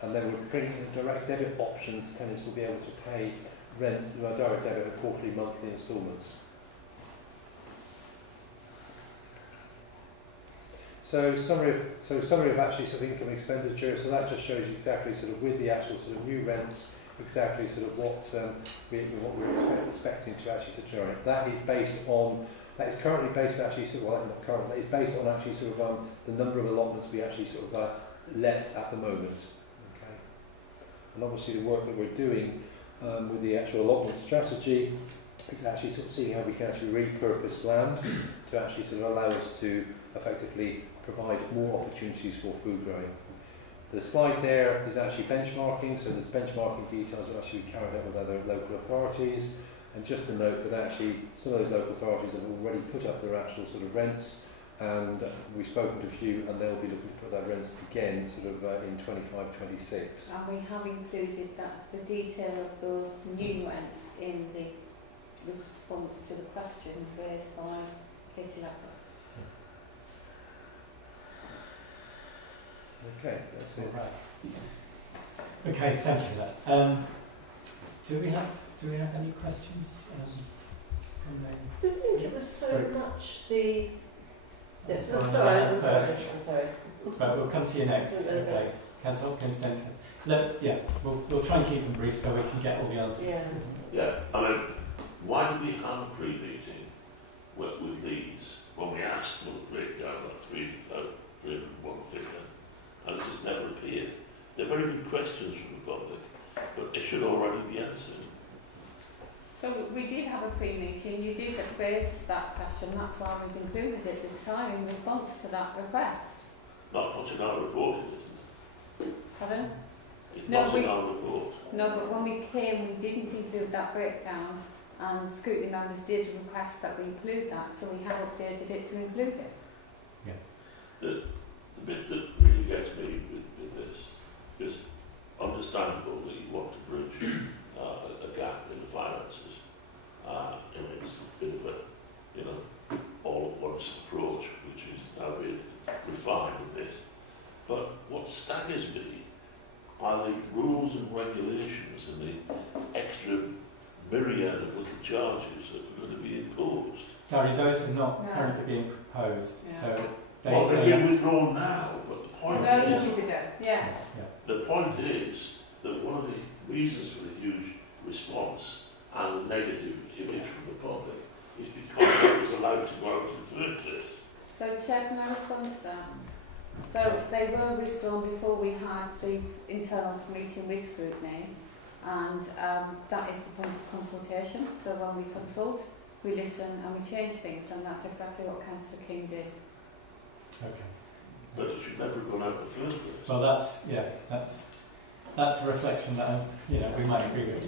and then we're bringing direct debit options. Tenants will be able to pay rent by direct debit or quarterly, monthly instalments. So summary of actually sort of income expenditure. So that just shows you exactly sort of with the actual sort of new rents, exactly sort of what we're expecting to actually sort of generate. That is currently based actually sort of, well, not currently, it's based on actually sort of the number of allotments we actually sort of let at the moment. Okay. And obviously the work that we're doing with the actual allotment strategy is actually sort of seeing how we can actually repurpose land to actually sort of allow us to effectively provide more opportunities for food growing. The slide there is actually benchmarking, so there's benchmarking details that actually carried out with other local authorities, and just to note that actually some of those local authorities have already put up their actual sort of rents, and we've spoken to a few and they'll be looking to put their rents again sort of in 25-26. And we have included the detail of those new rents in the response to the question raised by Katie Lapper. Okay, that's it. Right. Okay, thank you for that. Do we have any questions from the? I just think it was so much the. Yes, I'm sorry. Right, we'll come to you next. Okay, Councillor Hopkins, then. We'll try and keep them brief so we can get all the answers. Yeah. I mean, why do we have a pre-meeting with these when we asked for the breakdown of 301 figure? And this has never appeared. They're very good questions from the public, but they should already be answered. So we did have a pre-meeting, you did raise that question, that's why we've included it this time in response to that request. Not in our report, it isn't. Pardon? It's not in our report. No, but when we came, we didn't include that breakdown and Scrutiny members did request that we include that, so we have updated it to include it. The bit that really gets me with this is understandable that you want to bridge a gap in the finances. It's a bit of a, all-at-once approach, which is now being refined a bit. But what staggers me are the rules and regulations and the extra myriad of little charges that are going to be imposed. Gary, those are not currently being proposed, so they've been withdrawn now, but the point is... ages ago, yes. The point is that one of the reasons for the huge response and the negative image from the public is because it was allowed to go out in the first place. So, Chair, can I respond to that? So, they were withdrawn before we had the internal meeting with Scrutiny, and that is the point of consultation. So, when we consult, we listen and we change things, and that's exactly what Councillor King did. Okay. But it should never have gone out in the first place. Well, that's a reflection that we might agree with.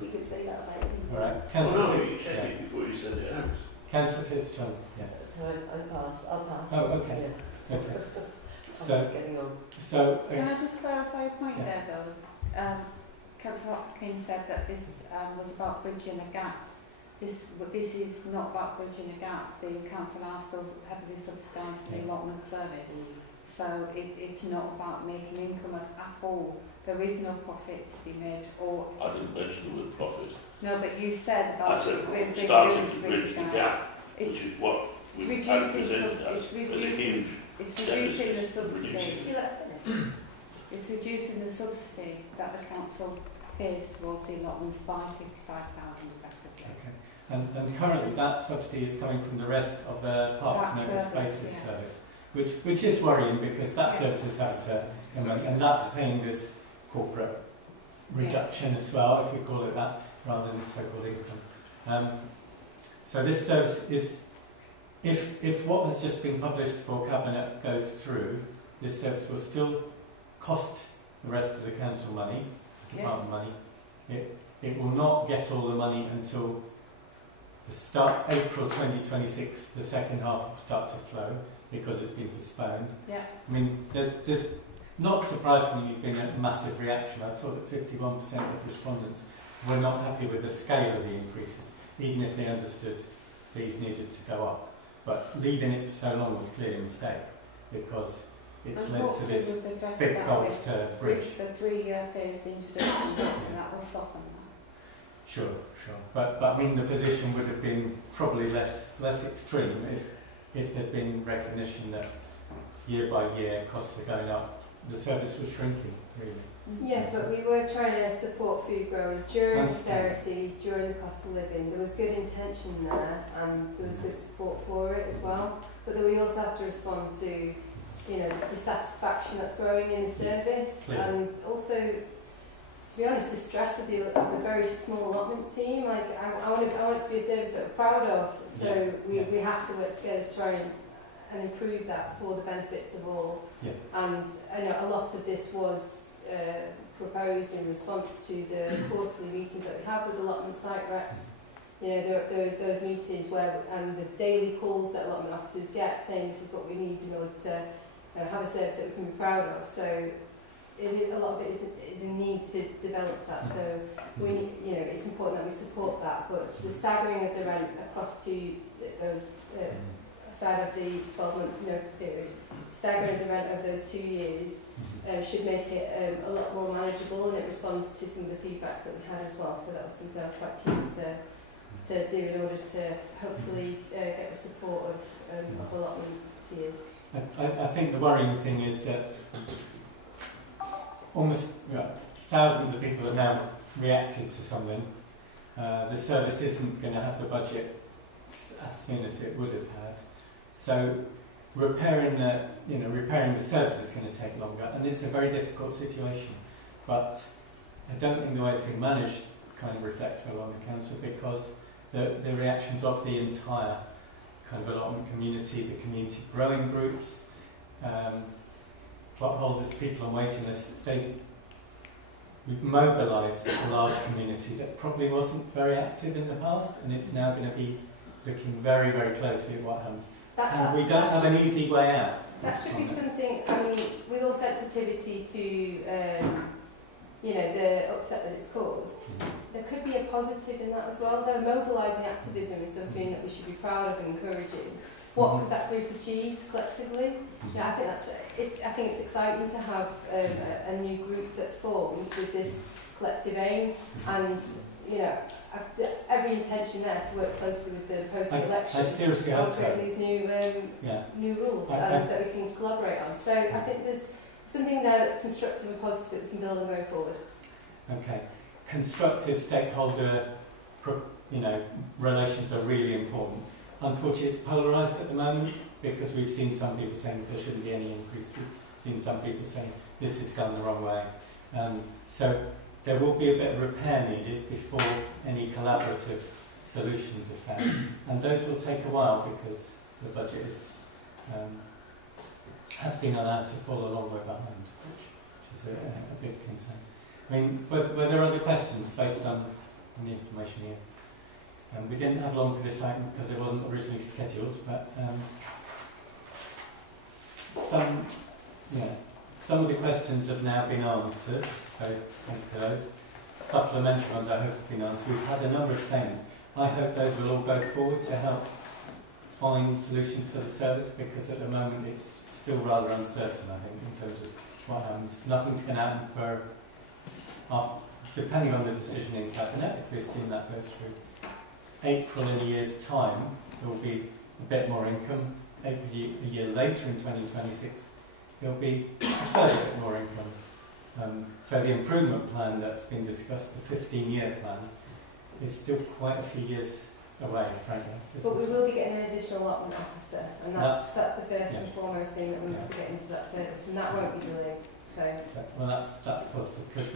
We could say that about it. All right, Councillor. No, you check it before you send it out. Councillor Fitzgerald, yeah. So I'll pass. Oh, okay. Yeah. Okay. So getting on. So can I just clarify a point there, Bill? Councillor Hopkins said that this was about bridging a gap. This is not about bridging a gap. The council are still heavily subsidised the allotment service. So it's not about making income at all. There is no profit to be made. I didn't mention the word profit. No, but you said about I said starting to bridge the gap, which is what it's we reducing the subsidy. It's reducing the subsidy that the council pays towards the allotments by 55,000 effectively. Okay. And currently that subsidy is coming from the rest of the Parks and Open Spaces service, which is worrying because that service is out and that's paying this corporate reduction as well, if we call it that, rather than the so-called income. So this service is, if what has just been published for Cabinet goes through, this service will still cost the rest of the council money, the department money. It will not get all the money until the start April 2026. The second half will start to flow because it's been postponed. Yeah. I mean, there's not surprisingly been a massive reaction. I saw that 51% of respondents were not happy with the scale of the increases, even if they understood these needed to go up. But leaving it for so long was clearly a mistake because it's led to this big gulf to bridge. With the 3-year phased introduction, that will soften that. Sure. But I mean, the position would have been probably less extreme if there'd been recognition that year by year costs are going up. The service was shrinking, really. Yeah, but we were trying to support food growers during austerity, during the cost of living. There was good intention there, and there was good support for it as well. But then we also have to respond to, the dissatisfaction that's growing in the service, and also, to be honest, the stress of the very small allotment team. Like I want it to be a service that we're proud of. So we have to work together to try and improve that for the benefits of all. Yeah. And I know a lot of this was proposed in response to the quarterly meetings that we have with allotment site reps. There are those meetings and the daily calls that allotment officers get saying this is what we need in order to have a service that we can be proud of. So a lot of it is a need to develop that. So it's important that we support that. But the staggering of the rent across to those side of the 12-month notice period, staggering the rent over those 2 years should make it a lot more manageable, and it responds to some of the feedback that we had as well. So that was something I was quite keen to do in order to hopefully get the support of allotments. I think the worrying thing is that almost thousands of people have now reacted to something. The service isn't going to have the budget as soon as it would have had. So repairing the service is going to take longer, and it's a very difficult situation. But I don't think the way it's been managed kind of reflects well on the council, because the reactions of the entire kind of allotment community, the community growing groups, plot holders, people on waiting lists, we've mobilised a large community that probably wasn't very active in the past, and it's now going to be looking very, very closely at what happens. And we don't have an easy way out. That should be something, I mean, with all sensitivity to, you know, the upset that it's caused, there could be a positive in that as well. Though mobilising activism is something that we should be proud of and encouraging. What could that group achieve collectively? Yeah, I think it's exciting to have a new group that's formed with this collective aim, and you know, every intention there to work closely with the post-election on creating these new rules that we can collaborate on. So I think there's something there that's constructive and positive that we can build and go forward. Okay, constructive stakeholder, relations are really important. Unfortunately, it's polarised at the moment because we've seen some people saying there shouldn't be any increase. We've seen some people saying this has gone the wrong way. So there will be a bit of repair needed before any collaborative solutions are found. And those will take a while because the budget has been allowed to fall a long way behind, which is a big concern. I mean, were there other questions based on the information here? We didn't have long for this item because it wasn't originally scheduled, but some of the questions have now been answered, so thank you for those. Supplementary ones I hope have been answered. We've had a number of statements. I hope those will all go forward to help find solutions for the service, because at the moment it's still rather uncertain, I think, in terms of what happens. Nothing's going to happen for, depending on the decision in Cabinet, if we assume that goes through. April in a year's time, there will be a bit more income. A year later in 2026, there will be a further bit more income. So the improvement plan that's been discussed, the 15-year plan, is still quite a few years away, frankly. But we will be getting an additional allotment officer, and that's the first and foremost thing that we need to get into that service, and that won't be delayed. Well, that's positive, because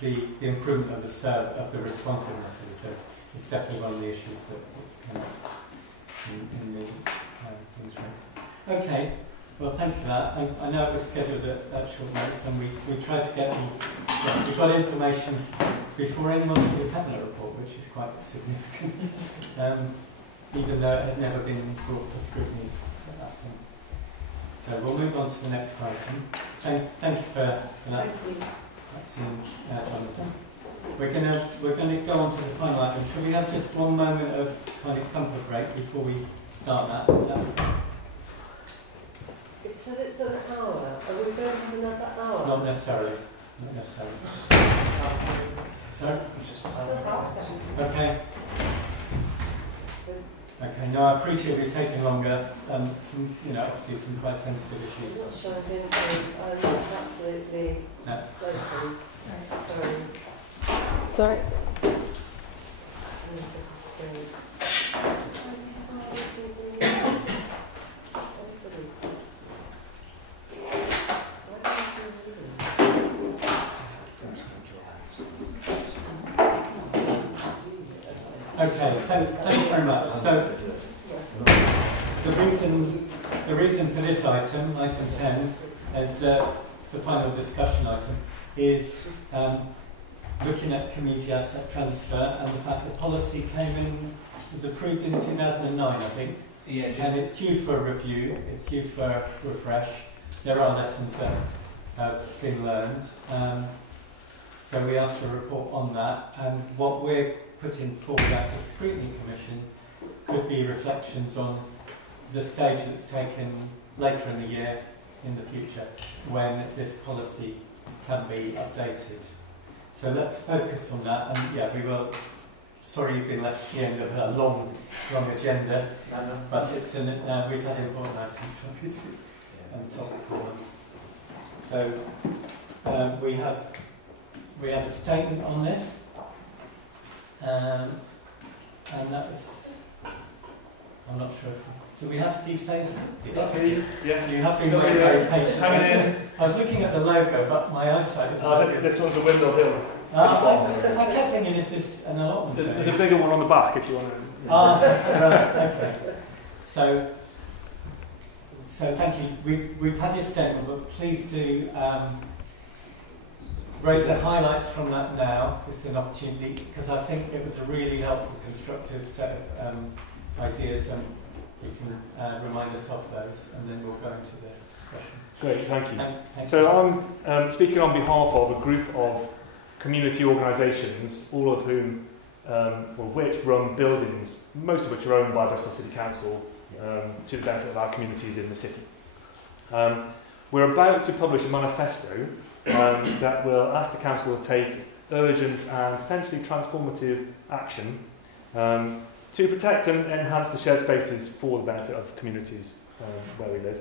the improvement of the responsiveness of the service is definitely one of the issues that's come up in the things raised. Okay, well, thank you for that. I know it was scheduled at short notice, and we tried to get we got information before anyone saw the Cabinet report, which is quite significant, even though it had never been brought for scrutiny at that point. So we'll move on to the next item. Thank you for that. Thank you. Maxine, Jonathan. We're going to go on to the final item. Should we have just one moment of kind of comfort break before we start that? Is that? It said it's an hour. Are we going to have another hour? Not necessarily. Not necessarily. Sorry? Okay. Okay. No, I appreciate you taking longer. Some, obviously some quite sensitive issues. I'm not sure I've been absolutely vocal. Sorry. Sorry. Okay, thanks very much. So the reason for this item 10, is the final discussion item, is looking at community asset transfer, and the fact the policy was approved in 2009, I think. Yeah. And it's due for review, it's due for refresh. There are lessons that have been learned. So we asked for a report on that, and what we're putting forward as a Scrutiny Commission could be reflections on the stage that's taken later in the year, in the future, when this policy can be updated. So let's focus on that, and we will. Sorry you've been left at the end of a long agenda, but it's we've had important items, obviously, and topical ones. So we have a statement on this, and that was. I'm not sure. Do we have Steve saying something? Yes. You have been very patient. I was looking at the logo, but my eyesight is not good. This one's the Windmill Hill. I kept thinking, is this an allotment? There's a bigger one on the back if you want to. Right, okay. So thank you. We've had your statement, but please do raise the highlights from that now. This is an opportunity, because I think it was a really helpful, constructive set of ideas, and you can remind us of those, and then we'll go into the discussion. Great, thank you. Thanks. So I'm speaking on behalf of a group of community organisations, all of whom, which run buildings, most of which are owned by Bristol City Council, to the benefit of our communities in the city. We're about to publish a manifesto that will ask the council to take urgent and potentially transformative action to protect and enhance the shared spaces for the benefit of communities where we live.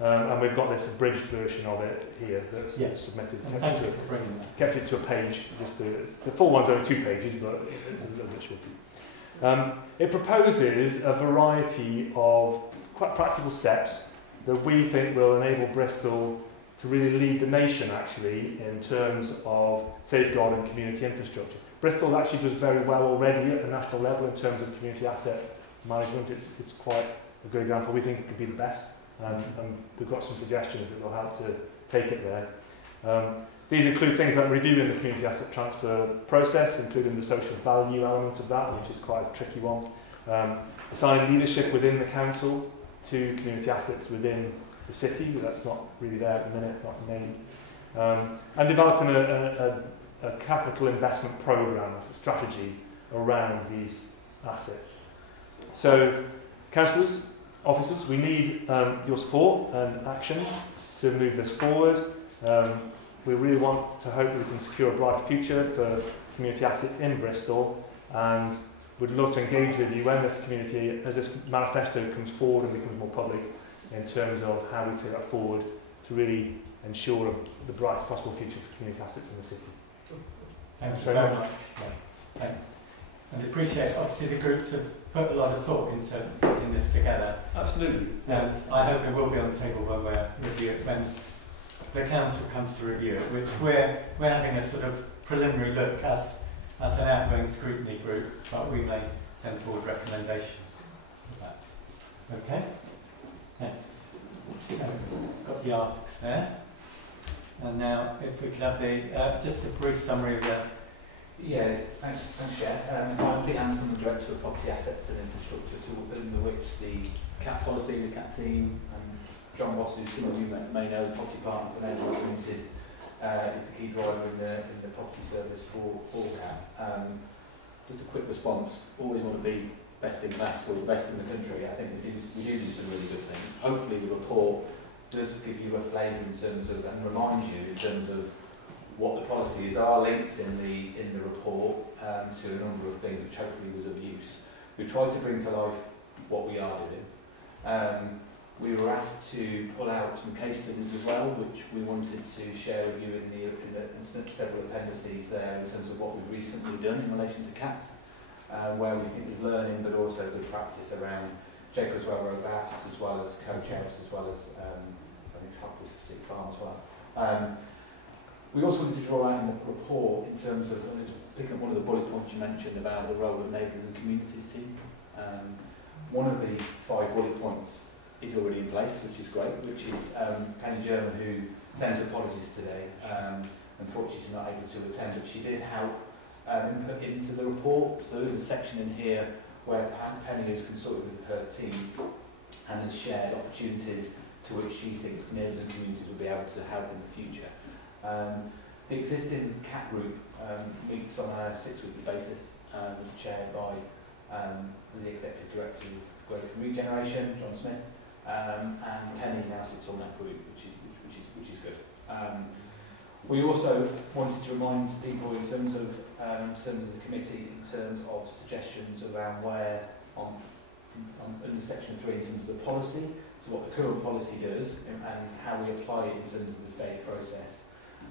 And we've got this abridged version of it here that's submitted. Thank you for bringing that. Kept it to a page. Just the full one's only 2 pages, but it's a little bit shorter. It proposes a variety of quite practical steps that we think will enable Bristol to really lead the nation, actually, in terms of safeguarding community infrastructure. Bristol actually does very well already at the national level in terms of community asset management. It's quite a good example. We think it could be the best. And we've got some suggestions that will help to take it there. These include things like reviewing the community asset transfer process, including the social value element of that, which is quite a tricky one. Assign leadership within the council to community assets within the city, but that's not really there at the minute, not named. And developing a capital investment programme, a strategy around these assets. So, councillors, officers, we need your support and action to move this forward. We really want to hope that we can secure a brighter future for community assets in Bristol, and would love to engage with you when this community, as this manifesto comes forward and becomes more public, in terms of how we take that forward to really ensure the brightest possible future for community assets in the city. Thank you very much. Thanks. And I appreciate, obviously the groups have put a lot of thought into putting this together. Absolutely. And I hope it will be on the table when when the council comes to review it, which we're having a sort of preliminary look as an outgoing scrutiny group, but we may send forward recommendations for that. Okay? Thanks. So, got the asks there. And now, if we could have just a brief summary of the... Yeah, thanks, Chair. I'm Pete Anderson, the Director of Property Assets and Infrastructure, under which the CAT policy, the CAT team, and John Ross, who some of you may know, the property partner for neighbourhood communities, is the key driver in the property service for CAT. Just a quick response, always want to be best in class or the best in the country. I think we do some really good things. Hopefully the report does give you a flavour in terms of, and reminds you in terms of what the policies are, links in the report to a number of things which hopefully was of use. We tried to bring to life what we are doing. We were asked to pull out some case studies as well, which we wanted to share with you in the several appendices there in terms of what we've recently done in relation to cats, where we think there's learning but also good practice around Jacob's Well Road baths, as well as coach house, as well as I think Sick Farm as well. We also wanted to draw out in the report in terms of, picking up one of the bullet points you mentioned about the role of neighbourhood and communities team. One of the 5 bullet points is already in place, which is great, which is Penny German, who sent apologies today. Unfortunately, she's not able to attend, but she did help input into the report. So there's a section in here where Penny has consulted with her team and has shared opportunities to which she thinks neighbours and communities will be able to help in the future. The existing CAT group meets on a 6-weekly basis, chaired by the Executive Director of Growth and Regeneration, John Smith, and Penny now sits on that group, which is good. We also wanted to remind people in terms of the committee, in terms of suggestions around where under section 3 in terms of the policy, so what the current policy does and how we apply it in terms of the stage process.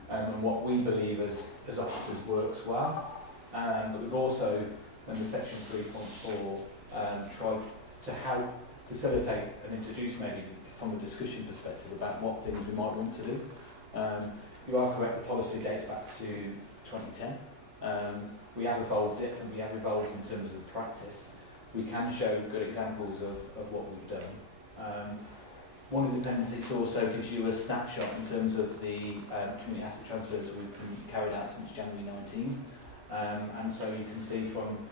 And what we believe as officers works well. But we've also, under section 3.4, tried to help facilitate and introduce maybe from a discussion perspective about what things we might want to do. You are correct, the policy dates back to 2010. We have evolved it, and we have evolved in terms of practice. We can show good examples of what we've done. One of the appendices also gives you a snapshot in terms of the community asset transfers we've been carried out since January 19. And so you can see from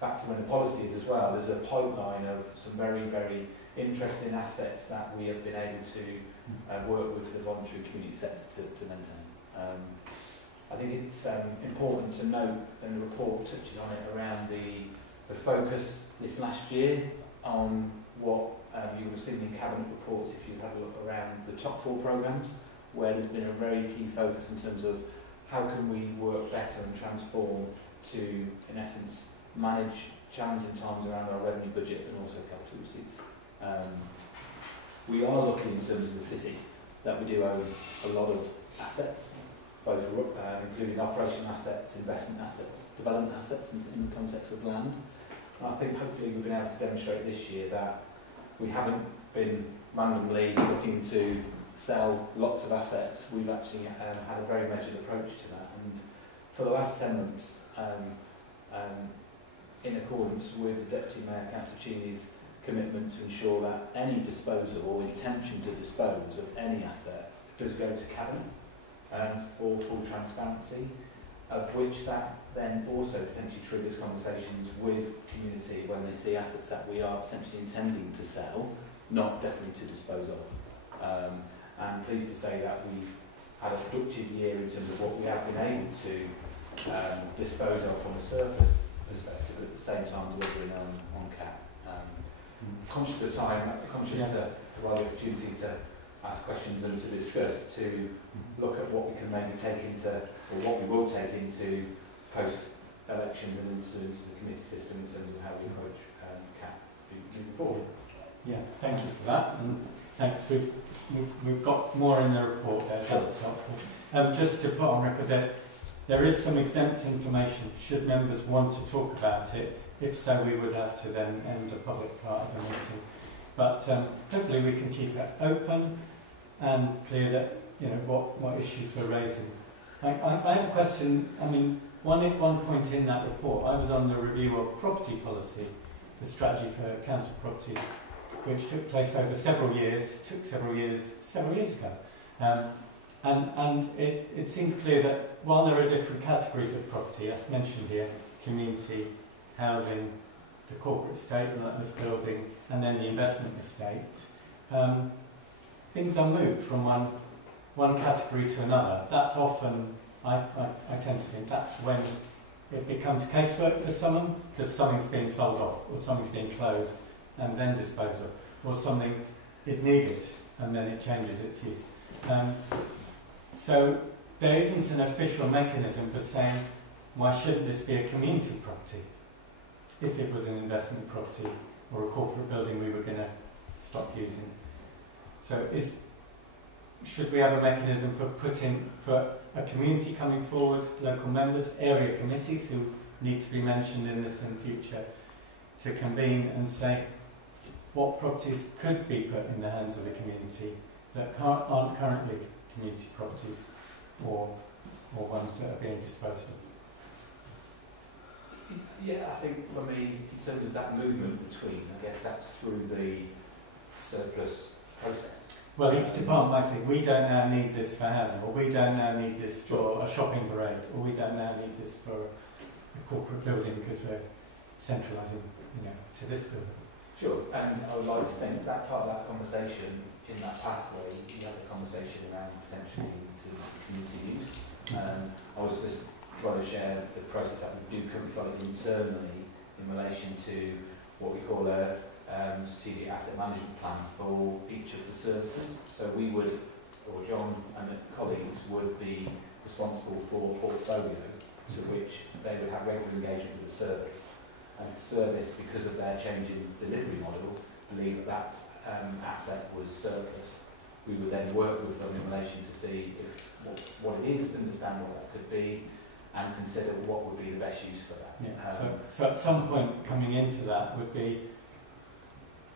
back to when the policy is as well, there's a pipeline of some very, very interesting assets that we have been able to work with the voluntary community sector to maintain. I think it's important to note, and the report touches on it, around the focus this last year on what you will have seen in cabinet reports if you have a look around the top 4 programmes, where there's been a very key focus in terms of how can we work better and transform to, in essence, manage challenging times around our revenue budget and also capital receipts. We are looking in terms of the city that we do own a lot of assets, both including operational assets, investment assets, development assets in the context of land. And I think hopefully we've been able to demonstrate this year that we haven't been randomly looking to sell lots of assets. We've actually had a very measured approach to that. And for the last 10 months, in accordance with the Deputy Mayor, Councillor Cheney's commitment to ensure that any disposal or intention to dispose of any asset does go to Cabinet for full transparency, of which that then also potentially triggers conversations with community when they see assets that we are potentially intending to sell, not definitely to dispose of. And pleased to say that we've had a productive year in terms of what we have been able to dispose of from a surface perspective, at the same time delivering on cap. Conscious of the time, conscious to provide the opportunity to ask questions and to discuss, to look at what we can maybe take into, or what we will take into post-elections and into the committee system in terms of how we approach cap moving forward. Yeah, thank you for that, and thanks. We've got more in the report there, that's helpful. Just to put on record that there is some exempt information should members want to talk about it. If so, we would have to then end the public part of the meeting. But hopefully we can keep it open and clear that, you know, what issues we're raising. I have a question. I mean, one point in that report, I was on the review of property policy, the strategy for council property, which took place over several years, several years ago. And it seems clear that while there are different categories of property, as mentioned here, community, housing, the corporate estate, the building, and then the investment estate, things are moved from one category to another. That's often, I tend to think, that's when it becomes casework for someone, because something's being sold off, or something's being closed and then disposed of, or something is needed and then it changes its use. So there isn't an official mechanism for saying, why shouldn't this be a community property? If it was an investment property or a corporate building we were going to stop using. So should we have a mechanism for a community coming forward, local members, area committees who need to be mentioned in this in the future, to convene and say what properties could be put in the hands of the community that aren't currently community properties or ones that are being disposed of? Yeah, I think for me, in terms of that movement between, I guess that's through the surplus process. Well, each department might say, we don't now need this for housing, or we don't now need this for a shopping parade, or we don't now need this for a corporate building because we're centralising, to this building. Sure, and I would like to think that part of that conversation, in that pathway, you have a conversation around potentially to community use. I was just trying to share the process that we do currently follow internally in relation to what we call a strategic asset management plan for each of the services. So we would, or John and the colleagues would be responsible for a portfolio to which they would have regular engagement with the service. And if the service, because of their change in delivery model, believe that asset was surplus, we would then work with them in relation to see what it is, understand what that could be, and consider what would be the best use for that. Yeah. So at some point coming into that would be,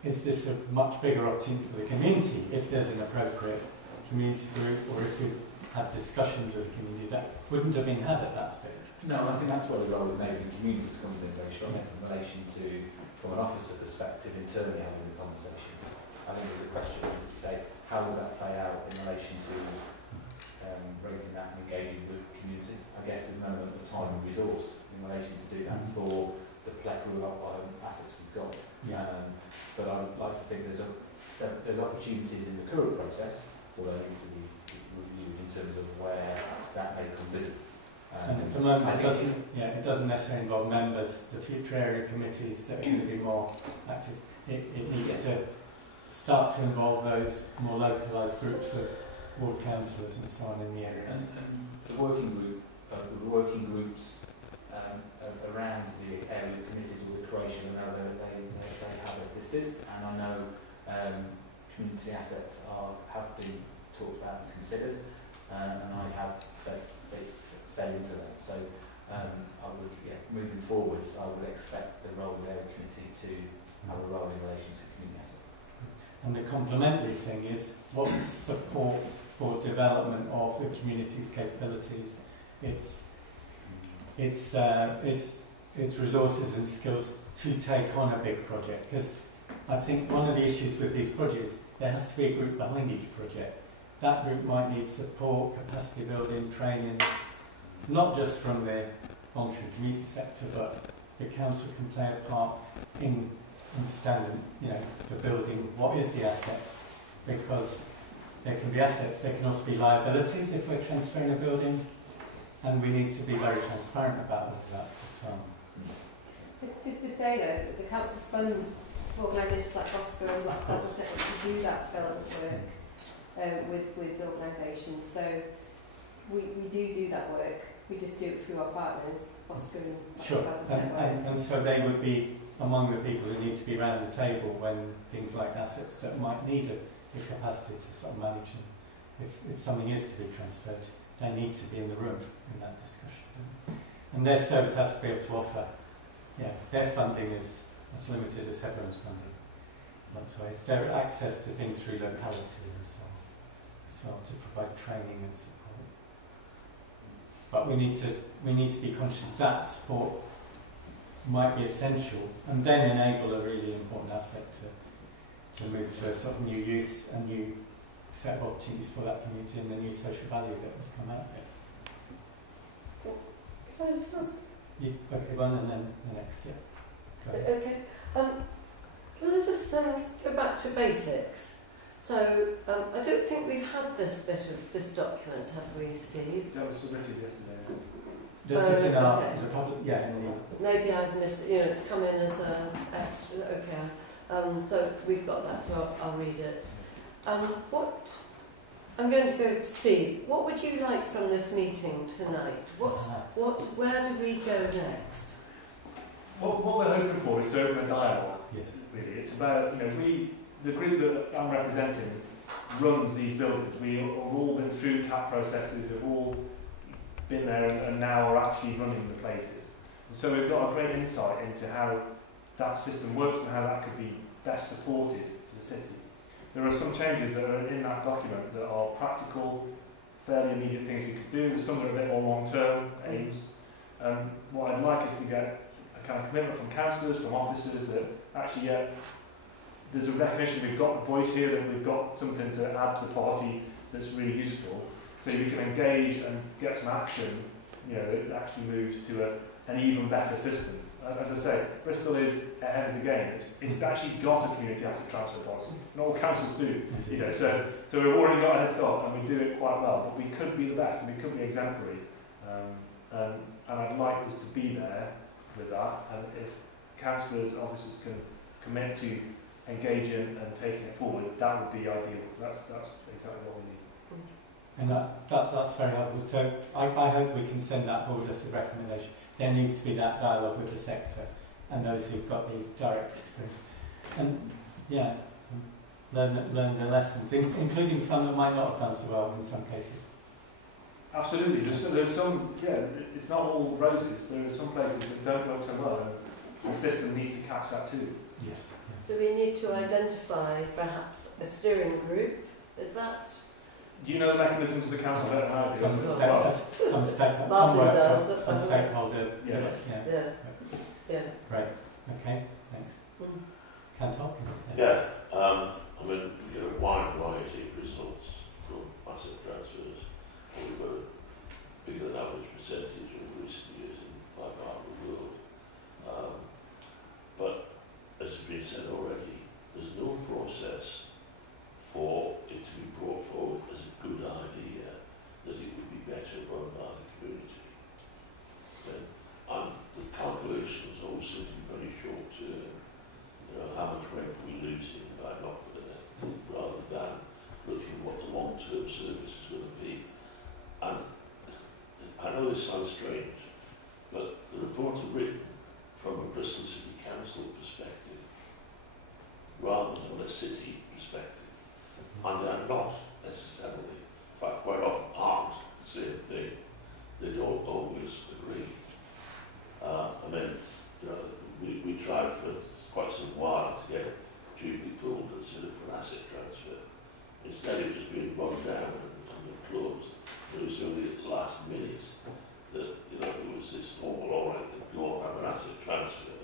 is this a much bigger opportunity for the community if there's an appropriate community group, or if we have discussions with the community that wouldn't have been had at that stage? No, I think that's where the role of maybe communities comes in very strongly in relation to, from an officer perspective, internally having the conversation. I think there's a question to say, how does that play out in relation to raising that and engaging with the community? I guess there's an element of time and resource in relation to do that for the plethora of assets we've got. But I would like to think there's opportunities in the current process, although it needs to be reviewed in terms of where that may come visible. And at the moment, it doesn't necessarily involve members. The future area committees that are going to be more active, it needs to start to involve those more localised groups of ward councillors and so on in the areas. And the working groups around the area committees or the creation, I know they have existed, and I know community assets have been talked about and considered, and I have fell into that. So I would, moving forwards, I would expect the role of the area committee to have a role in relation to community assets. And the complementary thing is what support for development of the community's capabilities, its resources and skills to take on a big project. Because I think one of the issues with these projects, there has to be a group behind each project. That group might need support, capacity building, training, not just from the voluntary community sector, but the council can play a part in understanding, the building, what is the asset, because there can be assets, there can also be liabilities if we're transferring a building, and we need to be very transparent about that as well. Just to say though, the council funds organisations like Oscar and like Southern Sector to do that development work with organisations. So we do that work. We just do it through our partners, Oscar and Sure, and so they would be among the people who need to be around the table when things like assets that might need the capacity to sort of manage them. If something is to be transferred, they need to be in the room in that discussion. And their service has to be able to offer, their funding is as limited as everyone's funding. Lots of ways. Their access to things through locality and so on, as well, to provide training and support. But we need to be conscious that support might be essential, and then enable a really important asset to move to a sort of new use, a new set of opportunities for that community, and the new social value that would come out of it. Can I just ask? Okay, one and then the next, Go ahead. Okay. Can I just go back to basics? So I don't think we've had this bit of this document, have we, Steve? That was submitted yesterday. This is in our okay. Republic, in the... Maybe I've missed it, it's come in as an extra, okay. So we've got that, so I'll read it. I'm going to go to Steve. What would you like from this meeting tonight? Where do we go next? What we're hoping for is to open a dialogue. Yes. Really, it's about the group that I'm representing runs these buildings. We have all been through CAP processes. We've all been there and now are actually running the places. And so we've got a great insight into how that system works and how that could be best supported for the city. There are some changes that are in that document that are practical, fairly immediate things we could do. There's some that are a bit more long-term aims. What I'd like is to get a kind of commitment from councillors, from officers, that actually, there's a recognition we've got a voice here and we've got something to add to the party that's really useful, so we can engage and get some action, that actually moves to an even better system. As I say, Bristol is ahead of the game. It's actually got a community asset transfer policy. Not all councils do, so we've already got a head start and we do it quite well, but we could be the best and we could be exemplary. And I'd like us to be there with that, and if councillors, officers can commit to engaging and taking it forward, that would be ideal. That's exactly what we need. And that's very helpful. So I hope we can send that forward as a recommendation. There needs to be that dialogue with the sector and those who've got the direct experience. And learn the lessons, including some that might not have done so well in some cases. Absolutely. There's some, it's not all roses. There are some places that don't work so well, and the system needs to catch that too. Yes. Do we need to identify perhaps a steering group? Is that... Do you know the mechanisms of the council? I don't know. Some stakeholder. Yeah. Right. Okay. Thanks. Councillor Hopkins. I mean, always thinking very short term. You know, how much rent we losing by not rather than looking what the long-term service is going to be. And I know this sounds strange, but the reports are written from a Bristol City Council perspective rather than a city perspective. And they are not necessarily, in fact quite often aren't the same thing. They don't always agree. And then, you know, we tried for quite some while to get Jubilee pulled and set up for an asset transfer. Instead of just being run down and closed, it was only at the last minute that, you know, there was this, oh, well, all right, you all have an asset transfer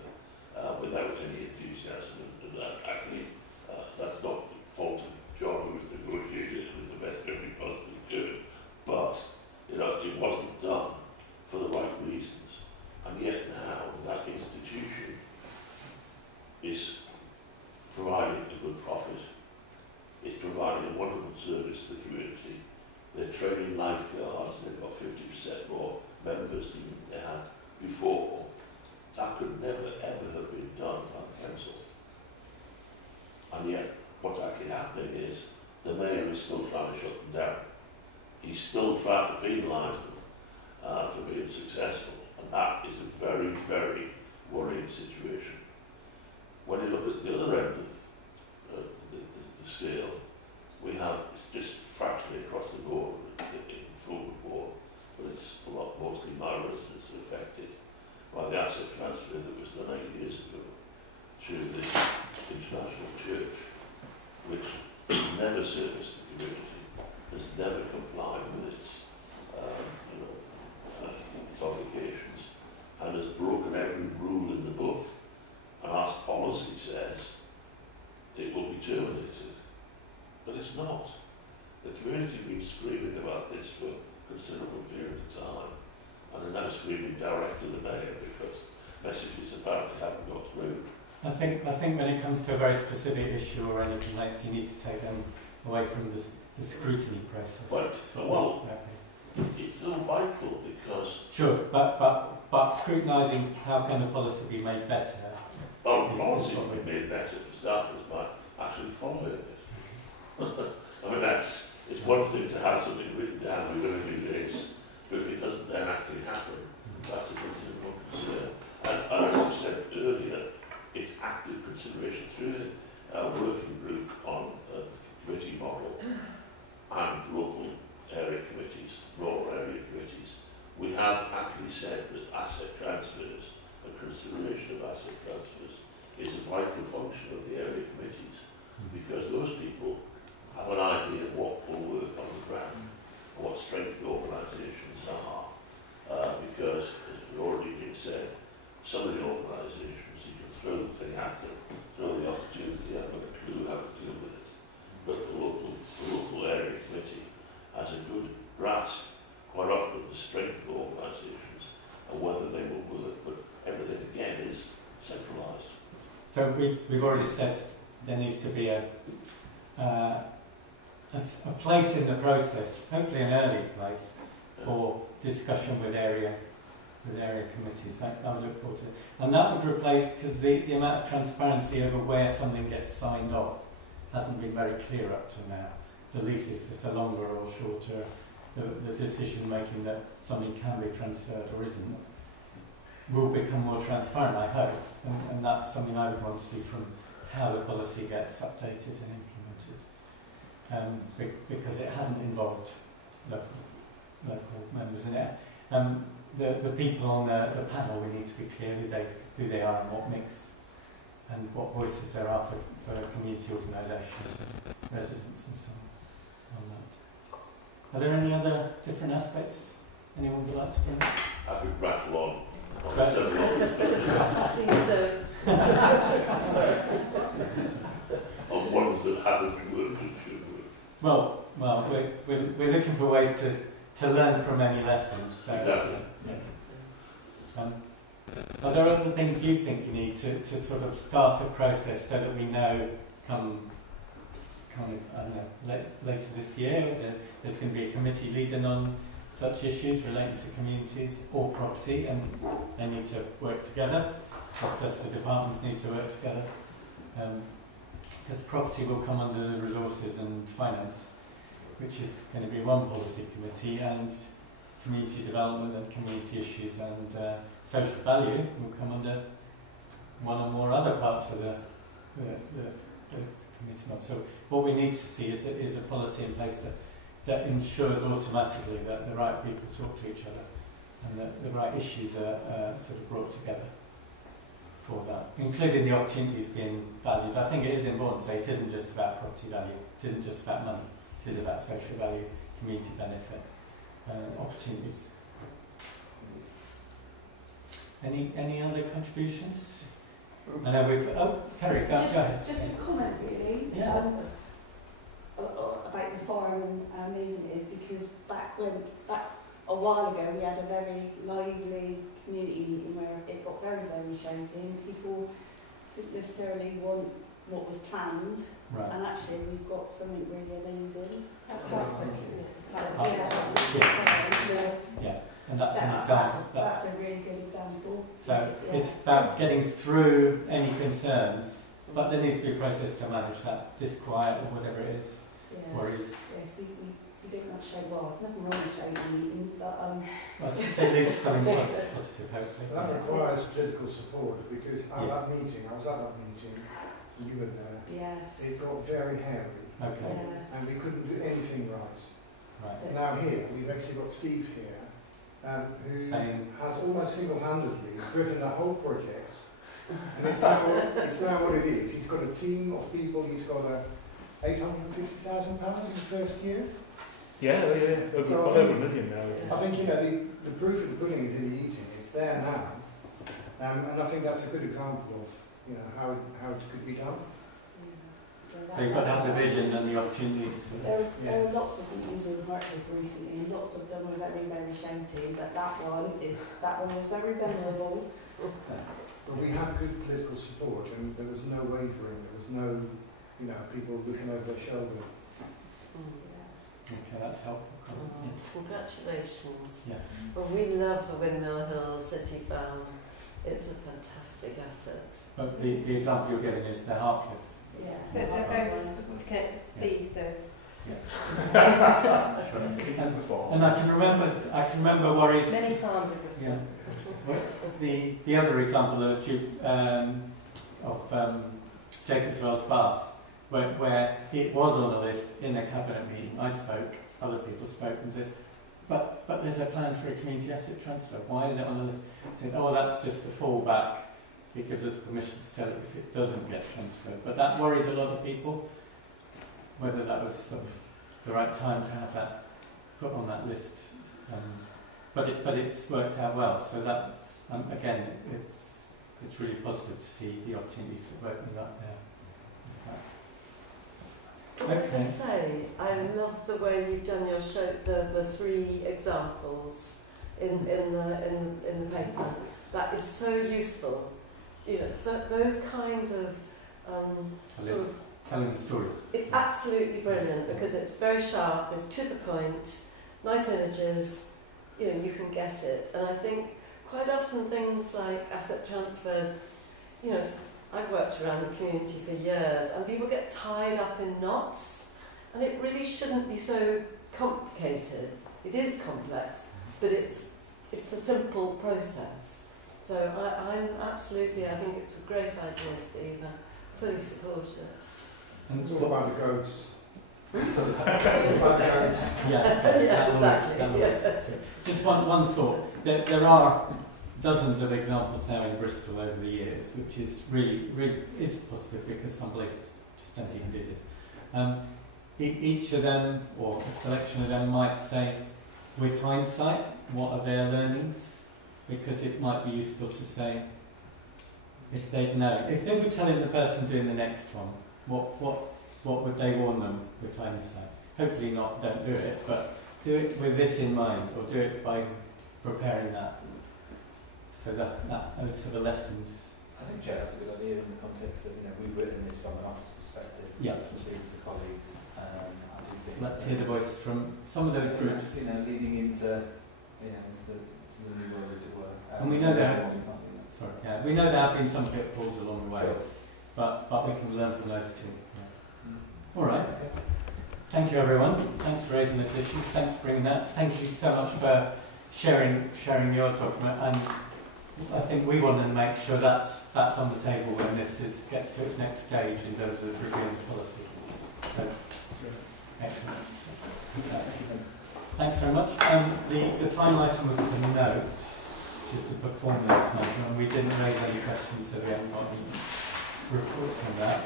without any enthusiasm. And actually, that's not the fault of John, who was negotiated with the best every possibly could. But, you know, it wasn't done for the right reasons. And yet now, that institution is providing a good profit. It's providing a wonderful service to the community. They're training lifeguards. They've got 50% more members than they had before. That could never ever have been done by the council. And yet, what's actually happening is the mayor is still trying to shut them down. He's still trying to penalise them for being successful. And that is a very, very worrying situation. When you look at the other end of the scale, we have, it's just fractionally across the board in full report, but it's a lot, mostly my residents are affected by the asset transfer that was done 8 years ago to the International Church, which never serviced the community, has never complied with its obligations, and has broken every rule in the book. And our policy says it will be terminated, but it's not. The community have been screaming about this for a considerable period of time, and are now screaming direct to the mayor because messages apparently haven't got through. I think when it comes to a very specific issue or any complaints, you need to take them away from the scrutiny process. Well, it's so vital because... Sure, but scrutinising how can the policy be made better? Well, the policy can be made better for starters by actually following it. I mean, it's one thing to have something written down, we're going to do this, but if it doesn't then actually happen, that's a considerable concern. And as you said earlier, it's active consideration through a working group on the committee model and local area committees, rural area committees. We have actually said that asset transfers and consideration of asset transfers is a vital function of the area committees, because those people have an idea of what will work on the ground, what strength the organisations are, because, as we've already been said, some of the organisations, you can throw the thing at them, throw the opportunity, haven't got a clue how to deal with it. But the local area committee has a good grasp, quite often, of the strength of organisations and whether they will work, but everything again is centralised. So we've already said there needs to be a place in the process, hopefully an early place, for discussion with area committees. I would look forward to it. And that would replace, because the amount of transparency over where something gets signed off hasn't been very clear up to now. The leases that are longer or shorter, the decision making that something can be transferred or isn't, will become more transparent, I hope. And that's something I would want to see from how the policy gets updated and implemented. Because it hasn't involved local members in it. The people on the panel, we need to be clear who they are and what mix and what voices there are for community organisations, residents and so on that. Are there any other different aspects anyone would like to bring up? I could rattle on. Please don't. On ones that haven't worked and should work. Well, we're looking for ways to learn from any lessons. So, exactly. Yeah. Are there other things you think you need to sort of start a process so that we know later this year there's going to be a committee leading on such issues relating to communities or property, and they need to work together? just does the departments need to work together? Because property will come under the resources and finance, which is going to be one policy committee, and community development and community issues and social value will come under one or more other parts of the community model. So what we need to see is a policy in place that ensures automatically that the right people talk to each other and that the right issues are sort of brought together for that, including the opportunities being valued. I think it is important to say it isn't just about property value, it isn't just about money, it is about social value, community benefit, opportunities. Any other contributions? I know we've... Oh, Kerry, go ahead. Just a comment, really. Yeah. About the farm and how amazing it is, because back a while ago we had a very lively community meeting where it got very, very shouting. People didn't necessarily want what was planned, right. And actually we've got something really amazing. That's Thank you. isn't it? Yeah, and that's an example. That's a really good example. So it's about getting through any concerns, but there needs to be a process to manage that disquiet or whatever it is. Worries. Yes, we don't much show well. There's nothing wrong with showing meetings, but well, I should say lead to something positive, hopefully. That requires political support, because at that meeting, I was at that meeting, you were there. Yes. It got very hairy. Okay. Yes. And we couldn't do anything right. Right. Now here, we've actually got Steve here, who has almost single-handedly driven the whole project. And it's now what it is. He's got a team of people. He's got £850,000 in the first year. Yeah. Over a million now. I think the proof of the pudding is in the eating. It's there now, and I think that's a good example of how it could be done. So you've got to have the vision and the opportunities. There were lots of meetings in Hartford recently, and lots of them were very, very shouty, but that one was very memorable. But we had good political support, and there was no wavering. There was no, people looking over their shoulder. Okay, that's helpful. Yeah. Congratulations. Yeah. Well, we love the Windmill Hill City Farm. It's a fantastic asset. But the example you're giving is the Hartcliffe. Yeah. But they're both connected to Steve, so... And I can remember worries. Many farms in Bristol. Yeah. The other example of Jacobs Wells Baths, where it was on the list in a cabinet meeting. I spoke, other people spoke and said, but there's a plan for a community asset transfer. Why is it on the list? I said, oh, that's just a fallback. It gives us permission to sell it if it doesn't get transferred. But that worried a lot of people, whether that was sort of the right time to have that put on that list. But it's worked out well. So that's again, it's really positive to see the opportunities that are opening up there. Can I just say, I love the way you've done your show, the three examples in the paper. That is so useful. Those kind of sort of telling the stories. It's absolutely brilliant because it's very sharp, it's to the point, nice images. You can get it. And I think quite often things like asset transfers, I've worked around the community for years, and people get tied up in knots, and it really shouldn't be so complicated. It is complex, but it's a simple process. So I think it's a great idea, Steve. I fully support it. And it's all about the goats. Yeah, exactly. Just one thought. There are dozens of examples now in Bristol over the years, which is really is positive because some places just don't even do this. Each of them, or a selection of them, might say, with hindsight, what are their learnings? Because it might be useful to say, if they'd known, if they were telling the person doing the next one, what would they warn them with hindsight? Hopefully not, don't do it, but do it with this in mind, or do it by preparing that. So that those sort of lessons. I think, Chair, that's a good idea in the context of, we've written this from an office perspective, from speaking to colleagues. I do think let's hear the voice from some of those groups. Leading into, into the new world, as it were. And we know that sorry. Yeah, we know there have been some pitfalls along the way, but we can learn from those too. Yeah. All right. Thank you, everyone. Thanks for raising those issues. Thanks for bringing that. Thank you so much for sharing your document. And I think we want to make sure that's on the table when this gets to its next stage in terms of reviewing policy. So, excellent. Thanks very much. The final item was the notes, which is the performance management. And we didn't raise any questions, so we haven't got any reports on that.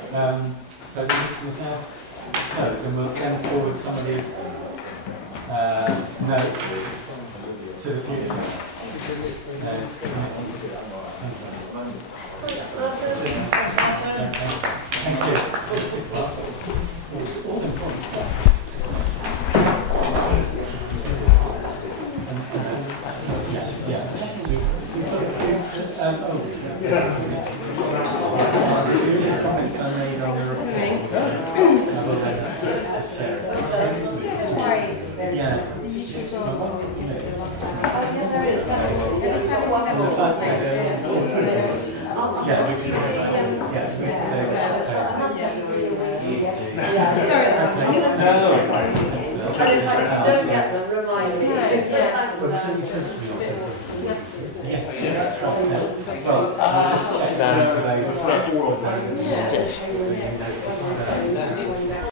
So the meeting is now closed, and we'll send forward some of these notes to the future committees. Thank you. All important stuff. Comments I made on the report. Yeah. Yes.